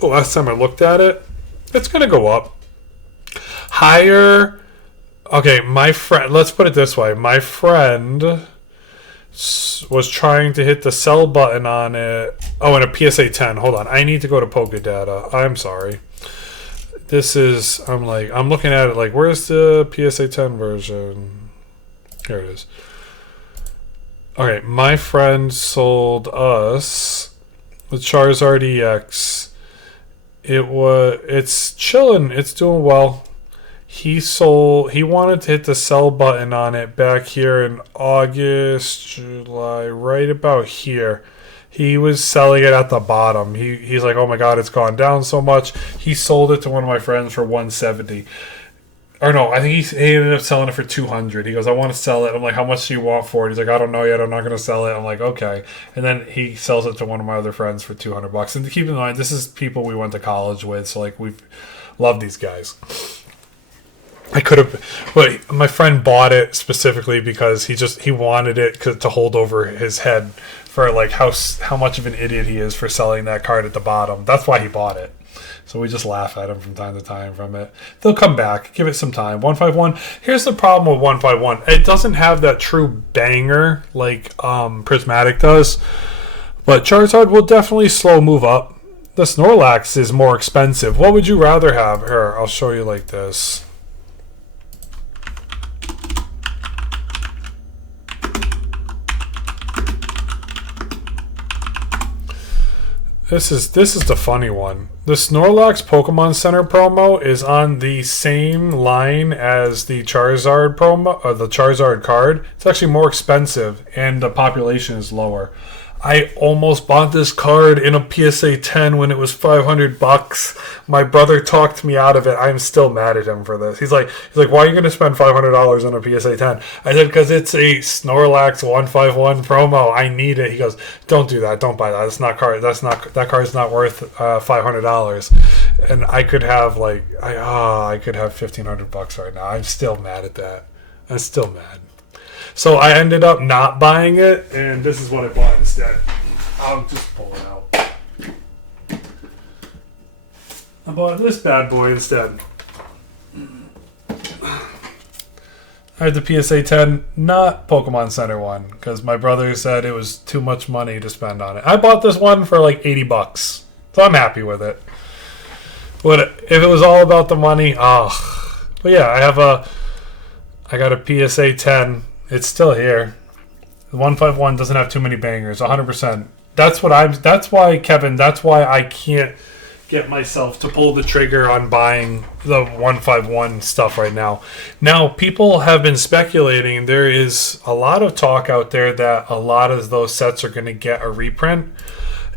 The last time I looked at it. It's going to go up. Higher. Okay, my friend, let's put it this way. My friend was trying to hit the sell button on it. Oh, and a PSA 10. Hold on. I need to go to Poké Data. I'm sorry. I'm looking at it where's the PSA 10 version? Here it is. Okay, my friend sold us the Charizard EX. It's chilling. It's doing well. He wanted to hit the sell button on it back here in August, July, right about here. He was selling it at the bottom. He's like, oh my god, it's gone down so much. He sold it to one of my friends for $170. Or no, I think he ended up selling it for $200. He goes, I want to sell it. I'm like, how much do you want for it? He's like, I don't know yet. I'm not going to sell it. I'm like, okay. And then he sells it to one of my other friends for $200. And to keep in mind, this is people we went to college with, so we love these guys. I could have, but my friend bought it specifically because he wanted it to hold over his head for like how much of an idiot he is for selling that card at the bottom. That's why he bought it. So we just laugh at him from time to time from it. They'll come back. Give it some time. 151. Here's the problem with 151. It doesn't have that true banger like Prismatic does. But Charizard will definitely slow move up. The Snorlax is more expensive. What would you rather have? Here, I'll show you like this. This is the funny one. The Snorlax Pokemon Center promo is on the same line as the Charizard promo, or the Charizard card. It's actually more expensive, and the population is lower. I almost bought this card in a PSA 10 when it was $500. My brother talked me out of it. I'm still mad at him for this. He's like, why are you going to spend $500 on a PSA 10? I said, because it's a Snorlax 151 promo. I need it. He goes, don't do that. Don't buy that. That card's not worth $500. And I could have I could have $1,500 right now. I'm still mad at that. I'm still mad. So I ended up not buying it, and this is what I bought instead. I'll just pull it out. I bought this bad boy instead. I had the PSA 10, not Pokemon Center one, because my brother said it was too much money to spend on it. I bought this one for like $80, so I'm happy with it. But if it was all about the money, But yeah, I got a PSA 10. It's still here. The 151 doesn't have too many bangers. 100%. That's why, Kevin. That's why I can't get myself to pull the trigger on buying the 151 stuff right now. Now, people have been speculating. There is a lot of talk out there that a lot of those sets are going to get a reprint.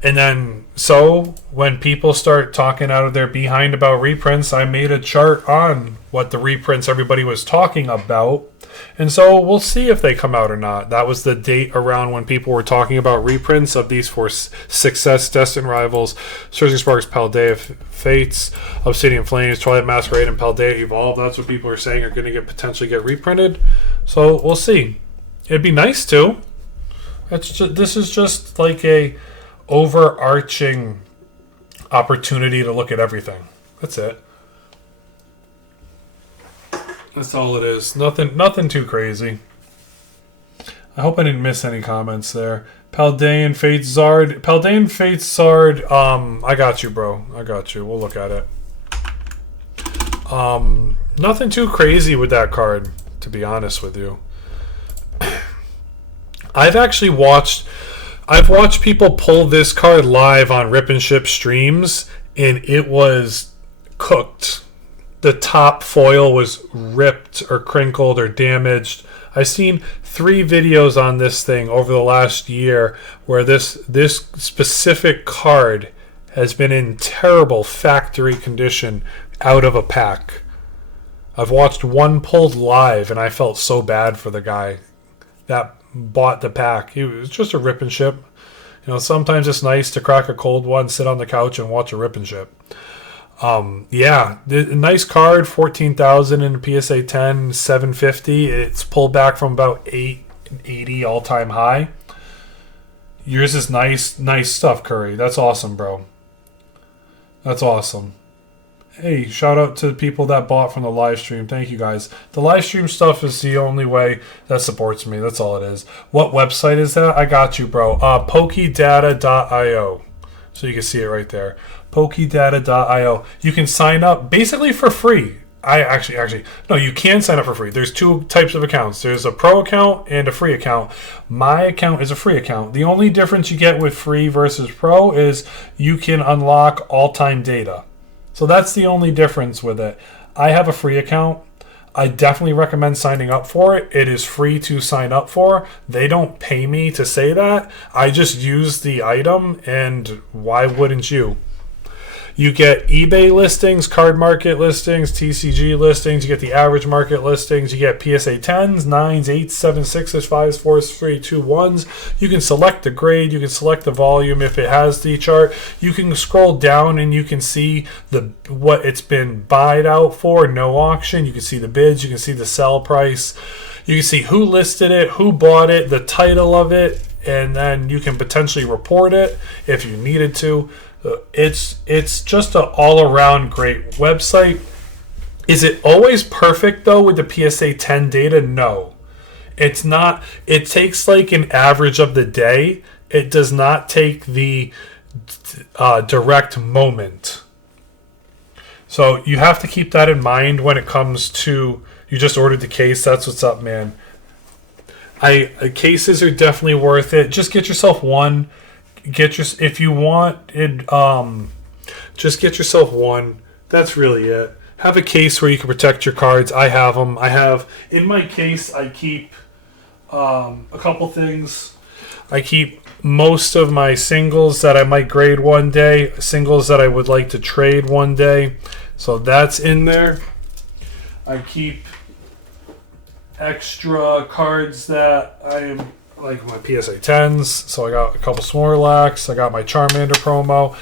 And then, so when people start talking out of their behind about reprints, I made a chart on what the reprints everybody was talking about. And so we'll see if they come out or not. That was the date around when people were talking about reprints of these four Success, Destined Rivals, Surging Sparks, Paldea Fates, Obsidian Flames, Twilight Masquerade, and Paldea Evolve. That's what people are saying are going to potentially get reprinted. So we'll see. It'd be nice to. This is just like a overarching opportunity to look at everything. That's it. That's all it is. Nothing too crazy. I hope I didn't miss any comments there. Paldean Fate Zard. I got you, bro. I got you. We'll look at it. Nothing too crazy with that card, to be honest with you. I've watched people pull this card live on Rip and Ship streams, and it was cooked. The top foil was ripped or crinkled or damaged. I've seen 3 videos on this thing over the last year where this specific card has been in terrible factory condition out of a pack. I've watched one pulled live, and I felt so bad for the guy that bought the pack. It was just a Rip and Ship. You know, sometimes it's nice to crack a cold one, sit on the couch, and watch a Rip and Ship. Nice card, 14,000 in PSA 10, 750. It's pulled back from about 880 all-time high. Yours is nice stuff, Curry. That's awesome, bro. That's awesome. Hey, shout out to the people that bought from the live stream. Thank you, guys. The live stream stuff is the only way that supports me. That's all it is. What website is that? I got you, bro. Pokedata.io. So you can see it right there. Pokedata.io. You can sign up basically for free. No, you can sign up for free. There's 2 types of accounts. There's a pro account and a free account. My account is a free account. The only difference you get with free versus pro is you can unlock all-time data. So that's the only difference with it. I have a free account. I definitely recommend signing up for it. It is free to sign up for. They don't pay me to say that. I just use the item, and why wouldn't you? You get eBay listings, card market listings, TCG listings. You get the average market listings. You get PSA 10s, 9s, 8s, 7s, 6s, 5s, 4s, 3, 2, 1s. You can select the grade. You can select the volume if it has the chart. You can scroll down and you can see what it's been buyed out for, no auction. You can see the bids. You can see the sell price. You can see who listed it, who bought it, the title of it, and then you can potentially report it if you needed to. It's just an all-around great website. Is it always perfect, though, with the PSA 10 data? No. It's not. It takes like an average of the day. It does not take the direct moment. So you have to keep that in mind when it comes to... You just ordered the case. That's what's up, man. Cases are definitely worth it. Just get yourself one. If you want it, just get yourself one. That's really it. Have a case where you can protect your cards. I have them. I have in my case. I keep a couple things. I keep most of my singles that I might grade one day. Singles that I would like to trade one day. So that's in there. I keep extra cards that I am like my PSA 10s. So I got a couple Snorlax. I got my Charmander promo.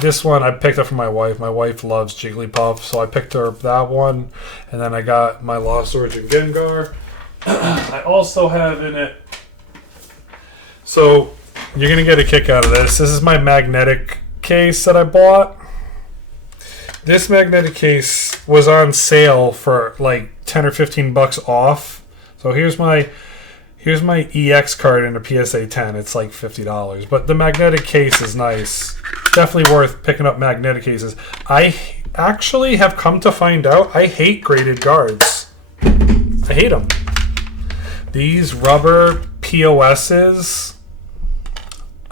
This one I picked up from my wife. My wife loves Jigglypuff, so I picked her up that one. And then I got my Lost Origin Gengar. I also have in it. So you're gonna get a kick out of this. This is my magnetic case that I bought. This magnetic case was on sale for like 10 or 15 bucks off. So here's my EX card in a PSA 10. It's like $50. But the magnetic case is nice. Definitely worth picking up magnetic cases. I actually have come to find out I hate graded cards. I hate them. These rubber POSs,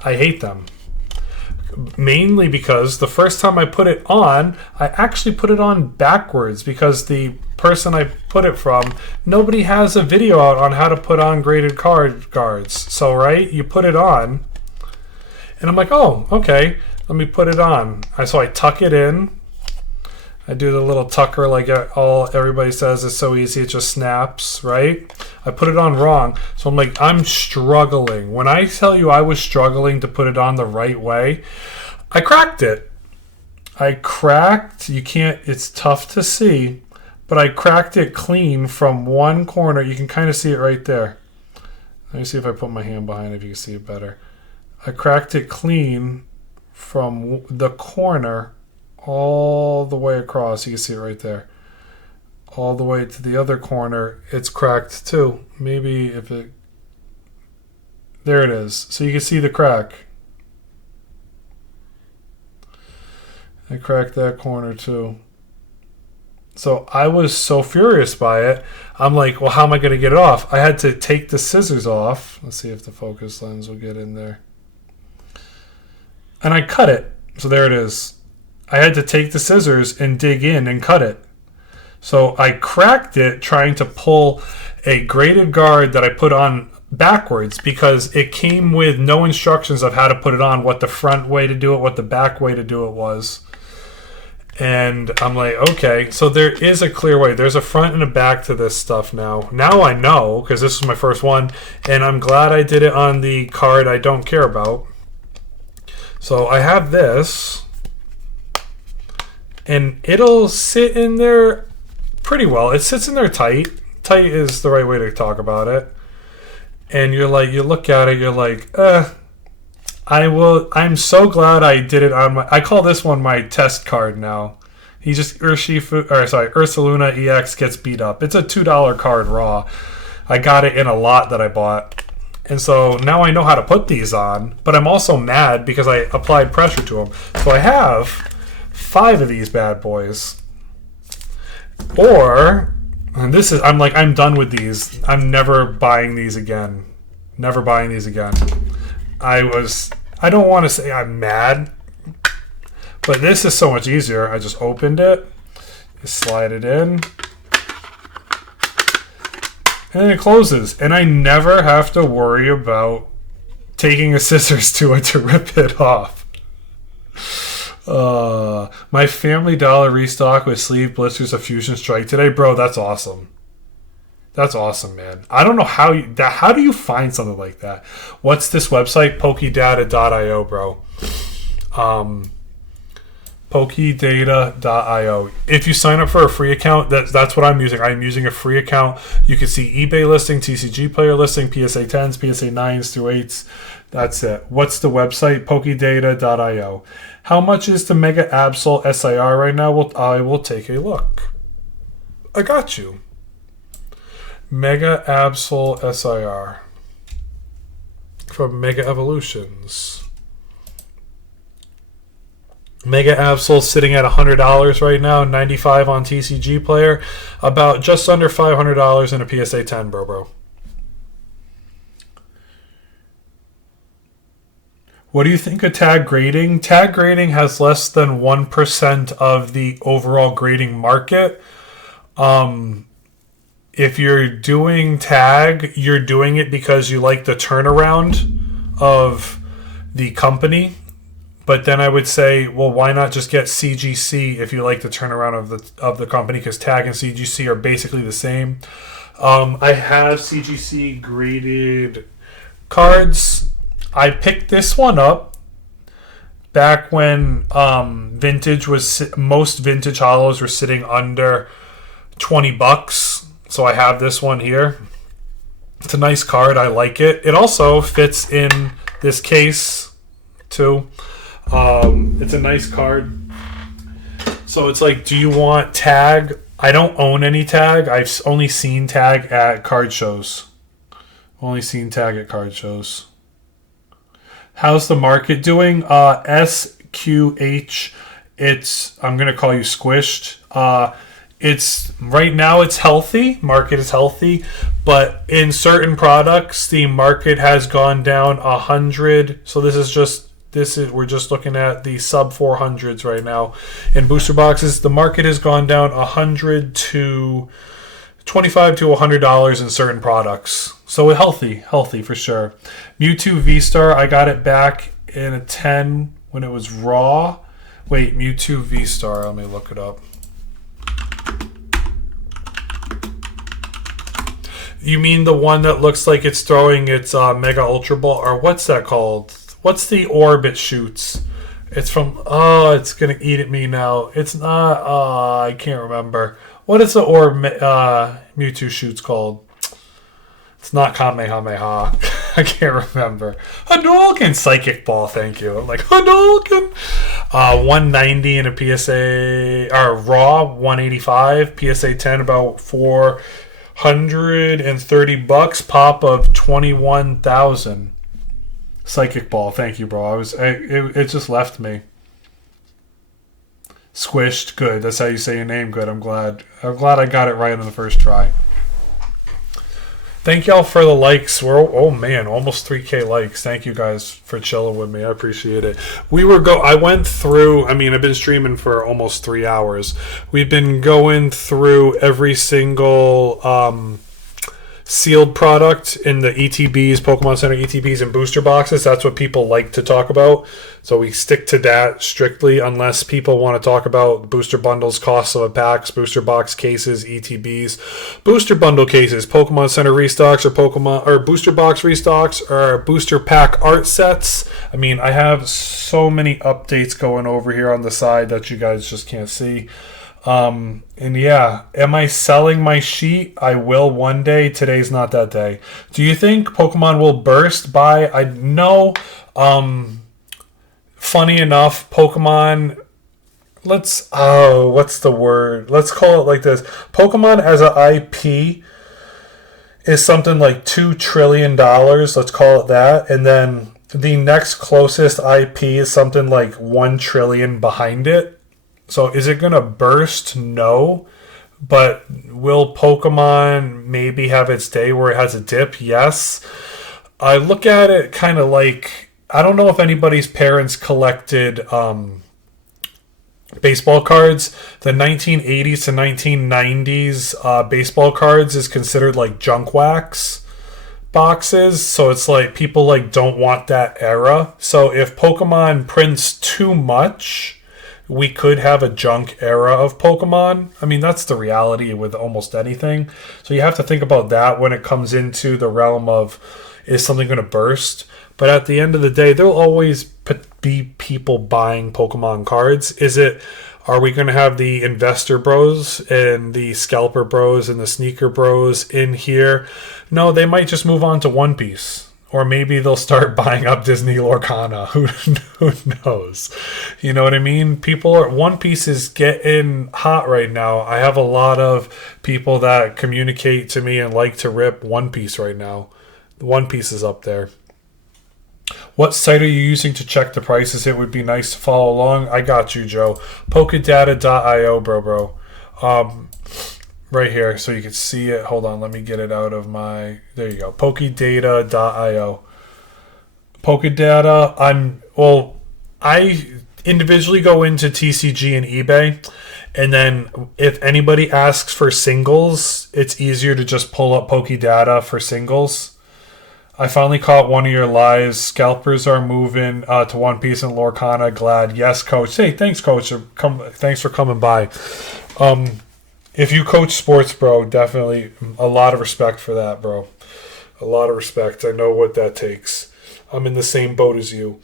I hate them. Mainly because the first time I put it on, I actually put it on backwards because the person I put it from, nobody has a video out on how to put on graded cards. So, right, you put it on, and I'm like, oh, okay, let me put it on. So I tuck it in. I do the little tucker like everybody says it's so easy, it just snaps, right? I put it on wrong. So I'm like, I'm struggling. When I tell you I was struggling to put it on the right way, I cracked it. It's tough to see, but I cracked it clean from one corner. You can kind of see it right there. Let me see if I put my hand behind it, if you can see it better. I cracked it clean from the corner all the way across. You can see it right there. All the way to the other corner, it's cracked too. Maybe if it... There it is. So you can see the crack. I cracked that corner too. So I was so furious by it. I'm like, well, how am I going to get it off? I had to take the scissors off. Let's see if the focus lens will get in there. And I cut it. So there it is. I had to take the scissors and dig in and cut it. So I cracked it trying to pull a graded guard that I put on backwards because it came with no instructions of how to put it on, what the front way to do it, what the back way to do it was. And I'm like, okay, so there is a clear way. There's a front and a back to this stuff now. Now I know, because this is my first one, and I'm glad I did it on the card I don't care about. So I have this, and it'll sit in there pretty well. It sits in there tight. Tight is the right way to talk about it. And you're like, you look at it, you're like, I'm so glad I did it on I call this one my test card now. He just, Ursaluna EX gets beat up. It's a $2 card raw. I got it in a lot that I bought. And so now I know how to put these on, but I'm also mad because I applied pressure to them. So I have 5 of these bad boys. And this is, I'm done with these. I'm never buying these again. Never buying these again. I don't want to say I'm mad, but this is so much easier. I just opened it, slide it in, and then it closes. And I never have to worry about taking a scissors to it to rip it off. My Family Dollar restock with sleeve blisters of Fusion Strike today, bro. That's awesome. That's awesome, man. I don't know how do you find something like that? What's this website? Pokedata.io, bro. Pokedata.io. If you sign up for a free account, that's what I'm using. I'm using a free account. You can see eBay listing, TCG player listing, PSA 10s, PSA 9s through 8s. That's it. What's the website? Pokedata.io. How much is the Mega Absol SIR right now? I will take a look. I got you. Mega Absol SIR from Mega Evolutions. Mega Absol sitting at $100 right now, $95 on TCG Player, about just under $500 in a PSA 10, bro. What do you think of tag grading? Tag grading has less than 1% of the overall grading market. If you're doing tag, you're doing it because you like the turnaround of the company. But then I would say, well, why not just get CGC if you like the turnaround of the company? Because tag and CGC are basically the same. I have CGC graded cards. I picked this one up back when most vintage hollows were sitting under $20. So I have this one here. It's a nice card. I like it. It also fits in this case too. It's a nice card. So it's like, do you want tag? I don't own any tag. I've only seen tag at card shows. How's the market doing? SQH. I'm gonna call you squished. It's right now it's healthy. Market is healthy, but in certain products, the market has gone down 100. So we're just looking at the sub 400s right now. In booster boxes, the market has gone down 100 to $25 to $100 in certain products. So healthy for sure. Mewtwo V-Star, I got it back in a 10 when it was raw. Wait, Mewtwo V-Star, let me look it up. You mean the one that looks like it's throwing its Mega Ultra Ball? Or what's that called? What's the orb it shoots? It's from... Oh, it's going to eat at me now. It's not... I can't remember. What is the orb Mewtwo shoots called? It's not Kamehameha. I can't remember. Hadouken! Psychic Ball, thank you. I'm like, Hadouken! 190 in a PSA... Or raw, 185. PSA 10, about $430. Pop of 21,000. Psychic Ball, thank you, bro. It just left me. Squished, good. That's how you say your name. Good. I'm glad I got it right on the first try. Thank y'all for the likes. Oh man, almost 3K likes. Thank you guys for chilling with me. I appreciate it. I went through. I mean, I've been streaming for almost 3 hours. We've been going through every single sealed product in the ETBs, Pokemon Center ETBs, and booster boxes. That's what people like to talk about. So we stick to that strictly unless people want to talk about booster bundles, costs of packs, booster box cases, ETBs, booster bundle cases, Pokemon Center restocks, or booster box restocks, or booster pack art sets. I mean, I have so many updates going over here on the side that you guys just can't see. And yeah, am I selling my sheet? I will one day. Today's not that day. Do you think Pokemon will burst by? I know. Funny enough, Pokemon. What's the word? Let's call it like this. Pokemon as an IP is something like $2 trillion. Let's call it that. And then the next closest IP is something like 1 trillion behind it. So is it going to burst? No. But will Pokemon maybe have its day where it has a dip? Yes. I look at it kind of like, I don't know if anybody's parents collected baseball cards. The 1980s to 1990s baseball cards is considered like junk wax boxes. So it's like people like don't want that era. So if Pokemon prints too much, we could have a junk era of Pokemon. I mean, that's the reality with almost anything. So you have to think about that when it comes into the realm of, is something going to burst? But at the end of the day, there'll always be people buying Pokemon cards. Are we going to have the investor bros and the scalper bros and the sneaker bros in here? No, they might just move on to One Piece. Or maybe they'll start buying up Disney Lorcana. Who knows? You know what I mean? One Piece is getting hot right now. I have a lot of people that communicate to me and like to rip One Piece right now. One Piece is up there. What site are you using to check the prices? It would be nice to follow along. I got you, Joe. Pokedata.io, bro. Right here, so you can see it. Hold on, let me get it out of my... There you go. Pokedata.io. Pokedata, I individually go into TCG and eBay, and then if anybody asks for singles, it's easier to just pull up Pokedata for singles. I finally caught one of your lives. Scalpers are moving to One Piece and Lorcana. Glad. Yes, Coach. Hey, thanks, Coach. Thanks for coming by. If you coach sports, bro, definitely a lot of respect for that, bro. A lot of respect. I know what that takes. I'm in the same boat as you.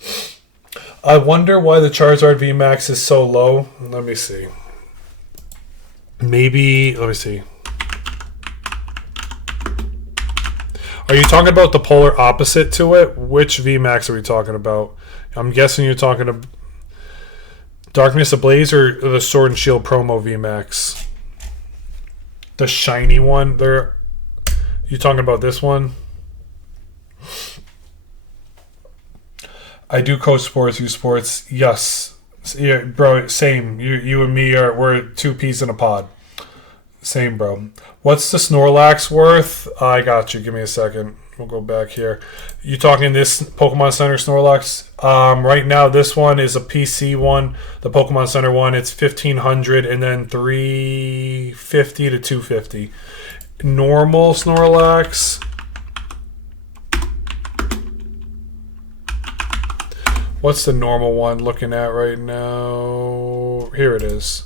I wonder why the Charizard VMAX is so low. Let me see. Let me see. Are you talking about the polar opposite to it? Which VMAX are we talking about? I'm guessing you're talking about Darkness Ablaze or the Sword and Shield promo VMAX. The shiny one. You talking about this one? I do coach sports, use sports. Yes. Yeah, bro, same. You and me we're two peas in a pod. Same, bro. What's the Snorlax worth? I got you. Give me a second. We'll go back here. You talking this Pokemon Center Snorlax? Right now, this one is a PC one. The Pokemon Center one, it's $1,500 and then $350 to $250. Normal Snorlax. What's the normal one looking at right now? Here it is.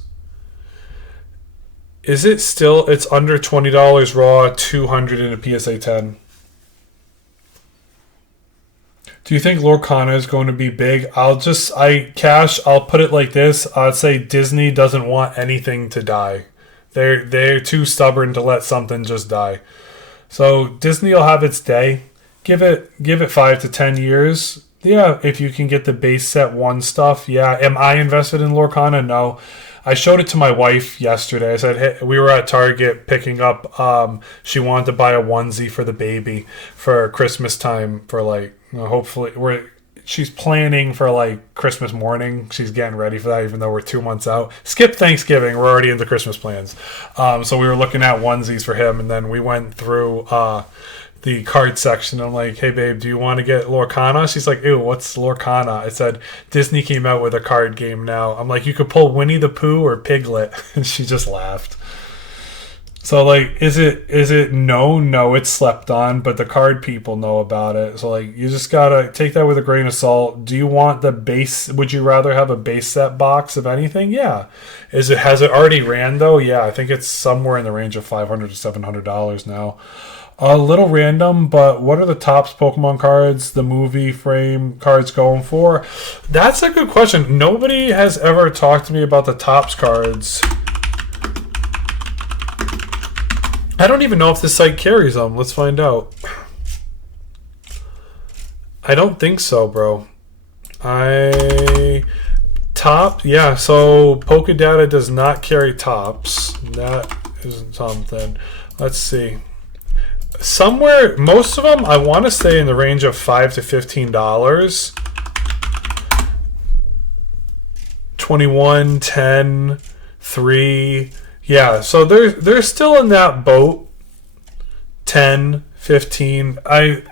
Is it still? It's under $20 raw, $200 in a PSA 10. Do you think Lorcana is going to be big? I'll put it like this. I'd say Disney doesn't want anything to die. They're too stubborn to let something just die. So Disney will have its day. Give it 5 to 10 years. Yeah, if you can get the base set 1 stuff. Yeah. Am I invested in Lorcana? No. I showed it to my wife yesterday. I said, hey, we were at Target picking up, she wanted to buy a onesie for the baby for Christmas time for hopefully she's planning for Christmas morning. She's getting ready for that even though we're 2 months out. Skip Thanksgiving. We're already into Christmas plans. So we were looking at onesies for him and then we went through the card section. I'm like, hey babe, do you want to get Lorcana? She's like, ew, what's Lorcana? I said, Disney came out with a card game now. I'm like, you could pull Winnie the Pooh or Piglet. And she just laughed. So is it no, it's slept on, but the card people know about it. So you just gotta take that with a grain of salt. Do you want the base? Would you rather have a base set box of anything? Yeah. Has it already ran though? Yeah, I think it's somewhere in the range of $500 to $700 now. A little random, but what are the Topps Pokemon cards, the movie frame cards going for? That's a good question. Nobody has ever talked to me about the Topps cards. I don't even know if this site carries them. Let's find out. I don't think so, bro. Yeah, so Pokedata does not carry Topps. That isn't something. Let's see. Somewhere, most of them, I want to stay in the range of $5 to $15. 21, 10, 3. Yeah, so they're still in that boat. 10, 15. I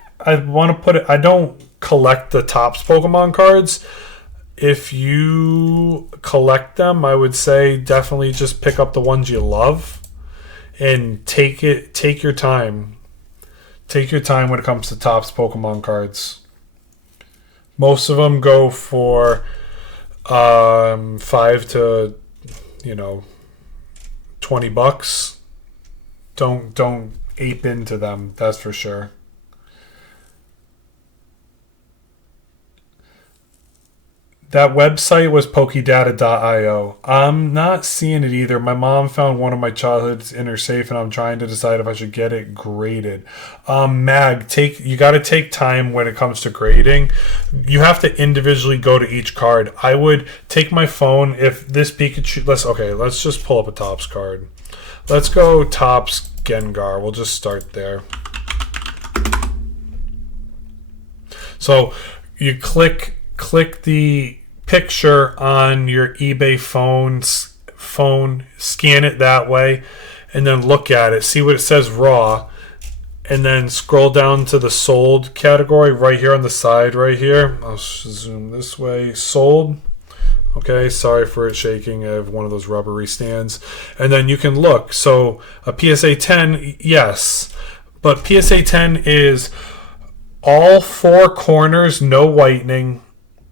want to put it, I don't collect the Topps Pokemon cards. If you collect them, I would say definitely just pick up the ones you love and take your time. Take your time when it comes to Topps Pokemon cards. Most of them go for $5 to $20. Don't ape into them, that's for sure. That website was pokedata.io. I'm not seeing it either. My mom found one of my childhoods in her safe, and I'm trying to decide if I should get it graded. Mag, you got to take time when it comes to grading. You have to individually go to each card. I would take my phone. If this Pikachu, let's just pull up a Topps card. Let's go Topps Gengar. We'll just start there. So you click the picture on your eBay phone, scan it that way, and then look at it, see what it says raw, and then scroll down to the sold category right here on the side right here. I'll zoom this way. Sold. Okay, sorry for it shaking. I have one of those rubbery stands. And then you can look. So a PSA 10, yes, but PSA 10 is all four corners, no whitening,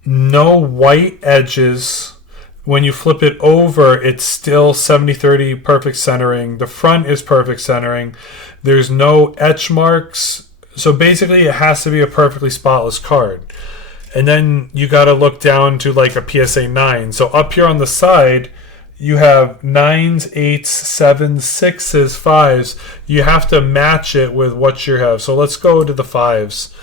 no white edges. When you flip it over, it's still 70-30 perfect centering. The front is perfect centering. There's no etch marks. So basically, it has to be a perfectly spotless card. And then you got to look down to like a PSA 9. So up here on the side, you have 9s, 8s, 7s, 6s, 5s. You have to match it with what you have. So let's go to the 5s.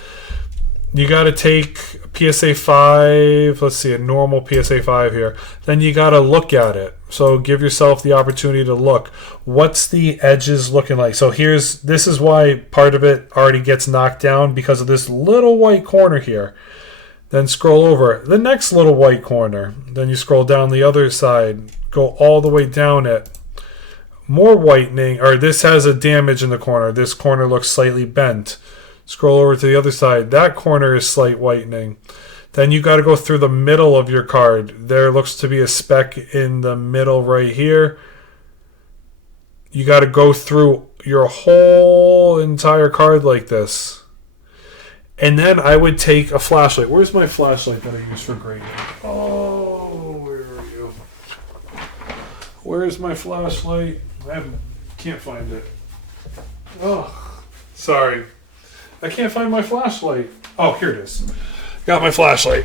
You got to take PSA 5, let's see, a normal PSA 5 here. Then you got to look at it. So give yourself the opportunity to look. What's the edges looking like? So this is why part of it already gets knocked down, because of this little white corner here. Then scroll over the next little white corner. Then you scroll down the other side. Go all the way down it. More whitening, or this has a damage in the corner. This corner looks slightly bent. Scroll over to the other side. That corner is slight whitening. Then you got to go through the middle of your card. There looks to be a speck in the middle right here. You got to go through your whole entire card like this. And then I would take a flashlight. Where's my flashlight that I use for grading? Oh, where are you? Where's my flashlight? Can't find it. Oh, sorry. I can't find my flashlight. Oh, here it is. Got my flashlight.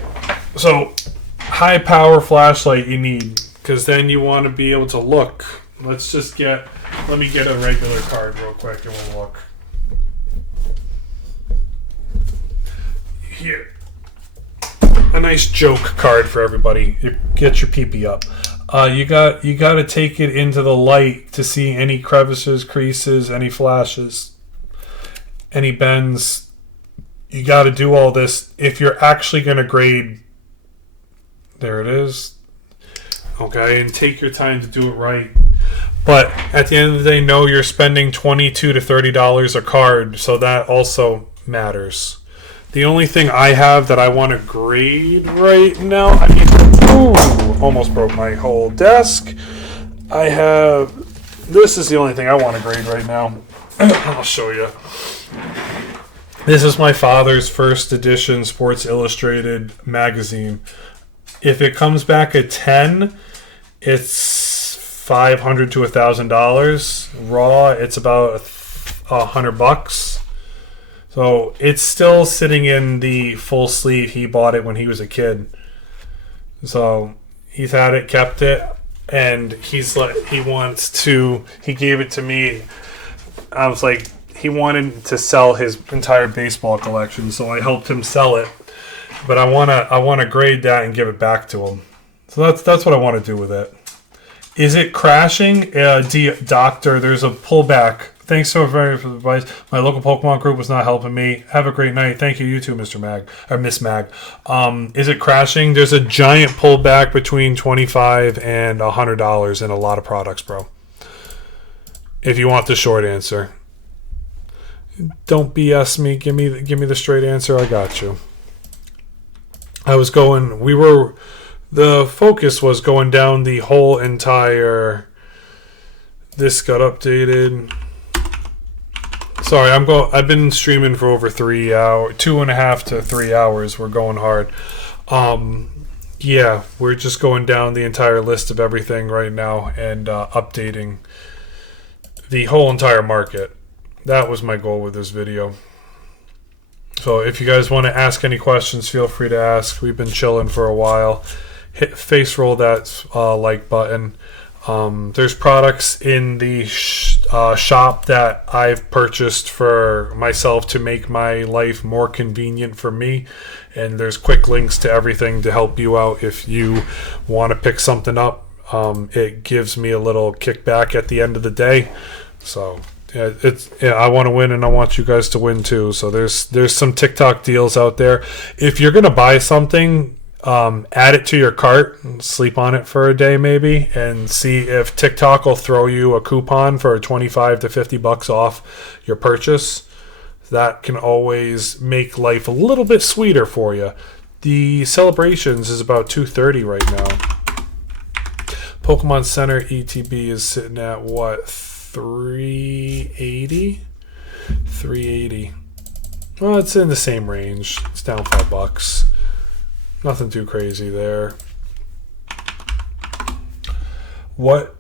So, high power flashlight you need, because then you want to be able to look. Let me get a regular card real quick and we'll look. Here. A nice joke card for everybody. Get your pee-pee up. You got to take it into the light to see any crevices, creases, any flashes, any bends. You got to do all this if you're actually going to grade. There it is. Okay, and take your time to do it right. But at the end of the day, know you're spending $22 to $30 a card, so that also matters. The only thing I have that I want to grade right now, almost broke my whole desk. This is the only thing I want to grade right now. I'll show you. This is my father's first edition Sports Illustrated magazine. If it comes back at 10, it's $500 to $1,000. Raw, it's about $100. So it's still sitting in the full sleeve. He bought it when he was a kid. So he's had it, kept it, and he gave it to me. I was like, he wanted to sell his entire baseball collection, so I helped him sell it. But I wanna grade that and give it back to him. So that's what I want to do with it. Is it crashing? Doctor, there's a pullback. Thanks so very much for the advice. My local Pokemon group was not helping me. Have a great night. Thank you. You too, Mr. Mag or Miss Mag. Is it crashing? There's a giant pullback between $25 and $100 in a lot of products, bro. If you want the short answer, don't BS me. Give me the straight answer. I got you. The focus was going down the whole entire. This got updated. Sorry, I've been streaming for over 3 hours, 2.5 to 3 hours. We're going hard. Yeah, we're just going down the entire list of everything right now and updating the whole entire market. That was my goal with this video. So if you guys want to ask any questions, feel free to ask. We've been chilling for a while. Face roll that like button. There's products in the shop that I've purchased for myself to make my life more convenient for me. And there's quick links to everything to help you out if you want to pick something up. It gives me a little kickback at the end of the day. So yeah, I want to win and I want you guys to win too. So there's some TikTok deals out there. If you're gonna buy something, add it to your cart and sleep on it for a day maybe, and see if TikTok will throw you a coupon for 25 to 50 bucks off your purchase. That can always make life a little bit sweeter for you. The Celebrations is about $230 right now. Pokemon Center ETB is sitting at what, $380? $380. Well, it's in the same range. It's down $5. Nothing too crazy there. What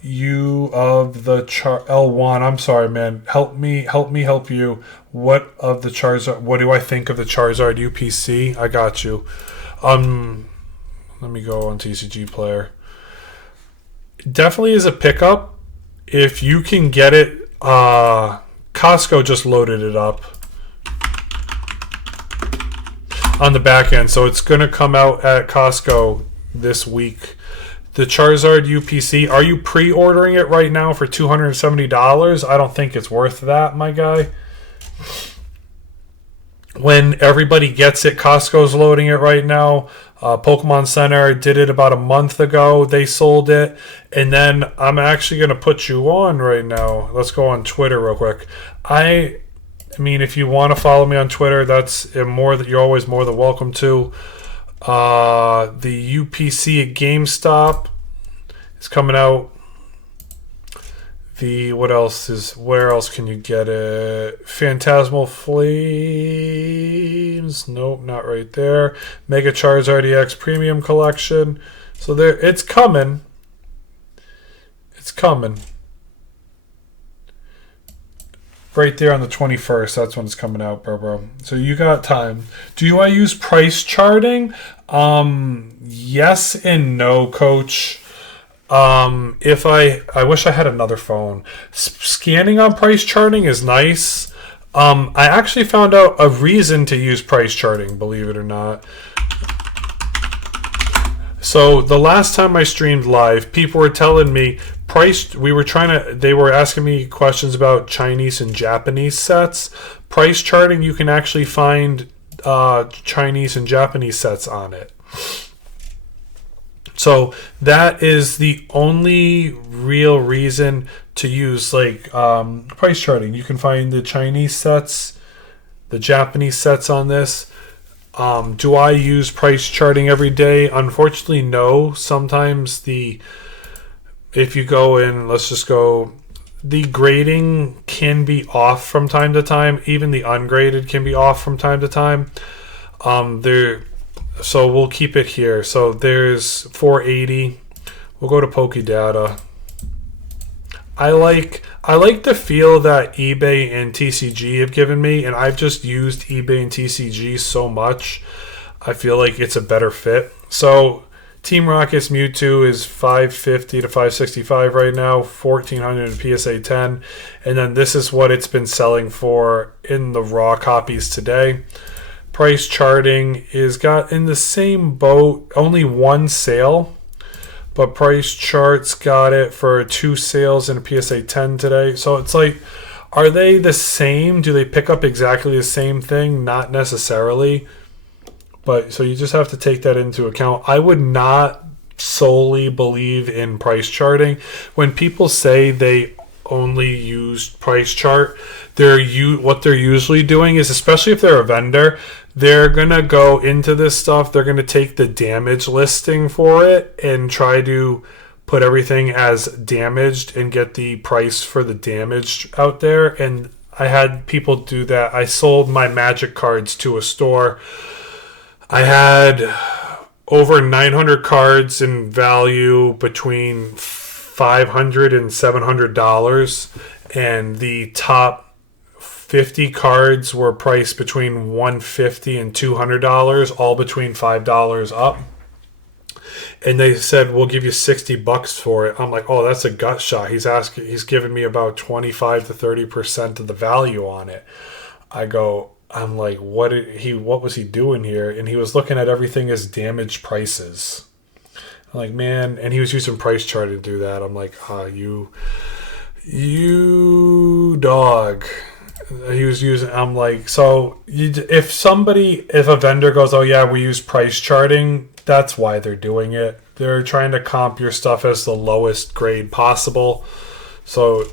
you of the L1? I'm sorry, man. Help me help you. What of the Charizard? What do I think of the Charizard UPC? I got you. Let me go on TCG Player. Definitely is a pickup if you can get it. Costco just loaded it up on the back end, so it's going to come out at Costco this week. The Charizard UPC, are you pre-ordering it right now for $270? I don't think it's worth that, my guy. When everybody gets it, Costco's loading it right now. Pokemon Center did it about a month ago. They sold it. And then I'm actually going to put you on right now. Let's go on Twitter real quick. I mean, if you want to follow me on Twitter, that's more that you're always more than welcome to. The UPC at GameStop is coming out. Where else can you get it? Phantasmal Flames. Nope, not right there. Mega Charizard EX Premium Collection. So it's coming. It's coming. Right there on the 21st, that's when it's coming out, bro. So you got time. Do I use price charting? Yes and no, coach. If I wish I had another phone. Scanning on price charting is nice. I actually found out a reason to use price charting, believe it or not. So the last time I streamed live, people were telling me they were asking me questions about Chinese and Japanese sets. Price charting, you can actually find Chinese and Japanese sets on it. So that is the only real reason to use price charting. You can find the Chinese sets, the Japanese sets on this. Do I use price charting every day? Unfortunately, no. Sometimes if you go in, the grading can be off from time to time. Even the ungraded can be off from time to time. So we'll keep it here. So there's 480. We'll go to Pokédata. I like the feel that eBay and TCG have given me, and I've just used eBay and TCG so much. I feel like it's a better fit. So Team Rocket's Mewtwo is $550 to $565 right now, $1,400 in PSA 10, and then this is what it's been selling for in the raw copies today. Price charting is got in the same boat, only one sale. But Price Charts got it for 2 sales in a PSA 10 today. So it's like, are they the same? Do they pick up exactly the same thing? Not necessarily. But so you just have to take that into account. I would not solely believe in price charting. When people say they only use price chart, what they're usually doing is, especially if they're a vendor, they're going to go into this stuff. They're going to take the damage listing for it and try to put everything as damaged and get the price for the damaged out there. And I had people do that. I sold my Magic cards to a store. I had over 900 cards in value between $500 and $700, and the top 50 cards were priced between $150 and $200, all between $5 up. And they said, we'll give you $60 for it. I'm like, oh, that's a gut shot. He's giving me about 25 to 30% of the value on it. I'm like, what was he doing here? And he was looking at everything as damaged prices. I'm like, man, and he was using price chart to do that. I'm like, you dog. He was using, I'm like, so if a vendor goes, oh yeah, we use price charting, that's why they're doing it. They're trying to comp your stuff as the lowest grade possible. So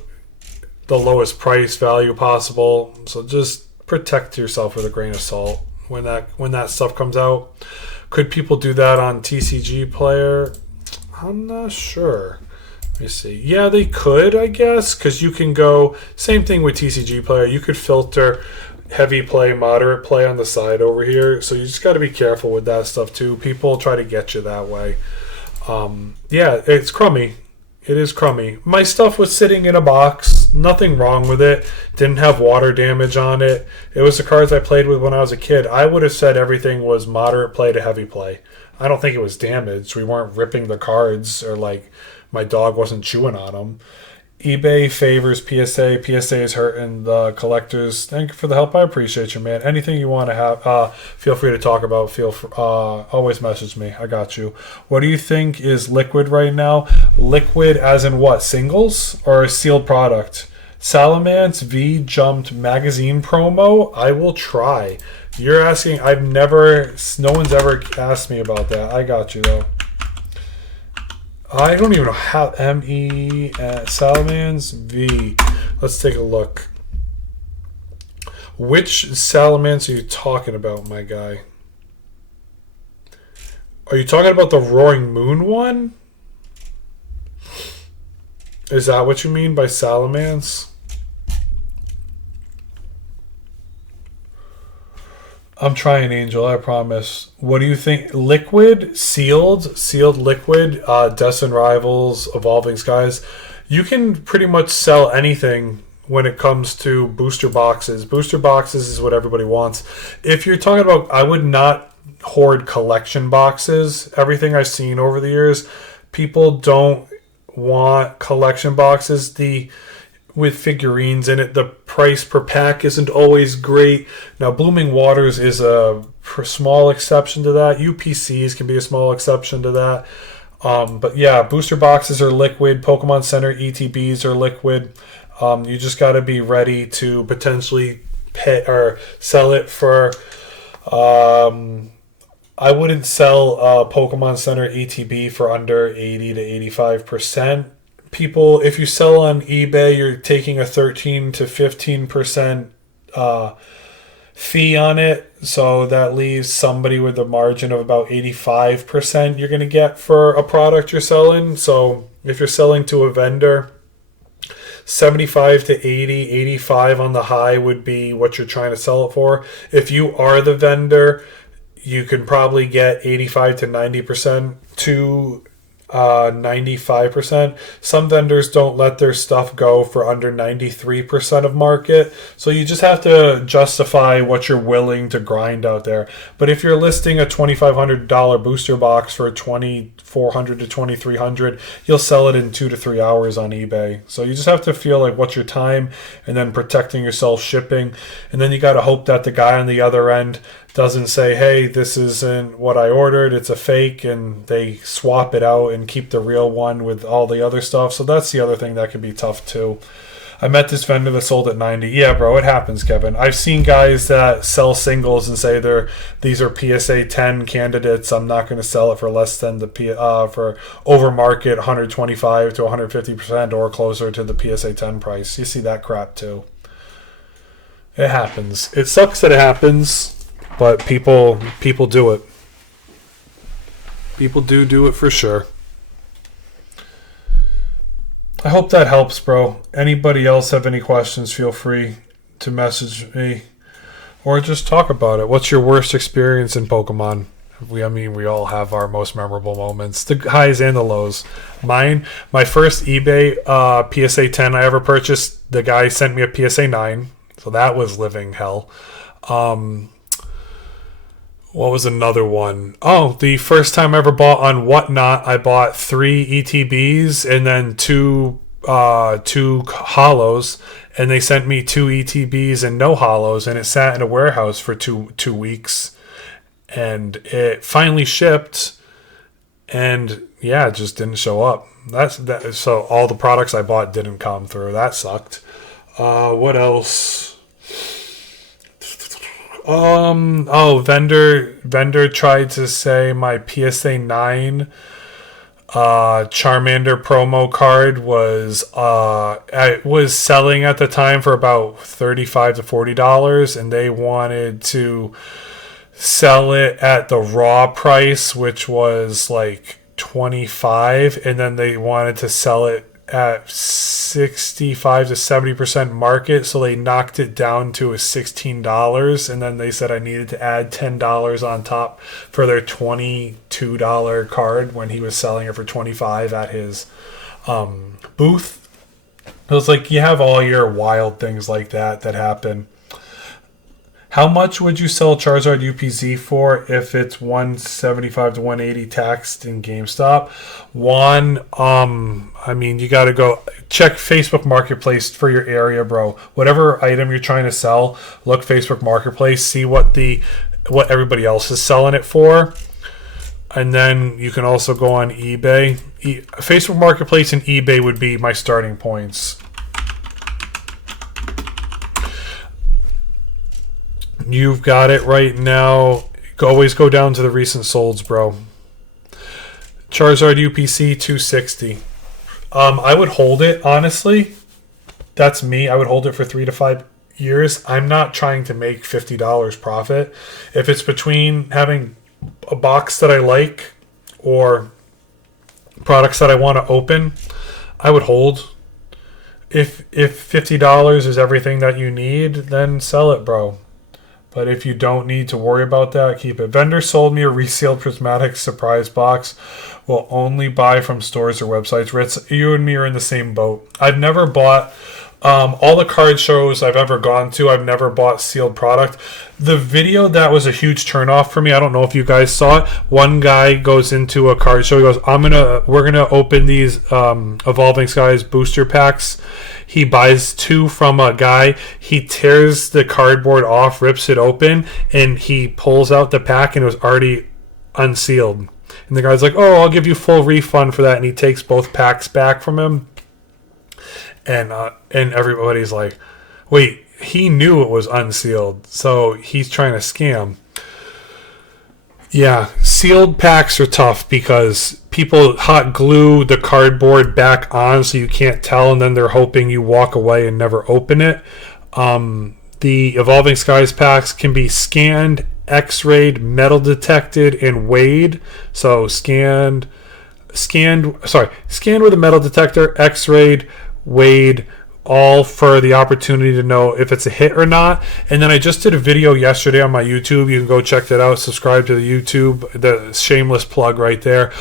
the lowest price value possible. So just protect yourself with a grain of salt when that stuff comes out. Could people do that on TCG Player? I'm not sure. Let me see. Yeah, they could, I guess, because you can go, same thing with TCG Player. You could filter heavy play, moderate play on the side over here. So you just got to be careful with that stuff too. People try to get you that way. Yeah, it's crummy. It is crummy. My stuff was sitting in a box. Nothing wrong with it. Didn't have water damage on it. It was the cards I played with when I was a kid. I would have said everything was moderate play to heavy play. I don't think it was damaged. We weren't ripping the cards, or like my dog wasn't chewing on them. eBay favors PSA. PSA is hurting the collectors. Thank you for the help. I appreciate you, man. Anything you want to have, feel free to talk about. Always message me. I got you. What do you think is liquid right now? Liquid as in what? Singles or a sealed product? Salamence V jumped magazine promo. I will try. You're asking. No one's ever asked me about that. I got you though. I don't even know how Salamence V. Let's take a look. Which Salamence are you talking about, my guy? Are you talking about the Roaring Moon one? Is that what you mean by Salamence? I'm trying, Angel, I promise. What do you think? Liquid, sealed liquid, Destin Rivals, Evolving Skies. You can pretty much sell anything when it comes to booster boxes. Booster boxes is what everybody wants. If you're talking about, I would not hoard collection boxes. Everything I've seen over the years, people don't want collection boxes. With figurines in it, the price per pack isn't always great. Now, Blooming Waters is a small exception to that. UPCs can be a small exception to that. But yeah, booster boxes are liquid. Pokemon Center ETBs are liquid. You just got to be ready to potentially pay or sell it for. I wouldn't sell Pokemon Center ETB for under 80 to 85%. People, if you sell on eBay, you're taking a 13 to 15% fee on it. So that leaves somebody with a margin of about 85% you're going to get for a product you're selling. So if you're selling to a vendor, 75 to 80, 85 on the high would be what you're trying to sell it for. If you are the vendor, you can probably get 85 to 90% to 95%. Some vendors don't let their stuff go for under 93% of market, so you just have to justify what you're willing to grind out there. But if you're listing a $2,500 booster box for $2,400 to $2,300, you'll sell it in 2 to 3 hours on eBay. So you just have to feel like what's your time, and then protecting yourself shipping, and then you got to hope that the guy on the other end doesn't say, hey, this isn't what I ordered, it's a fake, and they swap it out and keep the real one with all the other stuff. So that's the other thing that can be tough too. I met this vendor that sold at 90. Yeah, bro, it happens, Kevin. I've seen guys that sell singles and say these are PSA 10 candidates. I'm not going to sell it for less than for over market 125 to 150% or closer to the PSA 10 price. You see that crap too. It happens. It sucks that it happens. But people do it. People do it for sure. I hope that helps, bro. Anybody else have any questions, feel free to message me or just talk about it. What's your worst experience in Pokemon? I mean, we all have our most memorable moments, the highs and the lows. My first eBay PSA 10 I ever purchased, the guy sent me a PSA 9, so that was living hell. What was another one? Oh, the first time I ever bought on Whatnot, I bought 3 ETBs and then two hollows, and they sent me 2 ETBs and no hollows, and it sat in a warehouse for two weeks. And it finally shipped, and yeah, it just didn't show up. So all the products I bought didn't come through. That sucked. What else? Vendor tried to say my PSA 9 Charmander promo card was selling at the time for about $35 to $40, and they wanted to sell it at the raw price, which was like $25, and then they wanted to sell it at 65 to 70% market, so they knocked it down to a $16, and then they said I needed to add $10 on top for their $22 card when he was selling it for $25 at his booth. It was like, you have all your wild things like that happen. How much would you sell Charizard UPZ for if it's 175 to 180 taxed in GameStop? I mean, you got to go check Facebook Marketplace for your area, bro. Whatever item you're trying to sell, look Facebook Marketplace, see what everybody else is selling it for, and then you can also go on eBay. Facebook Marketplace and eBay would be my starting points. You've got it right now. Always go down to the recent solds, bro. Charizard UPC 260. I would hold it, honestly. That's me. I would hold it for 3 to 5 years. I'm not trying to make $50 profit. If it's between having a box that I like or products that I want to open, I would hold. If $50 is everything that you need, then sell it, bro. But if you don't need to worry about that, keep it. Vendor sold me a resealed prismatic surprise box. Will only buy from stores or websites. Ritz, you and me are in the same boat. I've never bought all the card shows I've ever gone to. I've never bought sealed product. The video that was a huge turnoff for me, I don't know if you guys saw it. One guy goes into a card show. He goes, we're gonna open these Evolving Skies booster packs. He buys 2 from a guy. He tears the cardboard off, rips it open, and he pulls out the pack, and it was already unsealed. And the guy's like, "Oh, I'll give you full refund for that." And he takes both packs back from him. And everybody's like, "Wait, he knew it was unsealed, so he's trying to scam." Yeah, sealed packs are tough because people hot glue the cardboard back on so you can't tell, and then they're hoping you walk away and never open it. The Evolving Skies packs can be scanned, X-rayed, metal detected, and weighed. So scanned with a metal detector, X-rayed, weighed, all for the opportunity to know if it's a hit or not. And then I just did a video yesterday on my YouTube. You can go check that out. Subscribe to the YouTube. The shameless plug right there.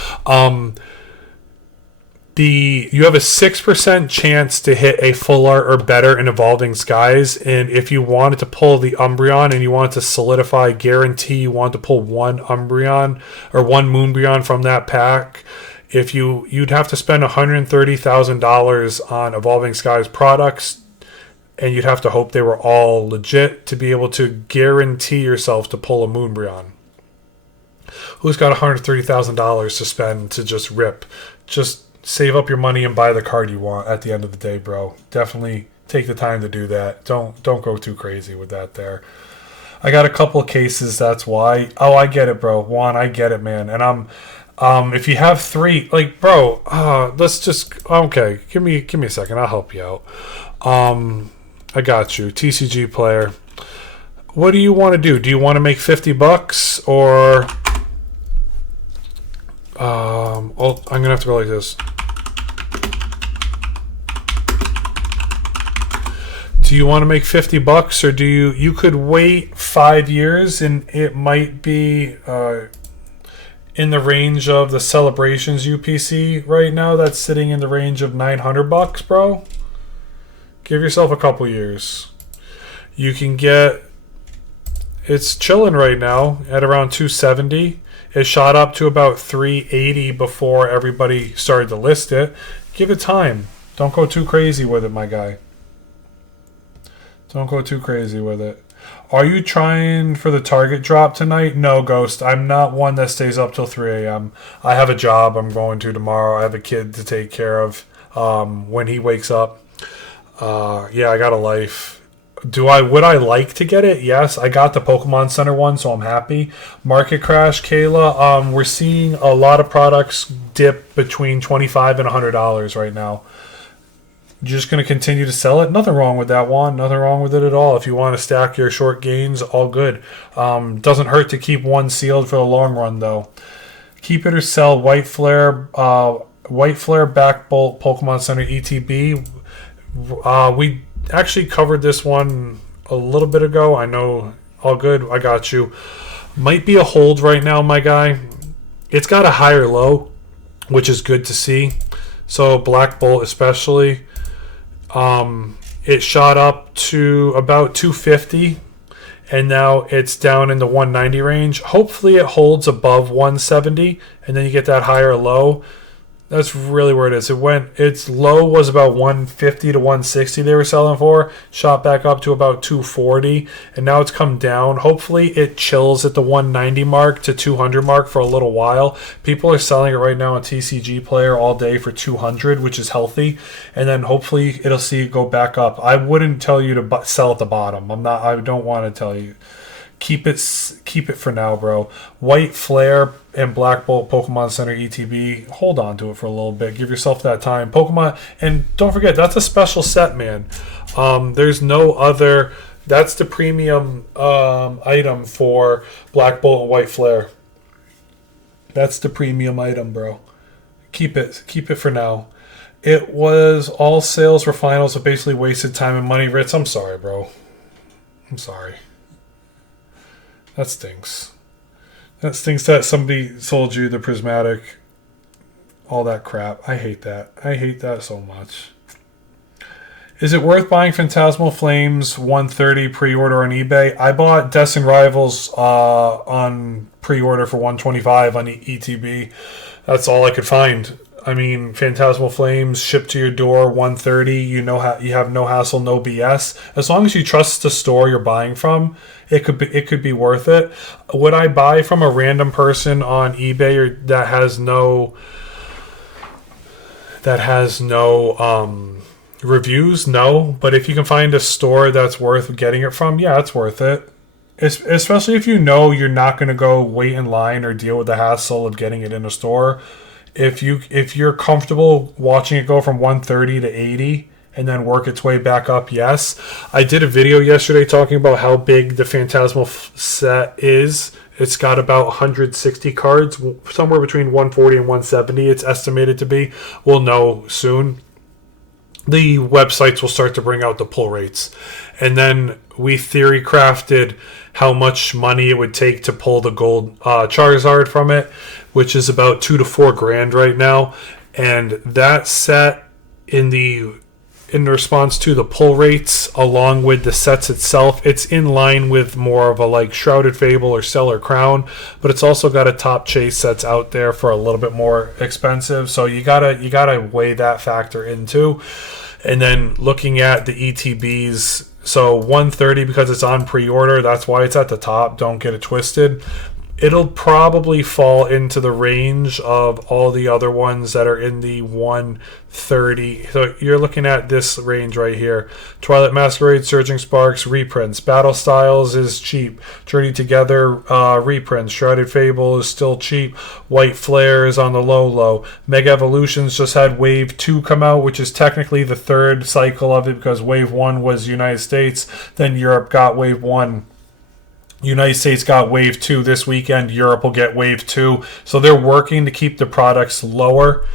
You have a 6% chance to hit a full art or better in Evolving Skies. And if you wanted to pull the Umbreon and you want to solidify, guarantee you want to pull one Umbreon or one Moonbreon from that pack, you'd have to spend $130,000 on Evolving Skies products, and you'd have to hope they were all legit to be able to guarantee yourself to pull a Moonbreon. Who's got $130,000 to spend to just rip? Just save up your money and buy the card you want at the end of the day, bro. Definitely take the time to do that. Don't go too crazy with that there. I got a couple of cases, that's why. Oh, I get it, bro. Juan, I get it, man. And if you have 3, like, bro, let's just, okay, give me a second. I'll help you out. I got you. TCG player. What do you want to do? Do you want to make $50 or, I'm going to have to go like this. Do Do you want to make $50, or do you could wait 5 years and it might be in the range of the Celebrations UPC right now? That's sitting in the range of $900, bro. Give yourself a couple years. You can get, it's chilling right now at around 270. It shot up to about 380 before everybody started to list it. Give it time. Don't go too crazy with it, my guy. Don't go too crazy with it. Are you trying for the target drop tonight? No, Ghost. I'm not one that stays up till 3 a.m. I have a job I'm going to tomorrow. I have a kid to take care of when he wakes up. Yeah, I got a life. Would I like to get it? Yes, I got the Pokemon Center one, so I'm happy. Market crash, Kayla. We're seeing a lot of products dip between $25 and $100 right now. You're just going to continue to sell it? Nothing wrong with that one. Nothing wrong with it at all. If you want to stack your short gains, all good. Doesn't hurt to keep one sealed for the long run, though. Keep it or sell White Flare, Back Bolt, Pokemon Center ETB. We actually covered this one a little bit ago. I know. All good. I got you. Might be a hold right now, my guy. It's got a higher low, which is good to see. So Black Bolt especially. It shot up to about 250 and now it's down in the 190 range. Hopefully it holds above 170 and then you get that higher low. That's really where it is. Its low was about 150 to 160 they were selling for. Shot back up to about 240 and now it's come down. Hopefully it chills at the 190 mark to 200 mark for a little while. People are selling it right now on TCG Player all day for 200, which is healthy. And then hopefully it'll see it go back up. I wouldn't tell you to sell at the bottom. I don't want to tell you. Keep it for now, bro. White Flare and Black Bolt Pokemon Center ETB. Hold on to it for a little bit. Give yourself that time. Pokemon, and don't forget that's a special set, man. There's no other. That's the premium item for Black Bolt and White Flare. That's the premium item, bro. Keep it for now. It was all sales for finals, so basically wasted time and money. Ritz, I'm sorry, bro. I'm sorry. That stinks. That stinks that somebody sold you the prismatic, all that crap. I hate that. I hate that so much. Is it worth buying Phantasmal Flames 130 pre-order on eBay? I bought Destin Rivals on pre-order for 125 on ETB. That's all I could find. I mean, Phantasmal Flames shipped to your door 130. You have no hassle, no BS. As long as you trust the store you're buying from, it could be worth it. Would I buy from a random person on eBay or that has no reviews? No, but if you can find a store that's worth getting it from, yeah, it's worth it. Especially if you know you're not going to go wait in line or deal with the hassle of getting it in a store. If you're comfortable watching it go from 130 to 80 and then work its way back up, yes. I did a video yesterday talking about how big the Phantasmal set is. It's got about 160 cards, somewhere between 140 and 170 it's estimated to be. We'll know soon. The websites will start to bring out the pull rates. And then we theory crafted how much money it would take to pull the gold Charizard from it, which is about $2 to $4 grand right now. And that set in response to the pull rates along with the sets itself, it's in line with more of a like Shrouded Fable or Stellar Crown, but it's also got a top chase sets out there for a little bit more expensive. So you gotta weigh that factor into. And then looking at the ETBs, so 130 because it's on pre-order, that's why it's at the top. Don't get it twisted. It'll probably fall into the range of all the other ones that are in the 130. So you're looking at this range right here. Twilight Masquerade, Surging Sparks, reprints. Battle Styles is cheap. Journey Together, reprints. Shrouded Fable is still cheap. White Flare is on the low. Mega Evolutions just had Wave 2 come out, which is technically the third cycle of it because Wave 1 was United States. Then Europe got Wave 1. United States got Wave 2 this weekend. Europe will get Wave 2. So they're working to keep the products lower.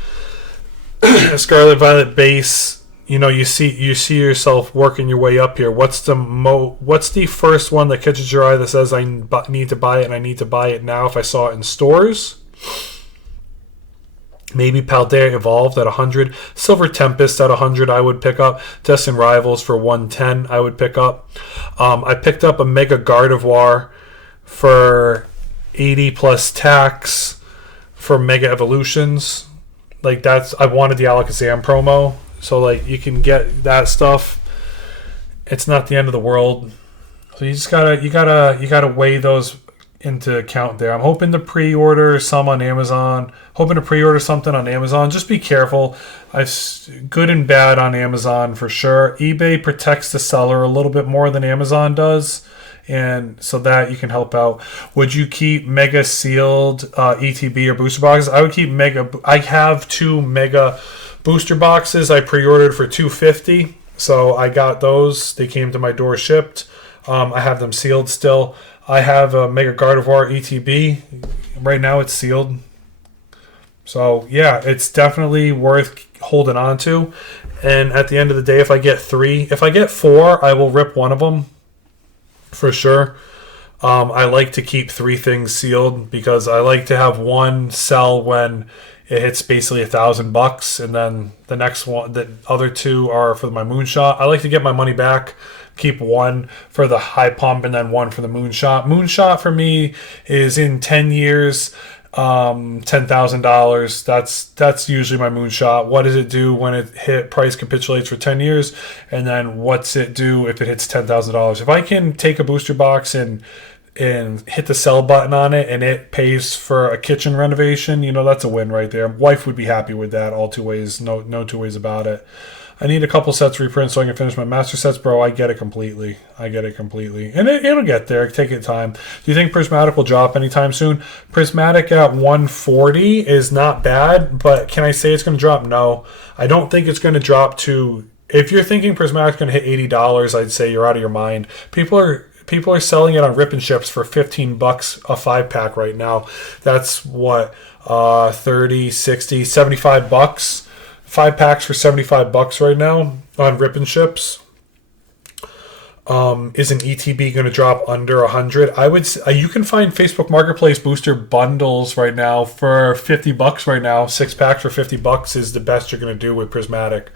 Scarlet Violet base, you see yourself working your way up here. What's the first one that catches your eye that says I need to buy it and I need to buy it now if I saw it in stores? Maybe Paldea Evolved at 100. Silver Tempest at 100 I would pick up. Destined Rivals for 110 I would pick up. I picked up a Mega Gardevoir for 80 plus tax for Mega Evolutions. Like I wanted the Alakazam promo. So like you can get that stuff. It's not the end of the world. So you just gotta weigh those into account there. I'm hoping to pre-order some on Amazon. Hoping to pre-order something on Amazon. Just be careful. Good and bad on Amazon for sure. eBay protects the seller a little bit more than Amazon does, and so that you can help out. Would you keep Mega Sealed ETB or booster boxes? I would keep Mega. I have 2 Mega booster boxes I pre-ordered for $250, so I got those. They came to my door shipped. I have them sealed still. I have a Mega Gardevoir ETB. Right now it's sealed. So, yeah, it's definitely worth holding on to. And at the end of the day, if I get 4, I will rip one of them for sure. I like to keep 3 things sealed because I like to have one sell when it hits basically $1,000, and then the next one, the other 2 are for my moonshot. I like to get my money back. Keep one for the high pump and then one for the moonshot. Moonshot for me is in 10 years, $10,000. That's usually my moonshot. What does it do when it price capitulates for 10 years? And then what's it do if it hits $10,000? If I can take a booster box and hit the sell button on it and it pays for a kitchen renovation, that's a win right there. Wife would be happy with that all 2 ways. No 2 ways about it. I need a couple sets reprints so I can finish my master sets, bro. I get it completely. And it'll get there. Take your time. Do you think Prismatic will drop anytime soon? Prismatic at 140 is not bad, but can I say it's going to drop? No. I don't think it's going to drop to... If you're thinking Prismatic's going to hit $80, I'd say you're out of your mind. People are selling it on Rip and Ships for $15 a 5-pack right now. That's what, 30, 60, $75. 5 packs for $75 right now on Rip and Ships. Is an ETB going to drop under 100? I would say, you can find Facebook Marketplace booster bundles right now for $50 right now. 6 packs for $50 is the best you're going to do with Prismatic.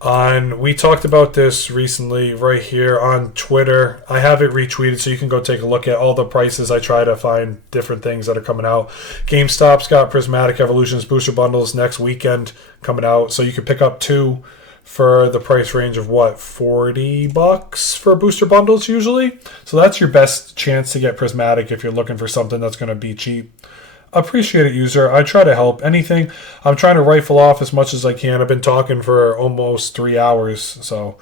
We talked about this recently right here on Twitter. I have it retweeted so you can go take a look at all the prices. I try to find different things that are coming out. GameStop's got Prismatic Evolutions booster bundles next weekend coming out, so you can pick up 2 for the price range of what, $40 for booster bundles usually. So that's your best chance to get Prismatic if you're looking for something that's going to be cheap. Appreciate it, user. I try to help. Anything. I'm trying to rifle off as much as I can. I've been talking for almost 3 hours, so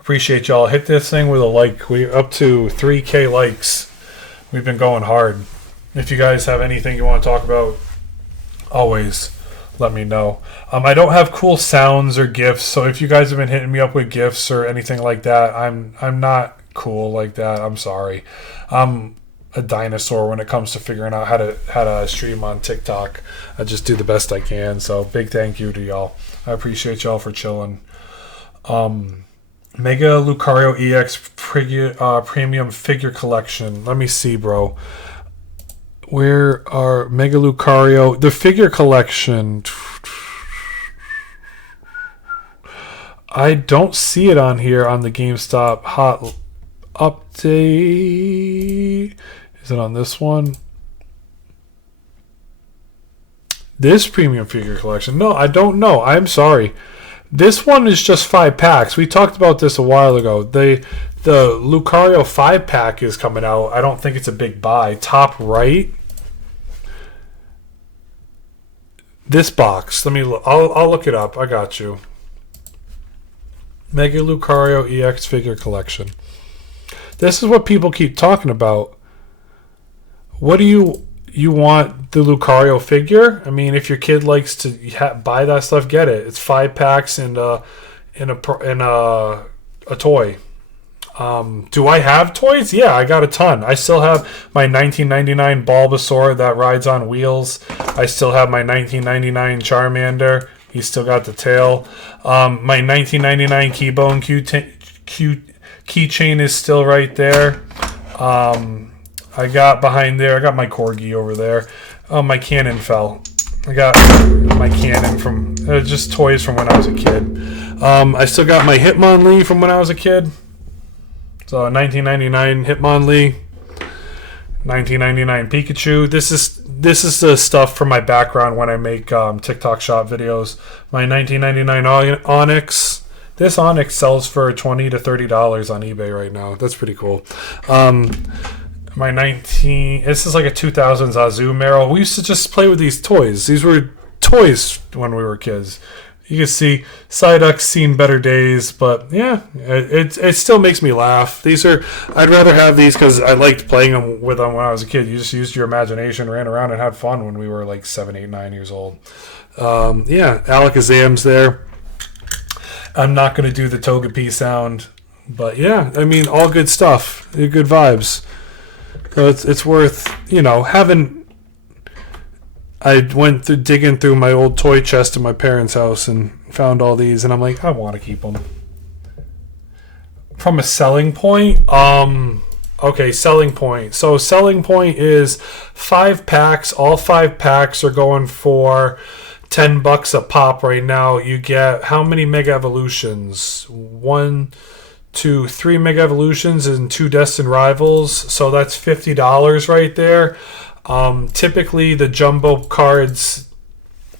appreciate y'all. Hit this thing with a like. We're up to 3K likes. We've been going hard. If you guys have anything you want to talk about, always let me know. I don't have cool sounds or GIFs, so if you guys have been hitting me up with GIFs or anything like that, I'm not cool like that. I'm sorry. I'm a dinosaur when it comes to figuring out how to stream on TikTok. I just do the best I can. So big thank you to y'all. I appreciate y'all for chilling. Mega Lucario EX premium figure collection. Let me see, bro. Where are Mega Lucario? The figure collection. I don't see it on here on the GameStop hot update. Is it on this one? This premium figure collection? No, I don't know. I'm sorry. This one is just 5 packs. We talked about this a while ago. The Lucario 5-pack is coming out. I don't think it's a big buy. Top right. This box. Let me look. I'll look it up. I got you. Mega Lucario EX figure collection. This is what people keep talking about. What do you want the Lucario figure? I mean, if your kid likes to buy that stuff, get it. It's 5 packs and a toy. Do I have toys? Yeah, I got a ton. I still have my 1999 Bulbasaur that rides on wheels. I still have my 1999 Charmander. He's still got the tail. My 1999 keychain is still right there. I got behind there. I got my corgi over there. Oh, my cannon fell. I got my cannon from just toys from when I was a kid. I still got my Hitmonlee from when I was a kid. So 1999 Hitmonlee, 1999 Pikachu. This is the stuff for my background when I make TikTok shop videos. My 1999 Onyx. This Onyx sells for $20 to $30 on eBay right now. That's pretty cool. This is like a 2000s Azumarill. We used to just play with these toys. These were toys when we were kids. You can see Psyduck's seen better days, but yeah, it still makes me laugh. I'd rather have these because I liked playing with them when I was a kid. You just used your imagination, ran around, and had fun when we were like 7, 8, 9 years old. Alakazam's there. I'm not going to do the Togepi sound, but yeah, I mean, all good stuff. Good vibes. So it's worth, having... I went through digging through my old toy chest in my parents' house and found all these, and I'm like, I want to keep them. From a selling point, okay, selling point. So selling point is 5 packs. All 5 packs are going for $10 a pop right now. You get how many Mega Evolutions? 1, 2, 3 Mega Evolutions and 2 Destined Rivals. So that's $50 right there. Typically the jumbo cards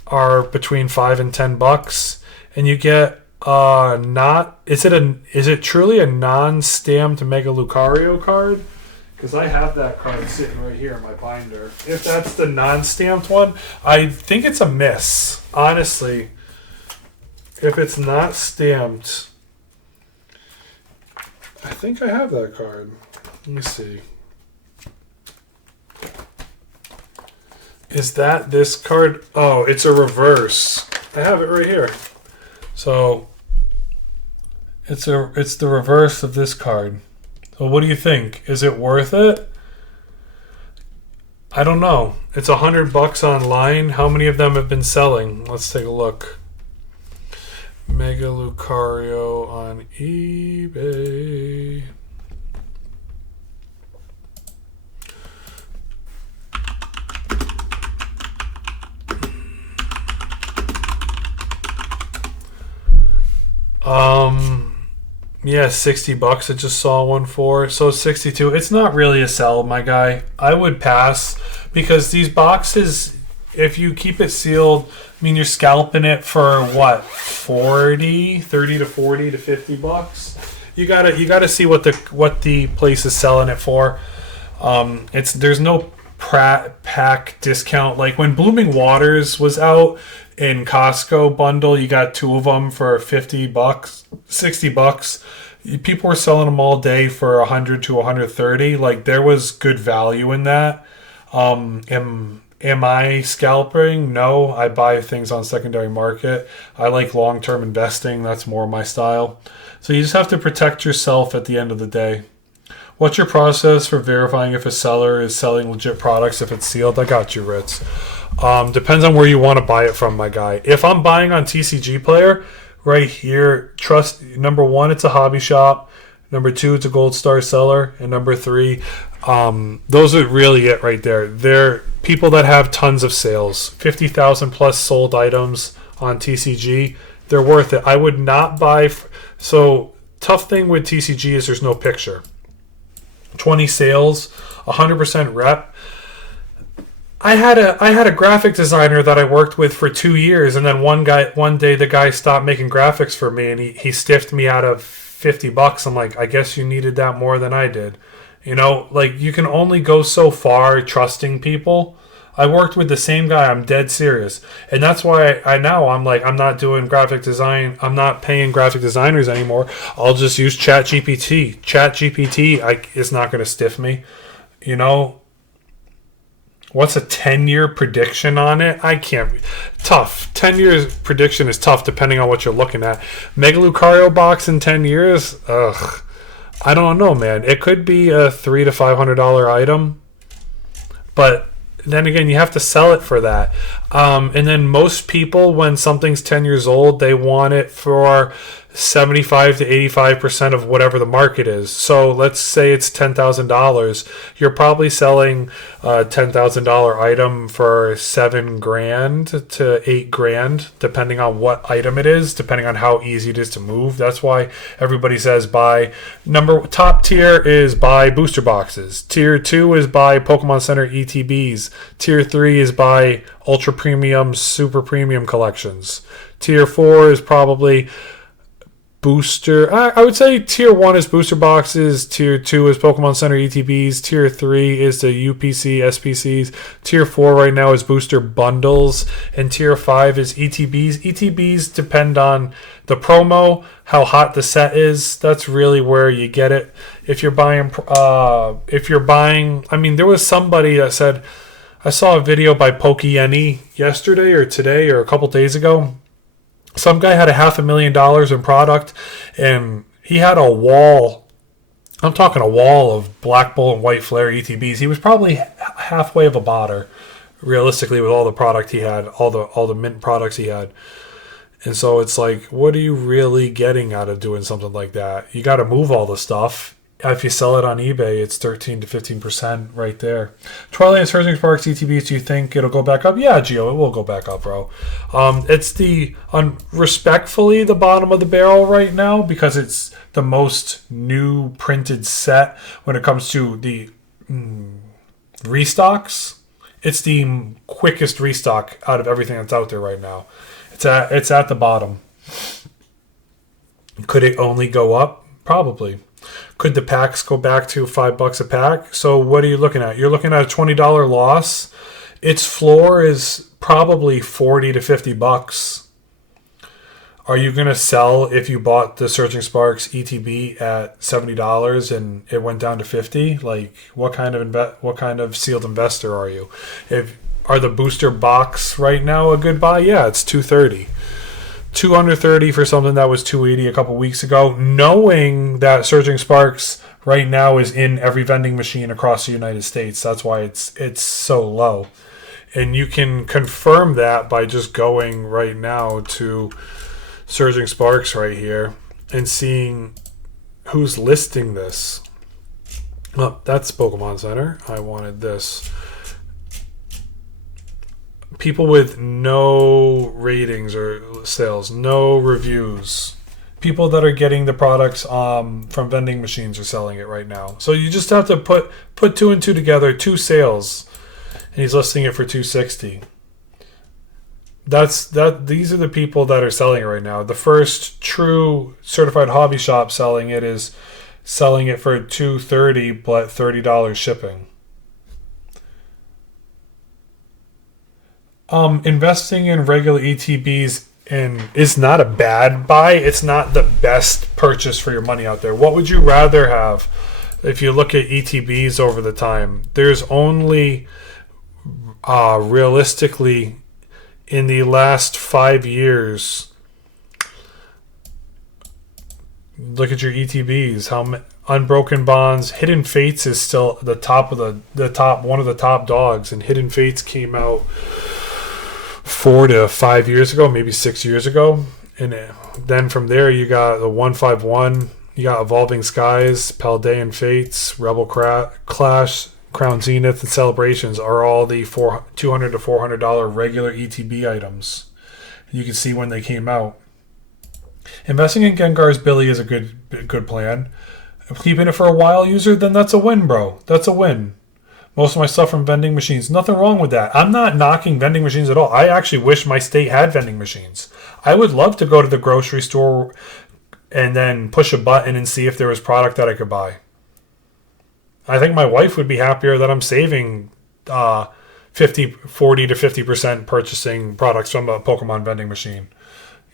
are between $5 and $10, and you get is it truly a non-stamped Mega Lucario card? Because I have that card sitting right here in my binder. If that's the non-stamped one, I think it's a miss. Honestly, if it's not stamped, I think I have that card. Let me see. Is that this card? Oh, it's a reverse. I have it right here. So it's the reverse of this card. So what do you think? Is it worth it? I don't know. It's $100 online. How many of them have been selling? Let's take a look. Mega Lucario on eBay. Yeah, $60 I just saw one for. So 62. It's not really a sell, my guy. I would pass because these boxes, if you keep it sealed, I mean, you're scalping it for what? 30 to 40 to $50. You gotta see what the place is selling it for. There's no pack discount. Like when Blooming Waters was out in Costco bundle, you got 2 of them for $50, $60. People were selling them all day for $100 to $130. Like there was good value in that. Am I scalping? No, I buy things on secondary market. I like long-term investing. That's more my style. So you just have to protect yourself at the end of the day. What's your process for verifying if a seller is selling legit products if it's sealed? I got you, Ritz. Depends on where you want to buy it from, my guy. If I'm buying on TCG Player, right here, trust, number 1, it's a hobby shop. Number 2, it's a gold star seller. And number 3, those are really it right there. They're people that have tons of sales. 50,000 plus sold items on TCG. They're worth it. I would not buy... So, tough thing with TCG is there's no picture. 20 sales, 100% rep. I had a graphic designer that I worked with for 2 years, and then one day the guy stopped making graphics for me, and he stiffed me out of $50. I'm like, I guess you needed that more than I did. Like you can only go so far trusting people. I worked with the same guy. I'm dead serious, and that's why I'm like, I'm not doing graphic design. I'm not paying graphic designers anymore. I'll just use ChatGPT. ChatGPT is not going to stiff me. What's a 10-year prediction on it? I can't. Tough. 10 years prediction is tough depending on what you're looking at. Mega Lucario box in 10 years? Ugh. I don't know, man. It could be a $300 to $500 item, but then again, you have to sell it for that. And then most people, when something's 10 years old, they want it for 75 to 85% of whatever the market is. So let's say it's $10,000. You're probably selling a $10,000 item for $7,000 to $8,000, depending on what item it is, depending on how easy it is to move. That's why everybody says top tier is buy booster boxes. Tier 2 is buy Pokemon Center ETBs. Tier 3 is buy ultra premium, super premium collections. Tier 4 is probably booster. I would say tier 1 is booster boxes. Tier 2 is Pokemon Center ETBs. Tier 3 is the UPC SPCs. Tier 4 right now is booster bundles. And tier 5 is ETBs. ETBs depend on the promo, how hot the set is. That's really where you get it. If you're buying, I mean, there was somebody that said, I saw a video by PokeNE yesterday or today or a couple days ago. Some guy had $500,000 in product, and he had a wall. I'm talking a wall of Black Bolt and White Flare ETBs. He was probably halfway of a botter, realistically, with all the product he had, all the mint products he had. And so it's like, what are you really getting out of doing something like that? You got to move all the stuff. If you sell it on eBay, it's 13 to 15% right there. Twilight and Surging Sparks ETBs, do you think it'll go back up? Yeah, Gio, it will go back up, bro. It's respectfully the bottom of the barrel right now because it's the most new printed set when it comes to the restocks. It's the quickest restock out of everything that's out there right now. It's at the bottom. Could it only go up? Probably. Could the packs go back to $5 a pack? So what are you looking at? You're looking at a $20 loss. Its floor is probably $40 to $50. Are you going to sell if you bought the Surging Sparks ETB at $70 and it went down to $50? Like, what kind of sealed investor are you? Are the booster box right now a good buy? Yeah, it's $230. $230 for something that was $280 a couple weeks ago, knowing that Surging Sparks right now is in every vending machine across the United States. That's why it's so low. And you can confirm that by just going right now to Surging Sparks right here and seeing who's listing this. Oh, that's Pokemon Center. I wanted this. People with no ratings or sales, no reviews. People that are getting the products from vending machines are selling it right now. So you just have to put two and two together, 2 sales, and he's listing it for $260. These are the people that are selling it right now. The first true certified hobby shop selling it is selling it for $230 but $30 shipping. Investing in regular ETBs is not a bad buy. It's not the best purchase for your money out there. What would you rather have if you look at ETBs over the time? There's only realistically in the last 5 years, look at your ETBs. Unbroken Bonds, Hidden Fates is still the top of one of the top dogs, and Hidden Fates came out 4 to 5 years ago, maybe 6 years ago. And then from there, you got the 151, you got Evolving Skies, Paldean Fates, Rebel Clash, Crown Zenith, and Celebrations are all the $200 to $400 regular ETB items. You can see when they came out. Investing in Gengar's Billy is a good plan. Keeping it for a while user, then that's a win, bro. That's a win. Most of my stuff from vending machines. Nothing wrong with that. I'm not knocking vending machines at all. I actually wish my state had vending machines. I would love to go to the grocery store and then push a button and see if there was product that I could buy. I think my wife would be happier that I'm saving 40 to 50% purchasing products from a Pokemon vending machine.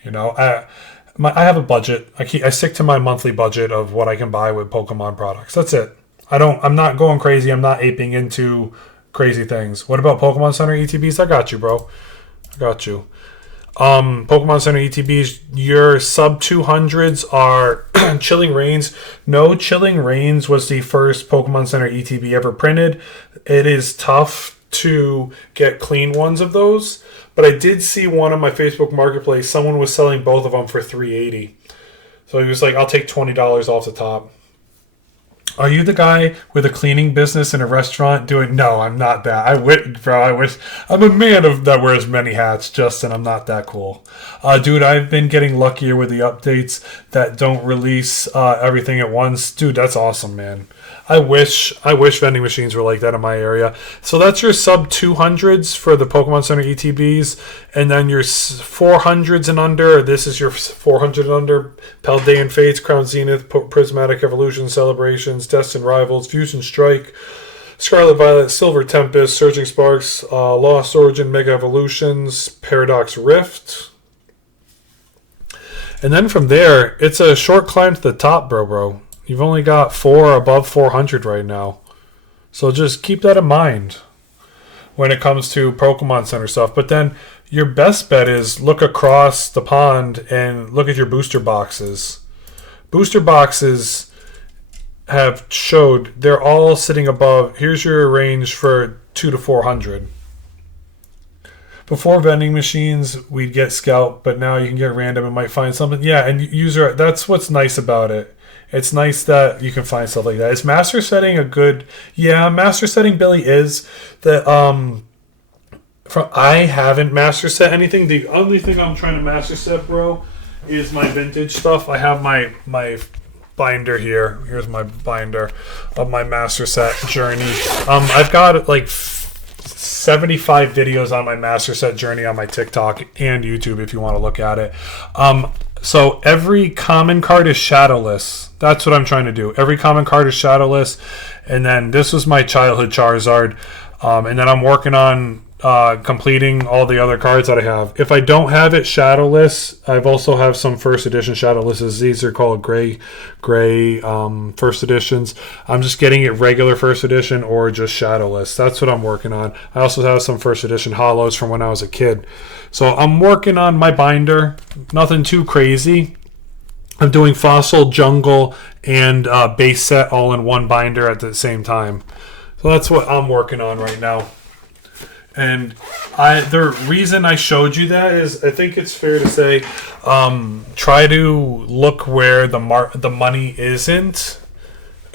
You know, I have a budget. I stick to my monthly budget of what I can buy with Pokemon products. That's it. I'm not going crazy. I'm not aping into crazy things. What about Pokemon Center ETBs? I got you, bro. I got you. Pokemon Center ETBs, your sub 200s are Chilling Reigns. No, Chilling Reigns was the first Pokemon Center ETB ever printed. It is tough to get clean ones of those. But I did see one on my Facebook Marketplace. Someone was selling both of them for $380. So he was like, I'll take $20 off the top. Are you the guy with a cleaning business in a restaurant doing... No, I'm not that. I wish... I'm a man that wears many hats, Justin. I'm not that cool. Dude, I've been getting luckier with the updates that don't release everything at once. Dude, that's awesome, man. I wish vending machines were like that in my area. So that's your sub 200s for the Pokemon Center ETBs. And then your 400s and under. This is your 400 and under. Paldean Fates, Crown Zenith, Prismatic Evolution, Celebrations, Destined Rivals, Fusion Strike, Scarlet Violet, Silver Tempest, Surging Sparks, Lost Origin, Mega Evolutions, Paradox Rift. And then from there, it's a short climb to the top, bro. You've only got 4 above 400 right now. So just keep that in mind when it comes to Pokemon Center stuff. But then your best bet is look across the pond and look at your booster boxes. Booster boxes have showed they're all sitting above. Here's your range for 2 to 400. Before vending machines, we'd get Scout, but now you can get random and might find something. Yeah, and user, that's what's nice about it. It's nice that you can find stuff like that. Is master setting a good... Yeah, master setting, Billy, is that... I haven't master set anything. The only thing I'm trying to master set, bro, is my vintage stuff. I have my binder here. Here's my binder of my master set journey. I've got like 75 videos on my master set journey on my TikTok and YouTube if you want to look at it. So every common card is shadowless. That's what I'm trying to do. Every common card is shadowless. And then this was my childhood Charizard. And then I'm working on completing all the other cards that I have. If I don't have it shadowless, I've also have some first edition shadowlesses. These are called gray first editions. I'm just getting it regular first edition or just shadowless. That's what I'm working on. I also have some first edition holos from when I was a kid. So I'm working on my binder. Nothing too crazy. I'm doing Fossil, Jungle, and base set all in one binder at the same time. So that's what I'm working on right now. And the reason I showed you that is I think it's fair to say try to look where the money isn't,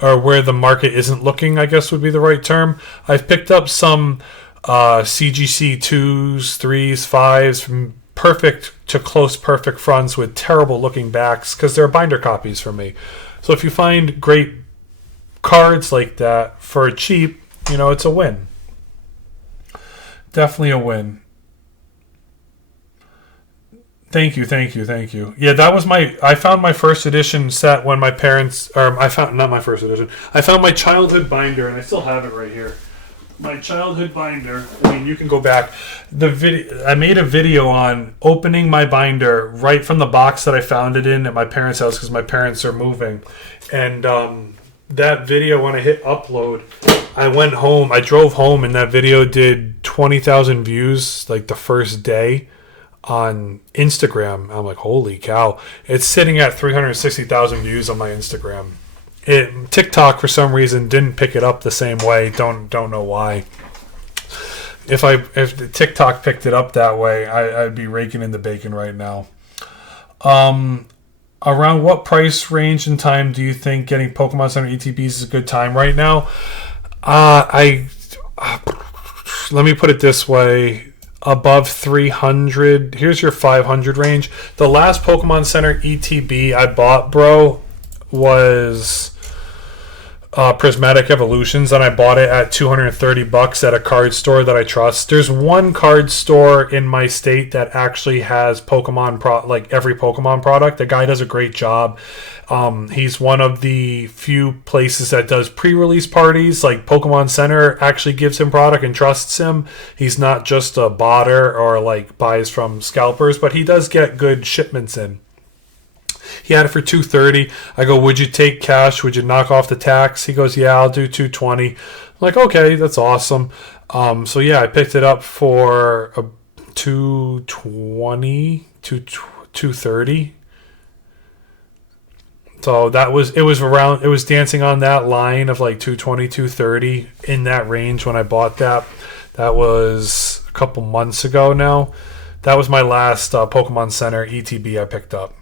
or where the market isn't looking, I guess would be the right term. I've picked up some CGC 2s, 3s, 5s, from perfect to close perfect fronts with terrible looking backs because they're binder copies for me. So if you find great cards like that for cheap, it's a win. Definitely a win. Thank you. Yeah, that was I found my first edition set when my parents, I found my childhood binder, and I still have it right here. My childhood binder. I mean, you can go back. I made a video on opening my binder right from the box that I found it in at my parents' house because my parents are moving. And that video, when I hit upload, I went home. I drove home, and that video did 20,000 views like the first day on Instagram. I'm like, holy cow! It's sitting at 360,000 views on my Instagram. TikTok for some reason didn't pick it up the same way. Don't know why. If the TikTok picked it up that way, I'd be raking in the bacon right now. Around what price range and time do you think getting Pokemon Center ETBs is a good time right now? Let me put it this way. Above 300. Here's your 500 range. The last Pokemon Center ETB I bought, bro, was Prismatic Evolutions, and I bought it at $230 at a card store that I trust. There's one card store in my state that actually has Pokemon like every Pokemon product. The guy does a great job. He's one of the few places that does pre-release parties. Like Pokemon Center actually gives him product and trusts him. He's not just a botter or like buys from scalpers, but he does get good shipments in. He had it for $230. I go, would you take cash? Would you knock off the tax? He goes, yeah, I'll do $220. I'm like, okay, that's awesome. So yeah, I picked it up for a $220 to $230. So it was dancing on that line of like $220, $230 in that range when I bought that. That was a couple months ago now. That was my last Pokemon Center ETB I picked up.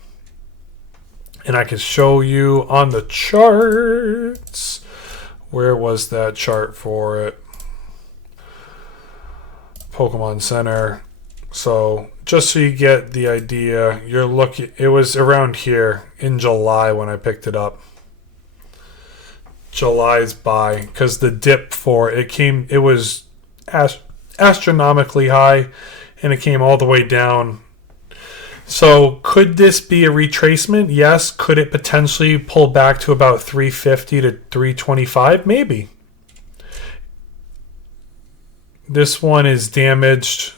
And I can show you on the charts. Where was that chart for it? Pokemon Center. So just so you get the idea, you're looking. It was around here in July when I picked it up. July's buy, because the dip for it was astronomically high, and it came all the way down. So could this be a retracement? Yes. Could it potentially pull back to about 350 to 325? Maybe. This one is damaged,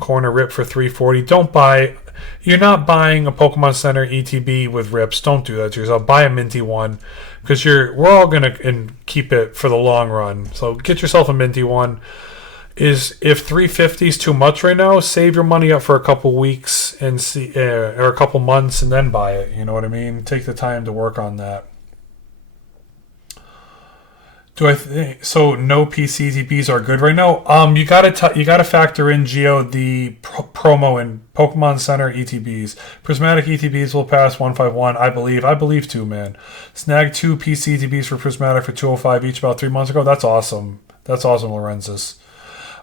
corner rip for 340. Don't buy. You're not buying a Pokemon Center ETB with rips. Don't do that to yourself. Buy a minty one, because we're all gonna keep it for the long run. So get yourself a minty one. If 350 is too much right now, save your money up for a couple weeks and see, or a couple months, and then buy it. You know what I mean? Take the time to work on that. So no PC ETBs are good right now? You gotta factor in, Geo, the promo in Pokemon Center ETBs. Prismatic ETBs will pass 151, I believe. I believe too, man. Snagged 2 PC ETBs for Prismatic for 205 each about 3 months ago. That's awesome. That's awesome, Lorenzis.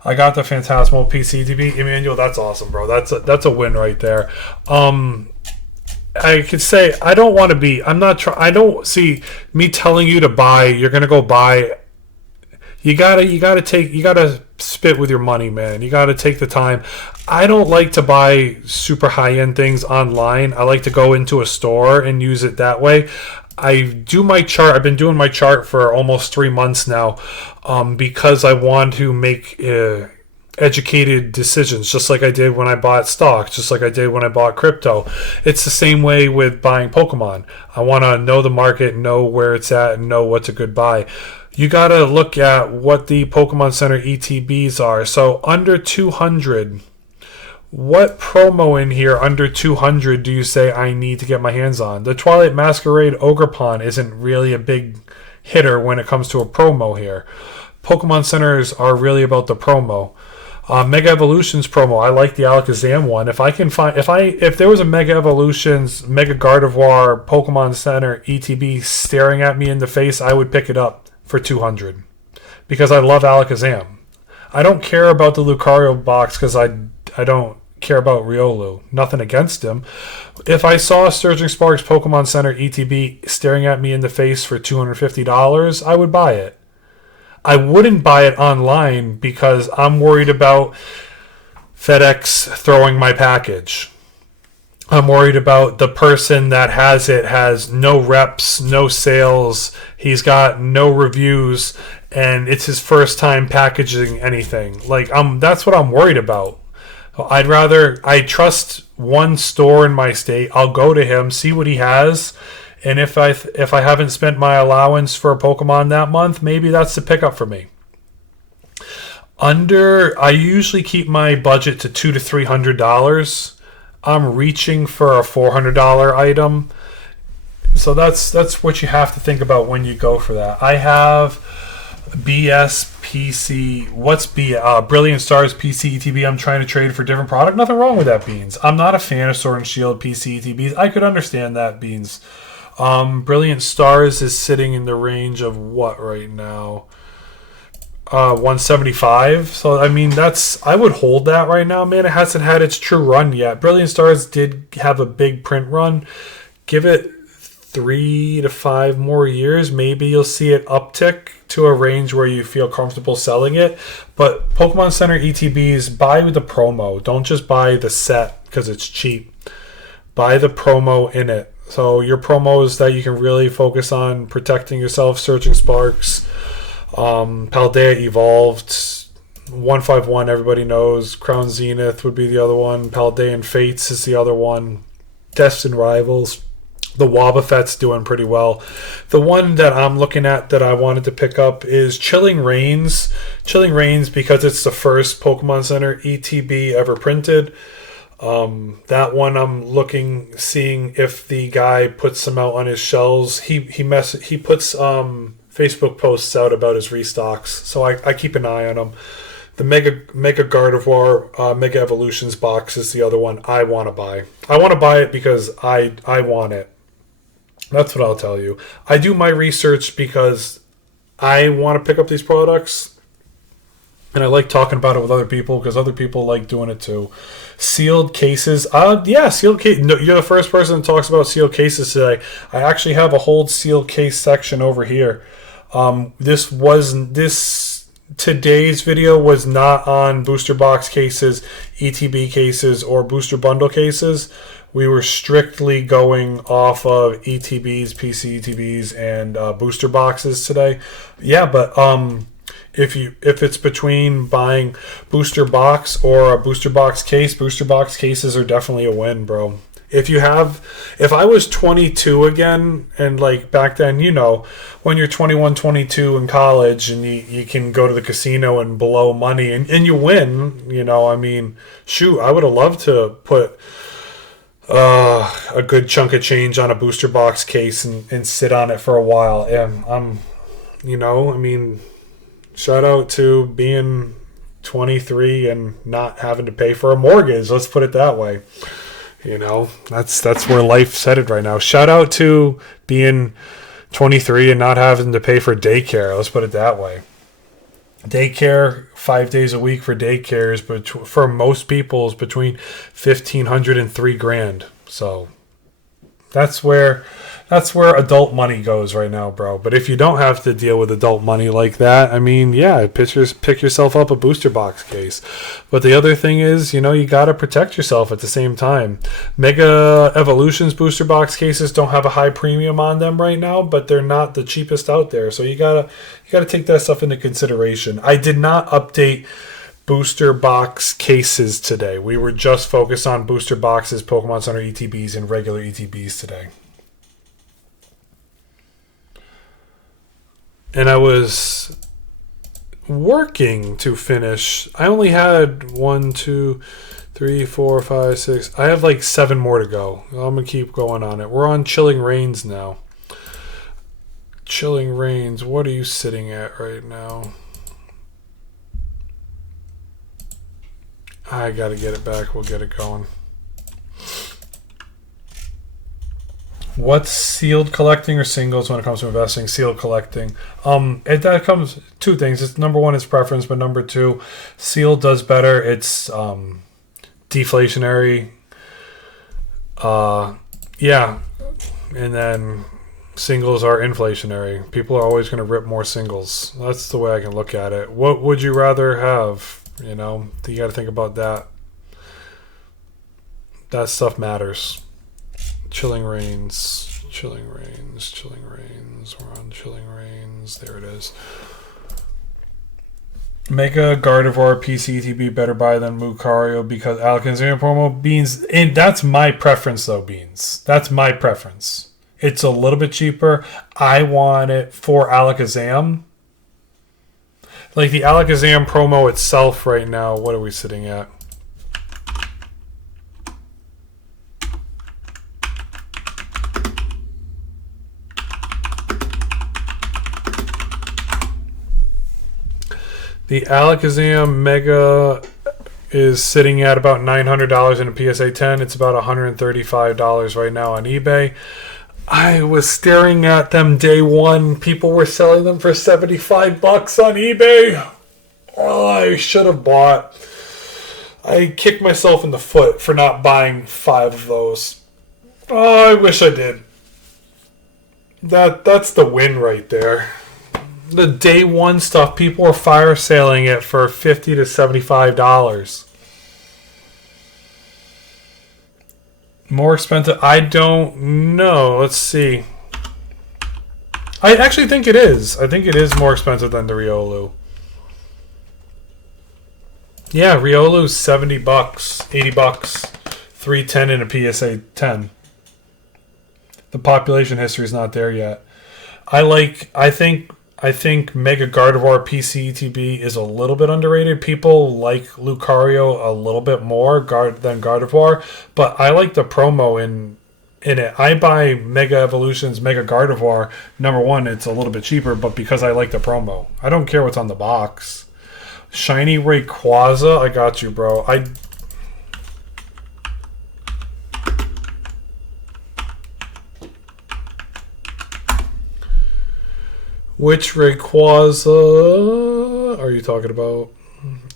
I got the Phantasmal PC ETB. Emmanuel, that's awesome, bro. That's a win right there. I could say I don't want to be. I don't see me telling you to buy. You're gonna go buy. You gotta spit with your money, man. You gotta take the time. I don't like to buy super high end things online. I like to go into a store and use it that way. I do my chart. I've been doing my chart for almost 3 months now, because I want to make educated decisions, just like I did when I bought stocks, just like I did when I bought crypto. It's the same way with buying Pokemon. I want to know the market, know where it's at, and know what's a good buy. You got to look at what the Pokemon Center ETBs are. So under 200, what promo in here under 200 do you say I need to get my hands on? The Twilight Masquerade Ogerpon isn't really a big hitter when it comes to a promo here. Pokemon Centers are really about the promo. Mega Evolutions promo. I like the Alakazam one. If there was a Mega Evolutions, Mega Gardevoir Pokemon Center ETB staring at me in the face, I would pick it up for 200 because I love Alakazam. I don't care about the Lucario box because I don't care about Riolu. Nothing against him. If I saw Surging Sparks Pokemon Center ETB staring at me in the face for $250, I would buy it. I wouldn't buy it online because I'm worried about FedEx throwing my package. I'm worried about the person that has it has no reps, no sales, he's got no reviews, and it's his first time packaging anything. That's what I'm worried about. I trust one store in my state. I'll go to him, see what he has. And if I haven't spent my allowance for a Pokemon that month, maybe that's the pickup for me. I usually keep my budget to $200 to $300. I'm reaching for a $400 item, so that's what you have to think about when you go for that. I have BSPC. What's Brilliant Stars PC ETB? I'm trying to trade for a different product. Nothing wrong with that, Beans. I'm not a fan of Sword and Shield PC ETBs. I could understand that, Beans. Brilliant Stars is sitting in the range of what right now? 175. So I mean, I would hold that right now, man. It hasn't had its true run yet. Brilliant Stars did have a big print run. Give it 3 to 5 more years, maybe you'll see it uptick to a range where you feel comfortable selling it. But Pokemon Center ETBs, buy with the promo. Don't just buy the set because it's cheap. Buy the promo in it. So your promos that you can really focus on protecting yourself, Surging Sparks, Paldea Evolved, 151 everybody knows, Crown Zenith would be the other one, Paldean Fates is the other one, Destined Rivals, the Wobbuffet's doing pretty well. The one that I'm looking at that I wanted to pick up is Chilling Reigns. Chilling Reigns because it's the first Pokemon Center ETB ever printed. That one I'm seeing if the guy puts them out on his shelves. He puts Facebook posts out about his restocks, so I keep an eye on him. The Mega Gardevoir Mega Evolutions box is the other one I want to buy. I want to buy it because I want it. That's what I'll tell you. I do my research because I want to pick up these products, and I like talking about it with other people because other people like doing it too. Sealed cases. Yeah, sealed case. No, you're the first person that talks about sealed cases today. I actually have a whole sealed case section over here. Today's video was not on booster box cases, ETB cases, or booster bundle cases. We were strictly going off of ETBs, PC ETBs, and booster boxes today. Yeah, but if it's between buying booster box or a booster box case, booster box cases are definitely a win, bro. If I was 22 again, and like back then, you know, when you're 21, 22 in college and you can go to the casino and blow money and you win, you know, I mean, shoot, I would have loved to put a good chunk of change on a booster box case and sit on it for a while. And you know, I mean, shout out to being 23 and not having to pay for a mortgage. Let's put it that way. You know, that's where life's headed right now. Shout out to being 23 and not having to pay for daycare. Let's put it that way. Daycare, 5 days a week for daycare is for most people is between $1,500 and $3,000. So that's where adult money goes right now, bro. But if you don't have to deal with adult money like that, I mean, yeah, pick yourself up a booster box case. But the other thing is, you know, you got to protect yourself at the same time. Mega Evolutions booster box cases don't have a high premium on them right now, but they're not the cheapest out there. So you gotta take that stuff into consideration. I did not update booster box cases today. We were just focused on booster boxes, Pokemon Center ETBs, and regular ETBs today. And I was working to finish. I only had 1, 2, 3, 4, 5, 6. I have like 7 more to go. I'm going to keep going on it. We're on Chilling Reigns now. Chilling Reigns, what are you sitting at right now? I got to get it back. We'll get it going. What's sealed collecting or singles when it comes to investing? Sealed collecting. That comes two things. It's number one, it's preference, but number two, sealed does better. It's deflationary. Yeah, and then singles are inflationary. People are always going to rip more singles. That's the way I can look at it. What would you rather have? You know, you got to think about that. That stuff matters. Chilling Reigns. We're on Chilling Reigns. There it is. Mega Gardevoir PCTB better buy than Lucario because Alakazam promo Beans. And that's my preference though, Beans. That's my preference. It's a little bit cheaper. I want it for Alakazam. Like the Alakazam promo itself right now, what are we sitting at? The Alakazam Mega is sitting at about $900 in a PSA 10. It's about $135 right now on eBay. I was staring at them day one. People were selling them for $75 on eBay. Oh, I should have bought. I kicked myself in the foot for not buying 5 of those. Oh, I wish I did. That's the win right there. The day one stuff, people are fire selling it for $50 to $75. More expensive? I don't know. Let's see. I actually think it is. I think it is more expensive than the Riolu. Yeah, Riolu's $70, $80, $310 in a PSA 10. The population history is not there yet. I think Mega Gardevoir PCTB is a little bit underrated. People like Lucario a little bit more than Gardevoir, but I like the promo in it. I buy Mega Evolutions, Mega Gardevoir. Number one, it's a little bit cheaper, but because I like the promo. I don't care what's on the box. Shiny Rayquaza. I got you, bro. Which Rayquaza are you talking about?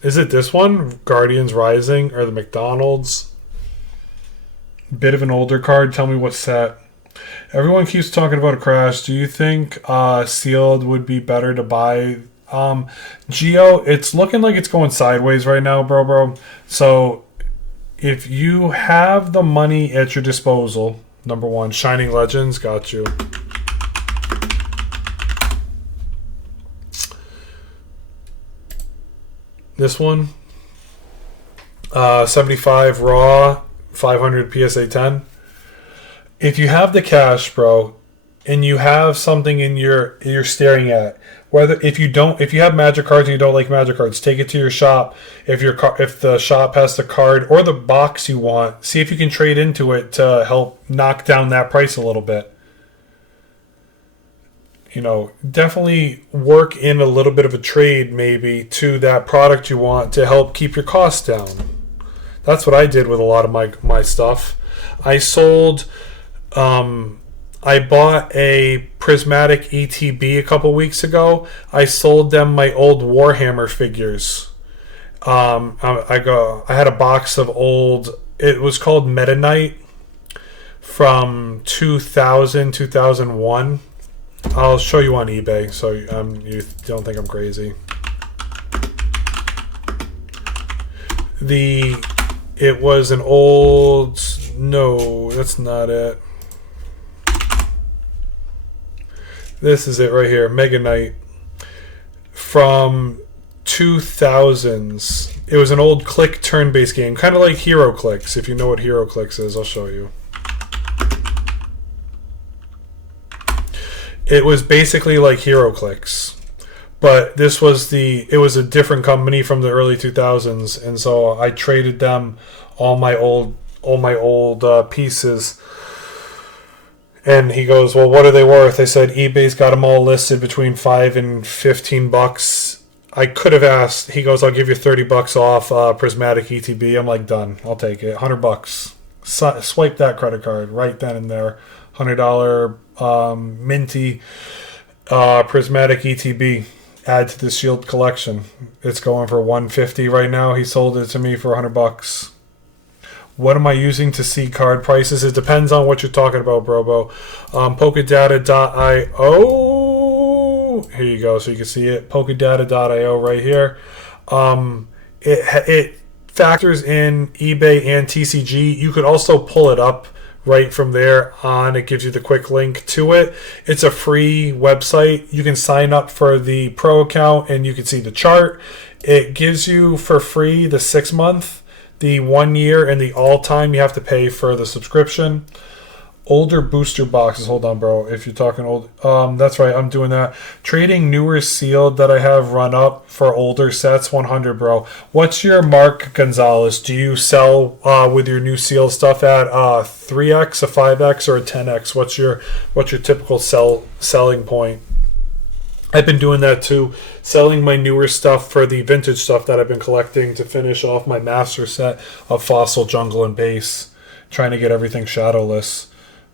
Is it this one? Guardians Rising or the McDonald's? Bit of an older card. Tell me what set. Everyone keeps talking about a crash. Do you think sealed would be better to buy? Geo, it's looking like it's going sideways right now, bro. So if you have the money at your disposal, number one, Shining Legends, got you. This one, 75 raw, 500 PSA 10. If you have the cash, bro, and you have something in you're staring at, whether if you have magic cards and you don't like magic cards, take it to your shop. If the shop has the card or the box you want, see if you can trade into it to help knock down that price a little bit. You know, definitely work in a little bit of a trade maybe to that product you want to help keep your costs down. That's what I did with a lot of my stuff. I sold, I bought a prismatic ETB a couple weeks ago. I sold them my old Warhammer figures. I had a box of old, it was called Meta Knight from 2000, 2001. I'll show you on eBay so you don't think I'm crazy. It was an old... No, that's not it. This is it right here. Mega Knight from 2000s. It was an old click turn-based game. Kind of like Hero Clicks. If you know what Hero Clicks is, I'll show you. It was basically like Hero Clicks, but it was a different company from the early 2000s, and so I traded them all my old pieces. And he goes, "Well, what are they worth?" I said, "eBay's got them all listed between $5 and $15." I could have asked. He goes, "I'll give you $30 off prismatic ETB." I'm like, done. I'll take it. $100. Swipe that credit card right then and there. $100 minty prismatic ETB. Add to the Shield collection. It's going for $150 right now. He sold it to me for $100. What am I using to see card prices? It depends on what you're talking about, Brobo. Polkadata.io. Here you go, so you can see it. Polkadata.io right here. It factors in eBay and TCG. You could also pull it up right from there on. It gives you the quick link to it. It's a free website. You can sign up for the pro account and you can see the chart. It gives you for free the 6-month, the 1 year, and the all-time. You have to pay for the subscription. Older booster boxes. Hold on, bro. If you're talking old, that's right. I'm doing that. Trading newer sealed that I have run up for older sets. 100, bro. What's your Mark Gonzalez? Do you sell with your new sealed stuff at 3x, a 5x, or a 10x? What's your typical selling point? I've been doing that too, selling my newer stuff for the vintage stuff that I've been collecting to finish off my master set of Fossil, Jungle, and Base. Trying to get everything shadowless.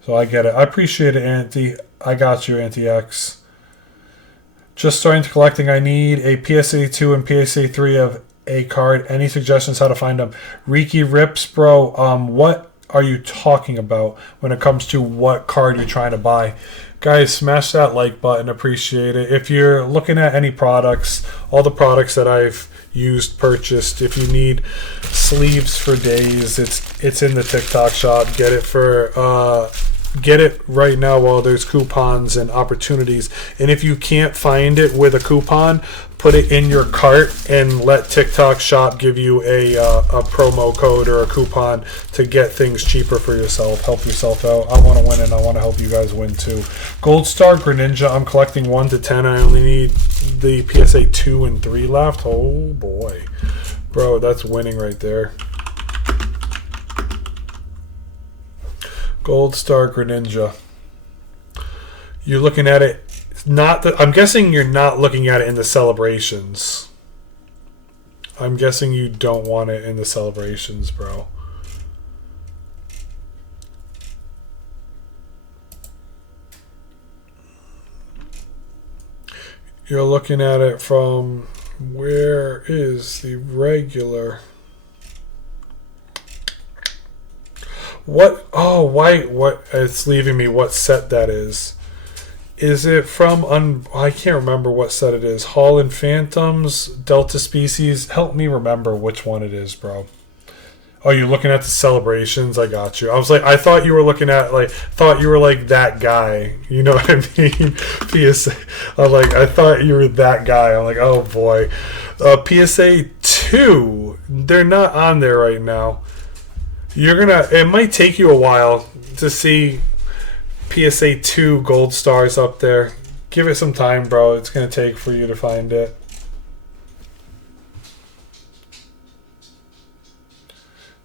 So I get it. I appreciate it, Auntie. I got you, Auntie X. Just starting to collecting. I need a PSA 2 and PSA 3 of a card. Any suggestions how to find them? Riki Rips, bro. What are you talking about when it comes to what card you're trying to buy? Guys, smash that like button. Appreciate it. If you're looking at any products, all the products that I've purchased, if you need sleeves for days, it's in the TikTok shop. Get it right now while there's coupons and opportunities. And if you can't find it with a coupon, put it in your cart and let TikTok shop give you a promo code or a coupon to get things cheaper for yourself. Help yourself out. I want to win and I want to help you guys win too. Gold Star Greninja, I'm collecting 1 to 10. I only need the PSA 2 and 3 left. Oh boy. Bro, that's winning right there. Gold Star Greninja. You're looking at it. I'm guessing you're not looking at it in the celebrations. I'm guessing you don't want it in the celebrations, bro. You're looking at it from, where is the regular? What? Oh, why? What? It's leaving me what set that is. Is it from, I can't remember what set it is. Hall and Phantoms, Delta Species. Help me remember which one it is, bro. Oh, you're looking at the celebrations? I got you. I was like, I thought you were looking at, like, thought you were like that guy. You know what I mean? PSA. I thought you were that guy. I'm like, oh boy. PSA 2, they're not on there right now. It might take you a while to see PSA 2 gold stars up there. Give it some time, bro. It's going to take for you to find it.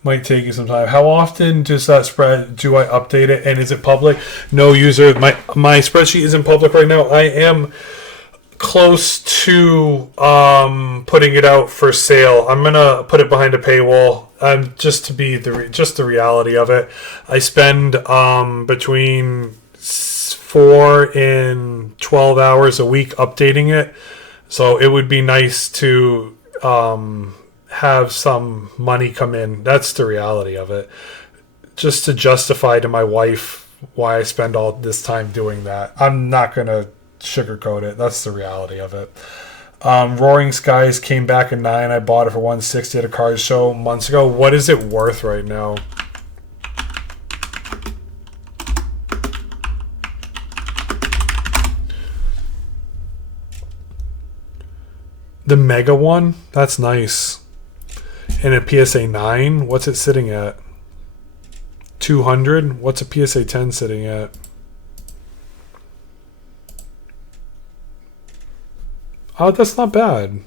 Might take you some time. How often does that spread? Do I update it? And is it public? No, user. My spreadsheet isn't public right now. I am close to putting it out for sale. I'm gonna put it behind a paywall. Just to be the reality of it. I spend between 4 and 12 hours a week updating it. So it would be nice to have some money come in. That's the reality of it. Just to justify to my wife why I spend all this time doing that. I'm not going to sugarcoat it. That's the reality of it. Roaring Skies came back at 9. I bought it for 160 at a card show months ago. What is it worth right now? The Mega one? That's nice. And a PSA 9, what's it sitting at? 200? What's a PSA 10 sitting at? Oh, that's not bad.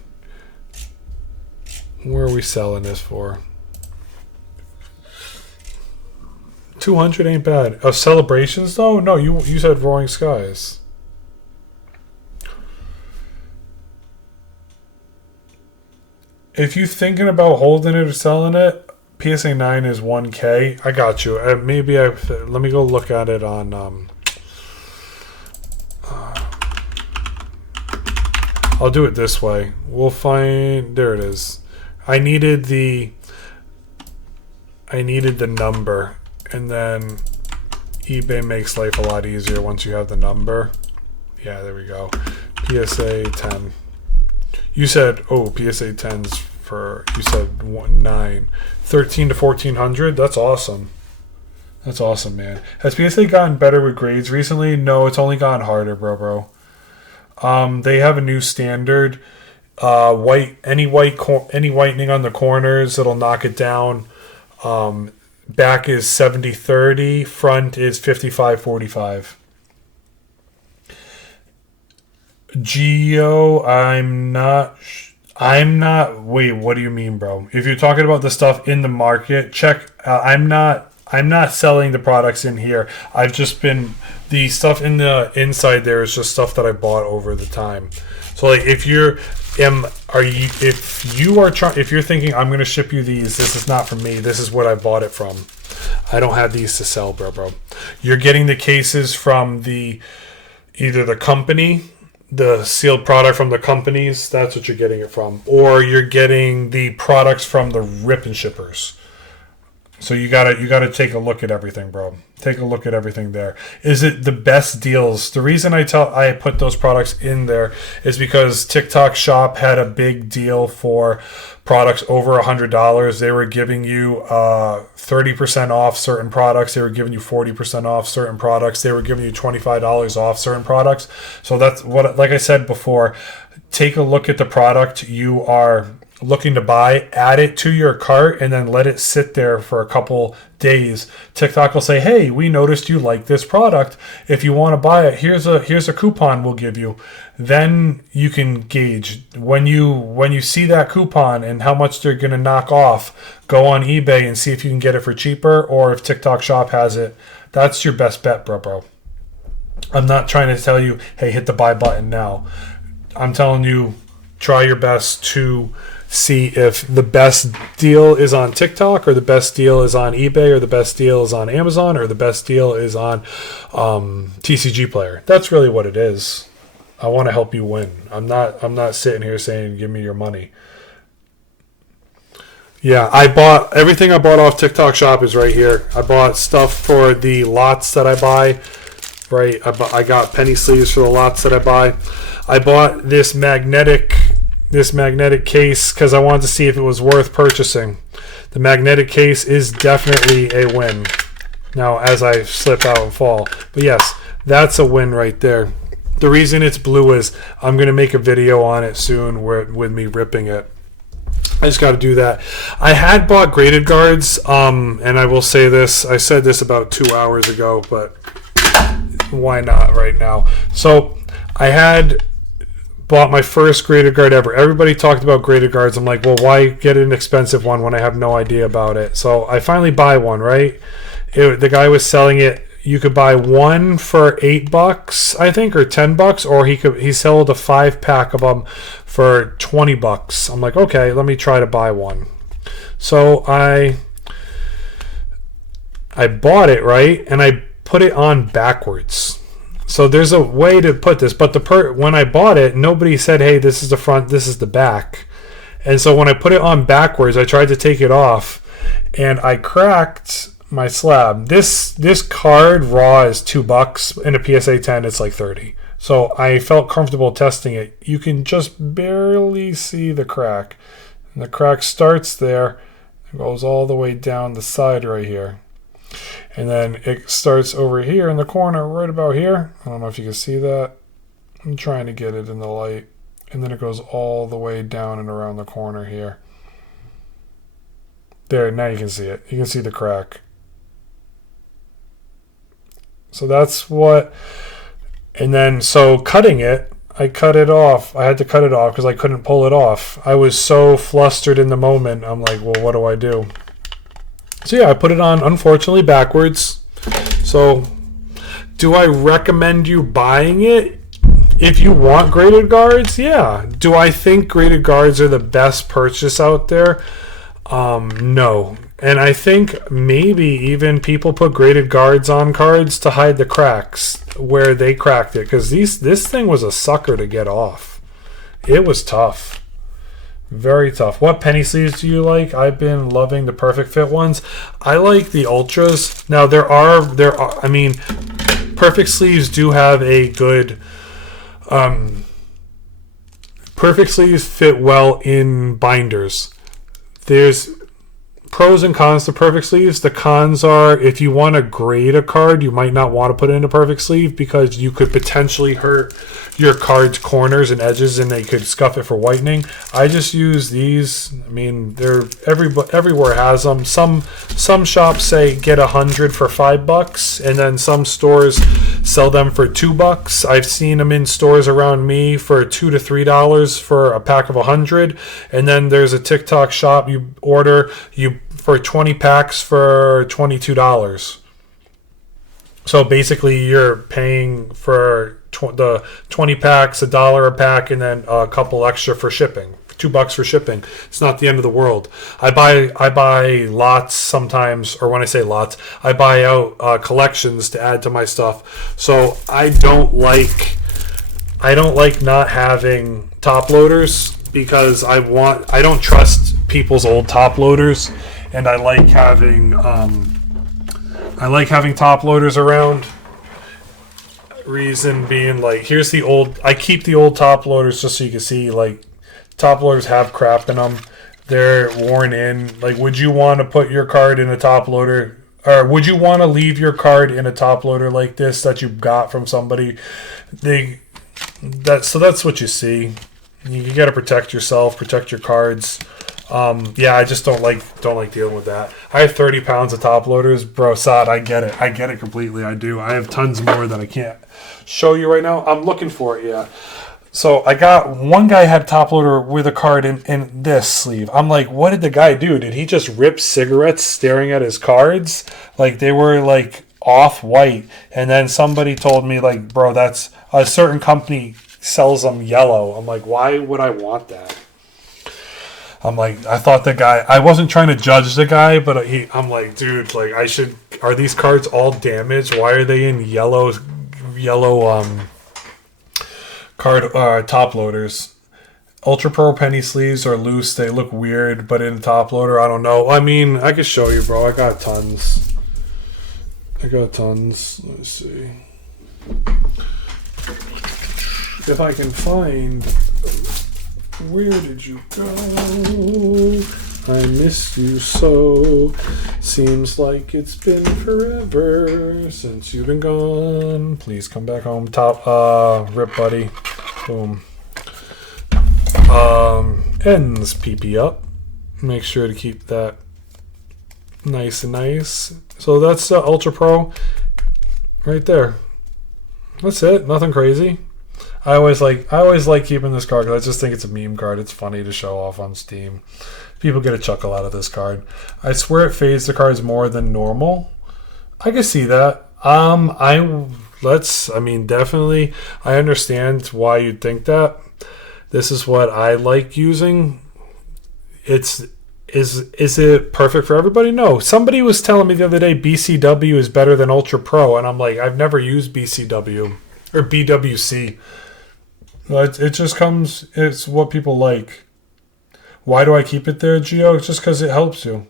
Where are we selling this for? 200 ain't bad. Oh, celebrations though? No, you said Roaring Skies. If you're thinking about holding it or selling it, PSA 9 is 1K. I got you. Let me go look at it on. I'll do it this way. We'll find. There it is. I needed the number, and then eBay makes life a lot easier once you have the number. Yeah, there we go. PSA 10. You said, PSA 10's for, you said 9. 13 to 1400? That's awesome. That's awesome, man. Has PSA gotten better with grades recently? No, it's only gotten harder, bro. They have a new standard. Any whitening on the corners, it'll knock it down. Back is 70-30. Front is 55-45. Geo, I'm not. Wait, what do you mean, bro? If you're talking about the stuff in the market, check. I'm not selling the products in here. I've just been, the stuff in the inside there is just stuff that I bought over the time. So like, if you're thinking I'm gonna ship you these, this is not from me. This is what I bought it from. I don't have these to sell, bro. You're getting the cases from either the company. The sealed product from the companies, that's what you're getting it from. Or you're getting the products from the rip and shippers. So you gotta take a look at everything, bro. Take a look at everything there. Is it the best deals? The reason I put those products in there is because TikTok Shop had a big deal for products over $100. They were giving you 30% off certain products. They were giving you 40% off certain products. They were giving you $25 off certain products. So that's what, like I said before, take a look at the product you are looking to buy, add it to your cart, and then let it sit there for a couple days. TikTok will say, hey, we noticed you like this product. If you want to buy it, here's a coupon we'll give you. Then you can gauge when you see that coupon and how much they're going to knock off. Go on eBay and see if you can get it for cheaper, or if TikTok Shop has it. That's your best bet, bro. I'm not trying to tell you, hey, hit the buy button now. I'm telling you, try your best to see if the best deal is on TikTok, or the best deal is on eBay, or the best deal is on Amazon, or the best deal is on TCG Player. That's really what it is. I want to help you win. I'm not sitting here saying give me your money. Yeah, everything I bought off TikTok Shop is right here. I bought stuff for the lots that I buy. Right, I got penny sleeves for the lots that I buy. I bought this magnetic case because I wanted to see if it was worth purchasing. The magnetic case is definitely a win. Now, as I slip out and fall, but yes, that's a win right there. The reason it's blue is I'm gonna make a video on it soon with me ripping it. I just got to do that. I had bought graded guards, and I will say this. I said this about 2 hours ago, but why not right now? So I had bought my first graded guard ever. Everybody talked about graded guards. I'm like, well, why get an expensive one when I have no idea about it? So I finally buy one, right? The guy was selling it. You could buy one for $8, I think, or $10, or he sold a 5-pack of them for $20. I'm like, okay, let me try to buy one. So I bought it, right, and I put it on backwards. So there's a way to put this, but when I bought it, nobody said, hey, this is the front, this is the back. And so when I put it on backwards, I tried to take it off, and I cracked my slab. This card raw is $2. In a PSA 10, it's like 30. So I felt comfortable testing it. You can just barely see the crack. And the crack starts there, goes all the way down the side right here. And then it starts over here in the corner, right about here. I don't know if you can see that. I'm trying to get it in the light. And then it goes all the way down and around the corner here. There, now you can see it. You can see the crack. So that's what, and then so cutting it, I cut it off. I had to cut it off because I couldn't pull it off. I was so flustered in the moment. I'm like, well, what do I do? So yeah, I put it on, unfortunately, backwards. So do I recommend you buying it? If you want graded guards, yeah. Do I think graded guards are the best purchase out there? No. And I think maybe even people put graded guards on cards to hide the cracks where they cracked it. Because this thing was a sucker to get off. It was tough. Very tough. What penny sleeves do you like? I've been loving the Perfect Fit ones. I like the Ultras. Now, there are I mean, Perfect sleeves do have a good... Perfect sleeves fit well in binders. There's pros and cons to perfect sleeves. The cons are, if you want to grade a card, you might not want to put it in a perfect sleeve because you could potentially hurt your card's corners and edges and they could scuff it for whitening. I just use these. I mean, they're everywhere has them. Some shops say get 100 for $5, and then some stores sell them for $2. I've seen them in stores around me for $2 to $3 for a pack of 100, and then there's a TikTok shop you order for 20 packs for $22. So basically, you're paying for the 20 packs, $1 a pack, and then a couple extra for shipping. $2 for shipping. It's not the end of the world. I buy lots sometimes, or when I say lots, I buy out collections to add to my stuff. So I don't like not having top loaders because I don't trust people's old top loaders, and I like having top loaders around. Reason being, like, here's the old. I keep the old top loaders just so you can see, like, top loaders have crap in them. They're worn in. Like, would you want to put your card in a top loader, or would you want to leave your card in a top loader like this that you got from somebody? So that's what you see. You got to protect yourself, protect your cards. Yeah, I just don't like dealing with that. I have 30 pounds of top loaders, bro. Sad, I get it completely. I do. I have tons more that I can't show you right now. I'm looking for it. Yeah. So I got one guy had top loader with a card in this sleeve. I'm like, what did the guy do? Did he just rip cigarettes staring at his cards? Like, they were like off white. And then somebody told me, like, bro, that's a certain company sells them yellow. I'm like, why would I want that? I'm like, I thought the guy, I wasn't trying to judge the guy, but I'm like, dude, like are these cards all damaged? Why are they in yellow card top loaders? Ultra Pro penny sleeves are loose. They look weird, but in a top loader, I don't know. I mean, I could show you, bro. I got tons. Let's see. If I can find... Where did you go? I missed you so. Seems like it's been forever since you've been gone. Please come back home. Rip buddy. Boom. Ends PP up. Make sure to keep that nice and nice. So that's Ultra Pro right there. That's it. Nothing crazy. I always like keeping this card because I just think it's a meme card. It's funny to show off on Steam. People get a chuckle out of this card. I swear it fades the cards more than normal. I can see that. Definitely I understand why you'd think that. This is what I like using. Is it perfect for everybody? No. Somebody was telling me the other day BCW is better than Ultra Pro, and I'm like, I've never used BCW or BWC. It just comes, it's what people like. Why do I keep it there, Gio? It's just because it helps you.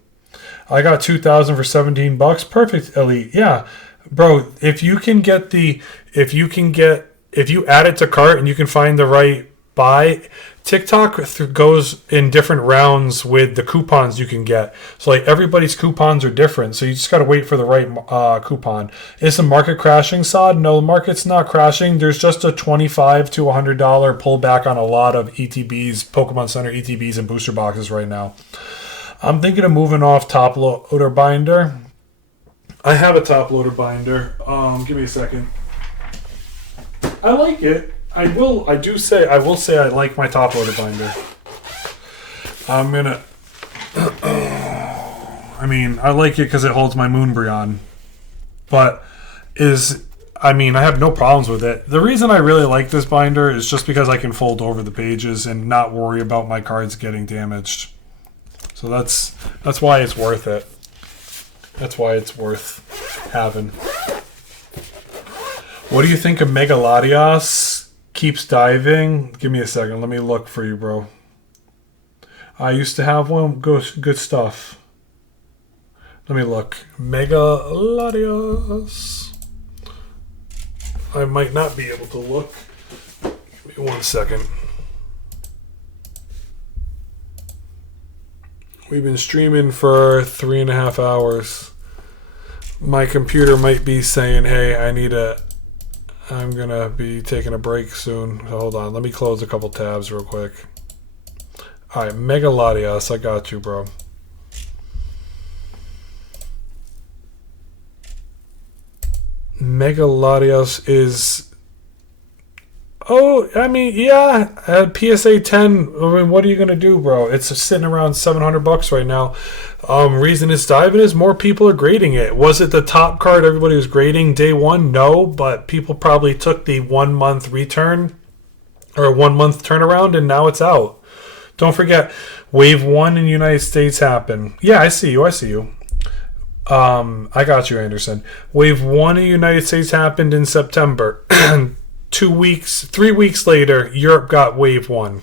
I got 2,000 for $17. Perfect, Elite. Yeah. Bro, if you add it to cart and you can find the right buy, TikTok goes in different rounds with the coupons you can get. So like everybody's coupons are different. So you just got to wait for the right coupon. Is the market crashing, Sod? No, the market's not crashing. There's just a $25 to $100 pullback on a lot of ETBs, Pokemon Center ETBs and booster boxes right now. I'm thinking of moving off top loader binder. I have a top loader binder. Give me a second. I like it. I will say I like my top loader binder. I like it because it holds my Moonbryon. But I have no problems with it. The reason I really like this binder is just because I can fold over the pages and not worry about my cards getting damaged. So that's why it's worth it. That's why it's worth having. What do you think of Megaladios? Keeps diving. Give me a second. Let me look for you, bro. I used to have one. Good stuff. Let me look. Megaladios. I might not be able to look. Give me 1 second. We've been streaming for 3.5 hours. My computer might be saying, hey, I'm going to be taking a break soon. Hold on. Let me close a couple tabs real quick. All right. Megaladios. I got you, bro. Megaladios is... Oh, yeah. PSA 10. What are you going to do, bro? It's sitting around $700 right now. Reason it's diving is more people are grading it. Was it the top card everybody was grading day one? No, but people probably took the 1 month return or a 1 month turnaround and now it's out. Don't forget, Wave 1 in the United States happened. Yeah, I see you. I got you, Anderson. Wave 1 in the United States happened in September. 3 weeks later, Europe got Wave 1.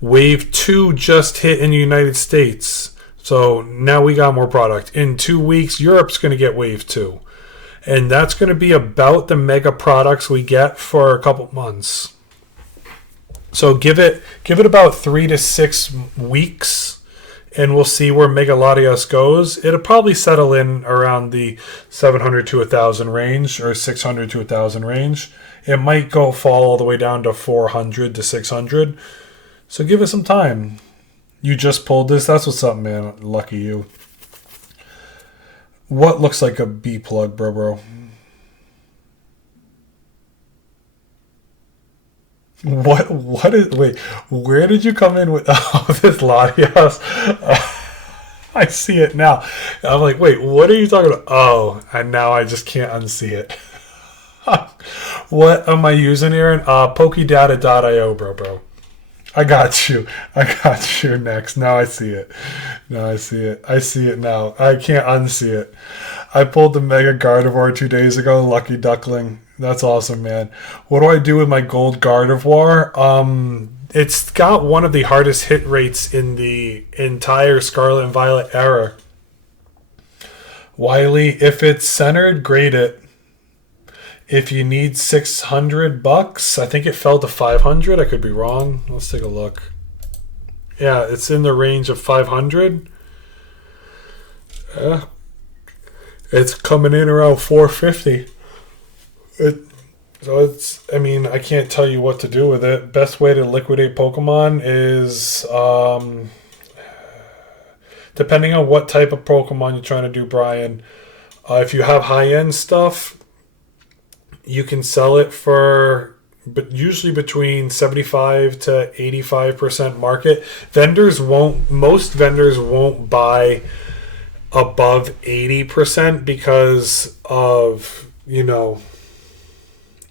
Wave 2 just hit in the United States. So now we got more product. In 2 weeks, Europe's going to get Wave 2. And that's going to be about the mega products we get for a couple months. So give it about 3 to 6 weeks, and we'll see where Megaladios goes. It'll probably settle in around the 700 to 1,000 range, or 600 to 1,000 range. It might fall all the way down to 400 to 600. So give it some time. You just pulled this? That's what's up, man. Lucky you. What looks like a B plug, bro? What is... Wait, where did you come in with... Oh, this Latias. I see it now. I'm like, wait, what are you talking about? Oh, and now I just can't unsee it. What am I using, Aaron? Pokedata.io, bro. I got you. I got you next. Now I see it. Now I see it. I see it now. I can't unsee it. I pulled the Mega Gardevoir 2 days ago. Lucky Duckling. That's awesome, man. What do I do with my gold Gardevoir? It's got one of the hardest hit rates in the entire Scarlet and Violet era. Wiley, if it's centered, grade it. If you need $600, I think it fell to 500. I could be wrong. Let's take a look. Yeah, it's in the range of 500. It's coming in around 450. So it's, I mean, I can't tell you what to do with it. Best way to liquidate Pokemon is, depending on what type of Pokemon you're trying to do, Brian. If you have high-end stuff, you can sell it for, but usually between 75 to 85% market. Most vendors won't buy above 80% because of,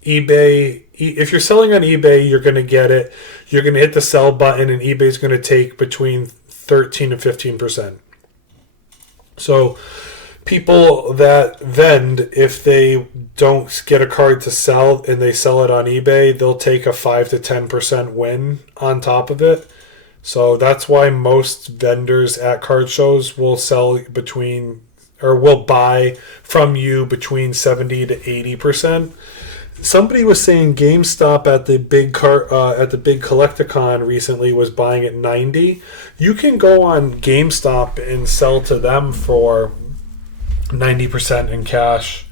eBay. If you're selling on eBay, you're going to get it. You're going to hit the sell button, and eBay's going to take between 13 and 15%. So people that vend, if they don't get a card to sell and they sell it on eBay, they'll take a 5 to 10% win on top of it. So that's why most vendors at card shows will will buy from you between 70 to 80%. Somebody was saying GameStop at the big Collecticon recently was buying at 90. You can go on GameStop and sell to them for 90% in cash.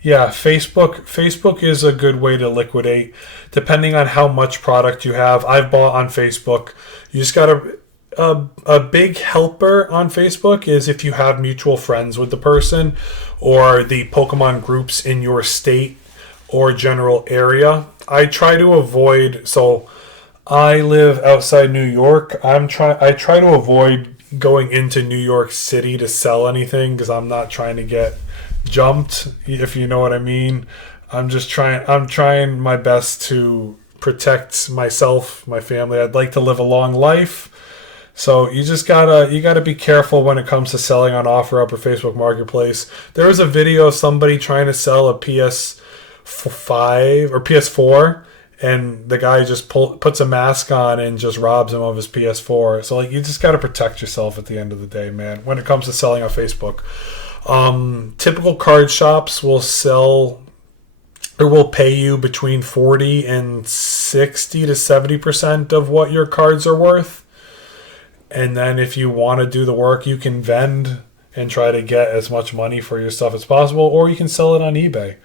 Yeah, Facebook is a good way to liquidate, depending on how much product you have. I've bought on Facebook. You just got a big helper on Facebook is if you have mutual friends with the person or the Pokemon groups in your state or general area. I try to avoid, so I live outside New York. I try to avoid going into New York City to sell anything because I'm not trying to get jumped, if you know what I mean. I'm trying my best to protect myself, my family. I'd like to live a long life. So you gotta be careful when it comes to selling on OfferUp or Facebook Marketplace. There was a video of somebody trying to sell a PS5 or PS4, and the guy just puts a mask on and just robs him of his PS4. So you just got to protect yourself at the end of the day, man, when it comes to selling on Facebook. Typical card shops will sell or will pay you between 40 and 60 to 70% of what your cards are worth. And then if you want to do the work, you can vend and try to get as much money for your stuff as possible, or you can sell it on eBay.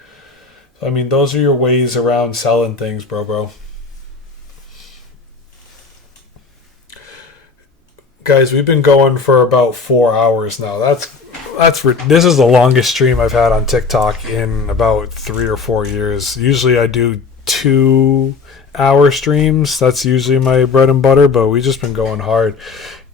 I mean, those are your ways around selling things, bro. Guys, we've been going for about 4 hours now. This is the longest stream I've had on TikTok in about 3 or 4 years. Usually I do 2-hour streams. That's usually my bread and butter, but we've just been going hard.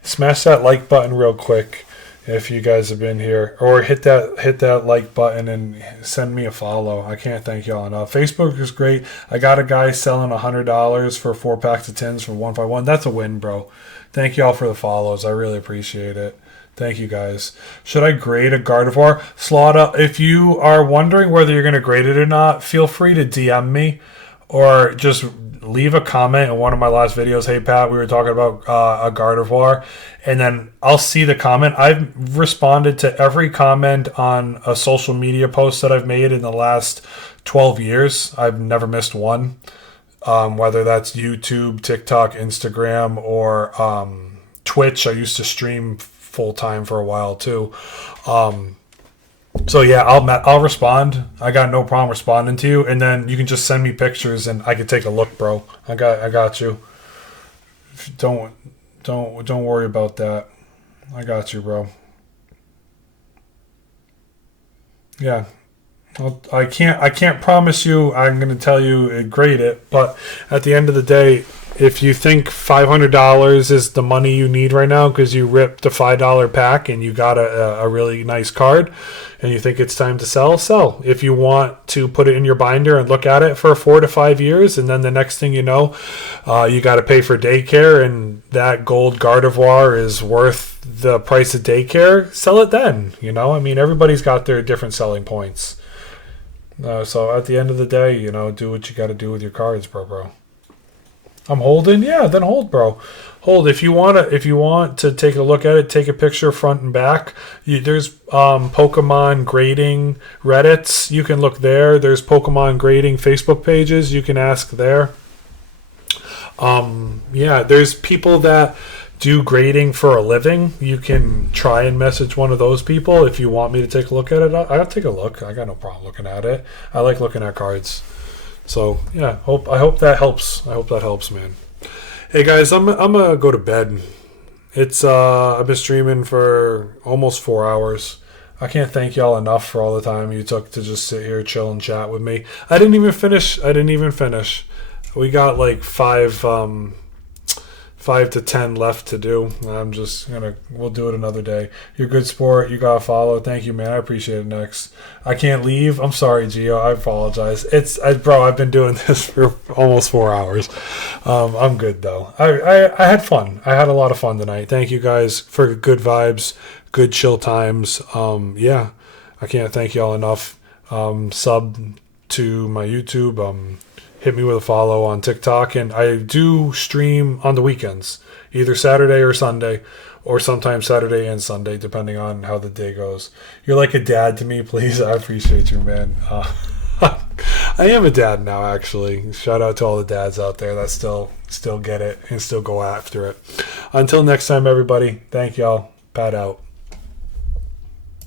Smash that like button real quick if you guys have been here, or hit that like button and send me a follow. I can't thank y'all enough. Facebook is great. I got a guy selling $100 for 4 packs of tins for 151. That's a win, bro. Thank y'all for the follows. I really appreciate it. Thank you, guys. Should I grade a Gardevoir? Slaughter, if you are wondering whether you're going to grade it or not, feel free to DM me or just leave a comment in one of my last videos. Hey, Pat, we were talking about a Gardevoir, and then I'll see the comment. I've responded to every comment on a social media post that I've made in the last 12 years. I've never missed one, whether that's YouTube, TikTok, Instagram, or Twitch. I used to stream full-time for a while, too. So yeah, I'll respond. I got no problem responding to you, and then you can just send me pictures, and I can take a look, bro. I got you. Don't worry about that. I got you, bro. Yeah, I can't promise you. I'm gonna tell you grade it, but at the end of the day, If you think $500 is the money you need right now because you ripped a $5 pack and you got a really nice card and you think it's time to sell, sell. If you want to put it in your binder and look at it for 4 to 5 years, and then the next thing you know, you got to pay for daycare and that gold Gardevoir is worth the price of daycare, sell it then. You know, I mean, everybody's got their different selling points. So at the end of the day, you know, do what you got to do with your cards, bro. I'm holding, yeah. Then hold, bro. Hold. If you want to take a look at it, take a picture front and back. There's Pokemon grading Reddits. You can look there. There's Pokemon grading Facebook pages. You can ask there. Yeah. There's people that do grading for a living. You can try and message one of those people if you want me to take a look at it. I'll take a look. I got no problem looking at it. I like looking at cards. So yeah, I hope that helps. I hope that helps, man. Hey guys, I'm gonna go to bed. It's I've been streaming for almost 4 hours. I can't thank y'all enough for all the time you took to just sit here, chill, and chat with me. I didn't even finish. We got like 5 to 10 left to do. We'll do it another day. You're a good sport. You got to follow. Thank you, man. I appreciate it. Next. I can't leave. I'm sorry, Gio. I apologize. Bro, I've been doing this for almost 4 hours. I'm good though. I had fun. I had a lot of fun tonight. Thank you guys for good vibes, good chill times. Yeah, I can't thank y'all enough. Sub to my YouTube. Hit me with a follow on TikTok, and I do stream on the weekends, either Saturday or Sunday, or sometimes Saturday and Sunday, depending on how the day goes. You're like a dad to me, please. I appreciate you, man. I am a dad now, actually. Shout out to all the dads out there that still get it and still go after it. Until next time, everybody. Thank y'all. Pat out.